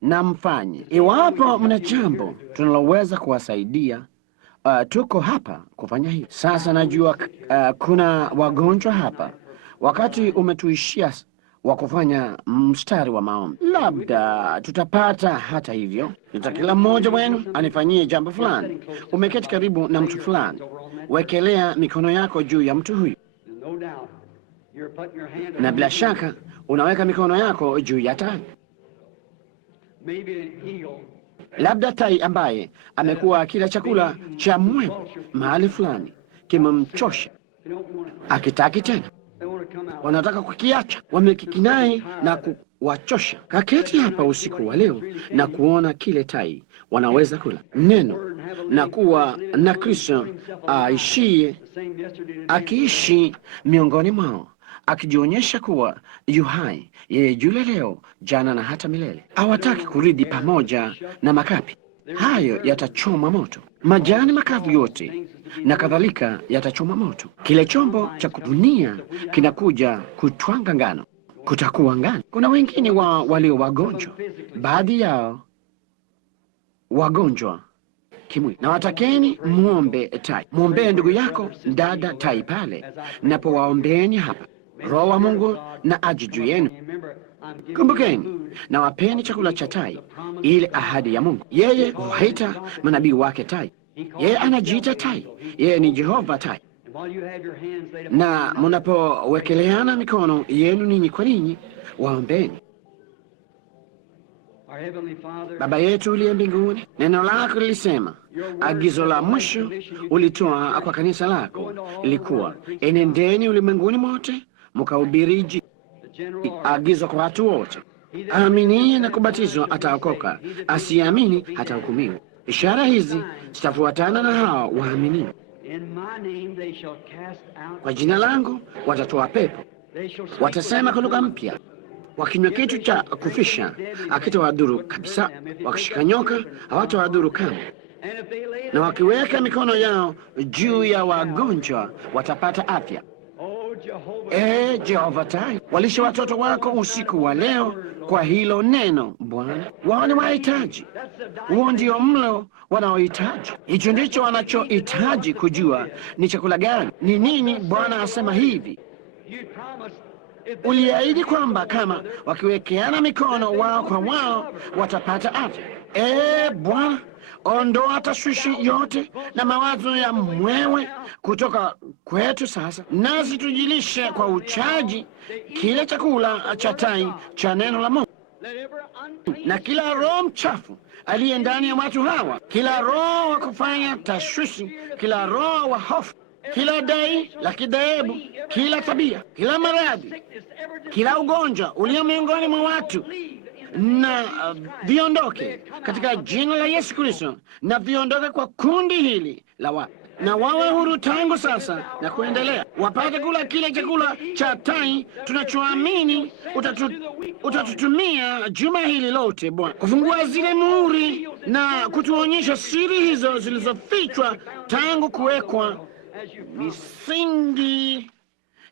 na mfanye. Iwapo mna jambo tunaloweza kuwasaidia, tuko hapa kufanya hivi. Sasa najua kuna wagonjwa hapa. Wakati umetuishia wa kufanya mstari wa maombi. Labda tutapata hata hivyo, kila mmoja wenu anifanyie jambo fulani. Umeketi karibu na mtu fulani, wekelea mikono yako juu ya mtu huyu, na bila shaka unaweka mikono yako juu ya tai. Labda tai ambaye amekuwa kila chakula cha mwewe mahali fulani kimemchosha, akitaki tena, wanataka kukiacha, wamekikinai na kuwachosha. Kaketi hapa usiku wa leo na kuona kile tai wanaweza kula neno na kuwa na Kristo akiishi miongoni mwao, akijionyesha kuwa yu hai, yeye yule leo, jana na hata milele. Hawataki kurudi pamoja na makapi hayo, yatachoma moto. Majani makavu yote na kadhalika yatachoma moto. Kile chombo cha kuvunia kinakuja kutwanga ngano, kutakuwa ngano. Kuna wengine walio wagonjwa, baadhi yao wagonjwa kimwili, na watakeni muombe tai. Muombee ndugu yako dada tai pale, napowaombeeni hapa. Roho wa Mungu na aje juu yenu. Kumbukeni, na wapeni chakula cha tai, ile ahadi ya Mungu. Yeye huwaita manabii wake tai. Yeye anajiita tai. Yeye ni Jehova tai. Na mnapowekeleana mikono yenu ninyi kwa ninyi, waombeni. Baba yetu uliye mbinguni, neno lako lilisema, agizo la mwisho ulitoa kwa kanisa lako ilikuwa, enendeni ulimwenguni mote mkahubiri Injili. Agizo kwa watu wote. Aaminiye na kubatizwa ataokoka, asiamini hatahukumiwa. Ishara hizi zitafuatana na hao waaminio. Kwa jina langu watatoa pepo, watasema kwa lugha mpya, wakinywa kitu cha kufisha hakitawadhuru kabisa, wakishika nyoka hawatawadhuru kamwe, na wakiweka mikono yao juu ya wagonjwa watapata afya. Jehova tai, walishe watoto wako usiku wa leo kwa hilo neno Bwana. Wao ni wahitaji, huo ndio mlo wanaohitaji. Hicho ndicho wanachohitaji kujua, ni chakula gani, ni nini. Bwana asema hivi, uliahidi kwamba kama wakiwekeana mikono wao kwa wao watapata afya. Bwana, ondoa tashwishi yote na mawazo ya mwewe kutoka kwetu sasa, nasi tujilishe kwa uchaji kile chakula cha tai cha neno la Mungu. Na kila roho mchafu aliye ndani ya watu hawa, kila roho wa kufanya tashwishi, kila roho wa hofu, kila dai la kidhehebu, kila tabia, kila maradhi, kila ugonjwa ulio miongoni mwa watu, na viondoke katika jina la Yesu Kristo, na viondoke kwa kundi hili la watu, na wawe huru tangu sasa na kuendelea, wapate kula kile chakula cha tai tunachoamini utatutumia juma hili lote, Bwana, kufungua zile muhuri na kutuonyesha siri hizo zilizofichwa tangu kuwekwa misingi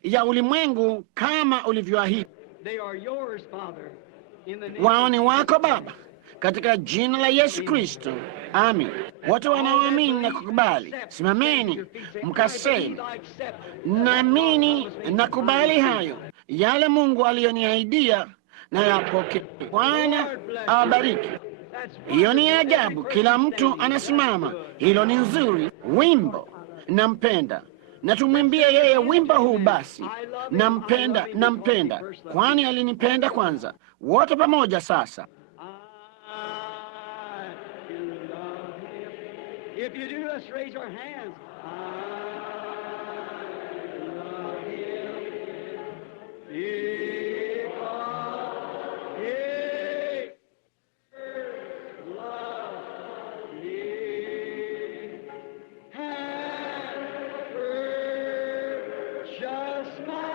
ya ulimwengu kama ulivyoahidi. Wao ni wako Baba, katika jina la Yesu Kristo, amin. Wote wanaoamini na kukubali, simameni mkaseme, naamini na kubali hayo yale Mungu aliyoniahidia na yapokee. Bwana awabariki. Hiyo ni ajabu. Kila mtu anasimama. Hilo ni nzuri. Wimbo nampenda, na tumwimbie yeye wimbo huu basi. Nampenda kwani alinipenda kwanza. Wote pamoja sasa. If you do, let's raise our hands. I love him because he loved me and purchased my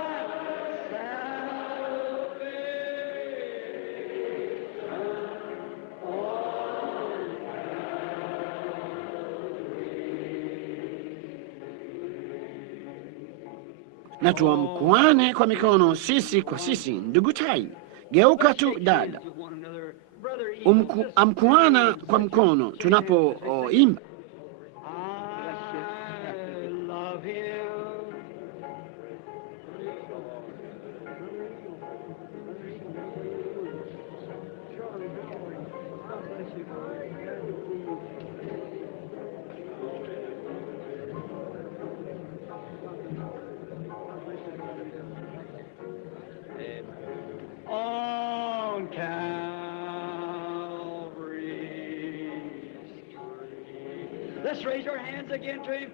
Na tuamkuane kwa mikono sisi kwa sisi. Ndugu Tai, geuka tu dada, amkuana kwa mkono tunapoimba. on Calvary. Let's raise our hands again to him.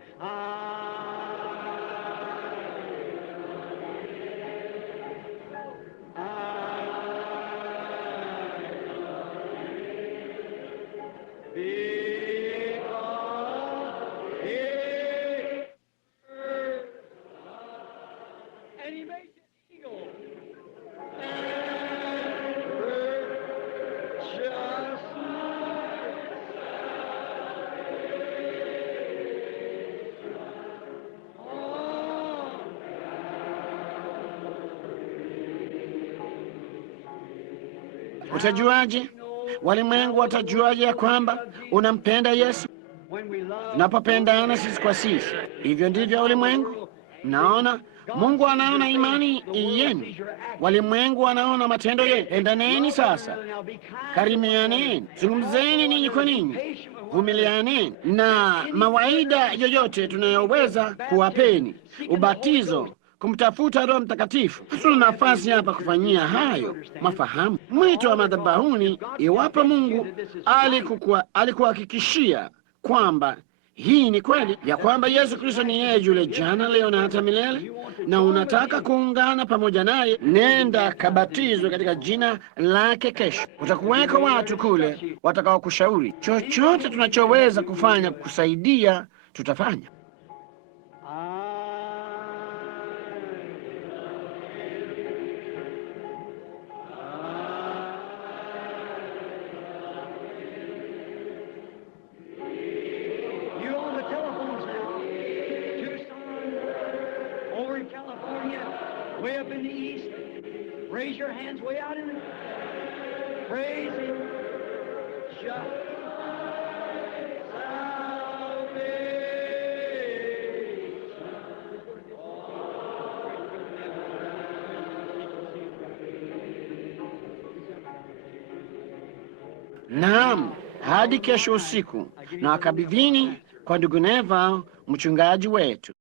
And he made an eagle. Utajuaje? Walimwengu watajuaje ya kwamba unampenda Yesu? Tunapopendana sisi kwa sisi. Hivyo ndivyo ulimwengu. Naona Mungu anaona imani yenu, walimwengu wanaona matendo yenu. Endaneni sasa, karimianeni, zungumzeni ninyi kwa ninyi, vumilianeni, na mawaida yoyote tunayoweza kuwapeni, ubatizo, kumtafuta Roho Mtakatifu. Hatuna nafasi hapa kufanyia hayo, mafahamu mwito wa madhabahuni. Iwapo Mungu alikuhakikishia kwamba hii ni kweli ya kwamba Yesu Kristo ni yeye yule jana, leo na hata milele, na unataka kuungana pamoja naye, nenda kabatizwe katika jina lake kesho. Kutakuweko watu kule watakao kushauri. Chochote tunachoweza kufanya kusaidia, tutafanya. Way up in the east, raise your hands way out in the praise him. Naam, hadi kesho usiku, na wakabidhini kwa ndugu Neva, mchungaji wetu.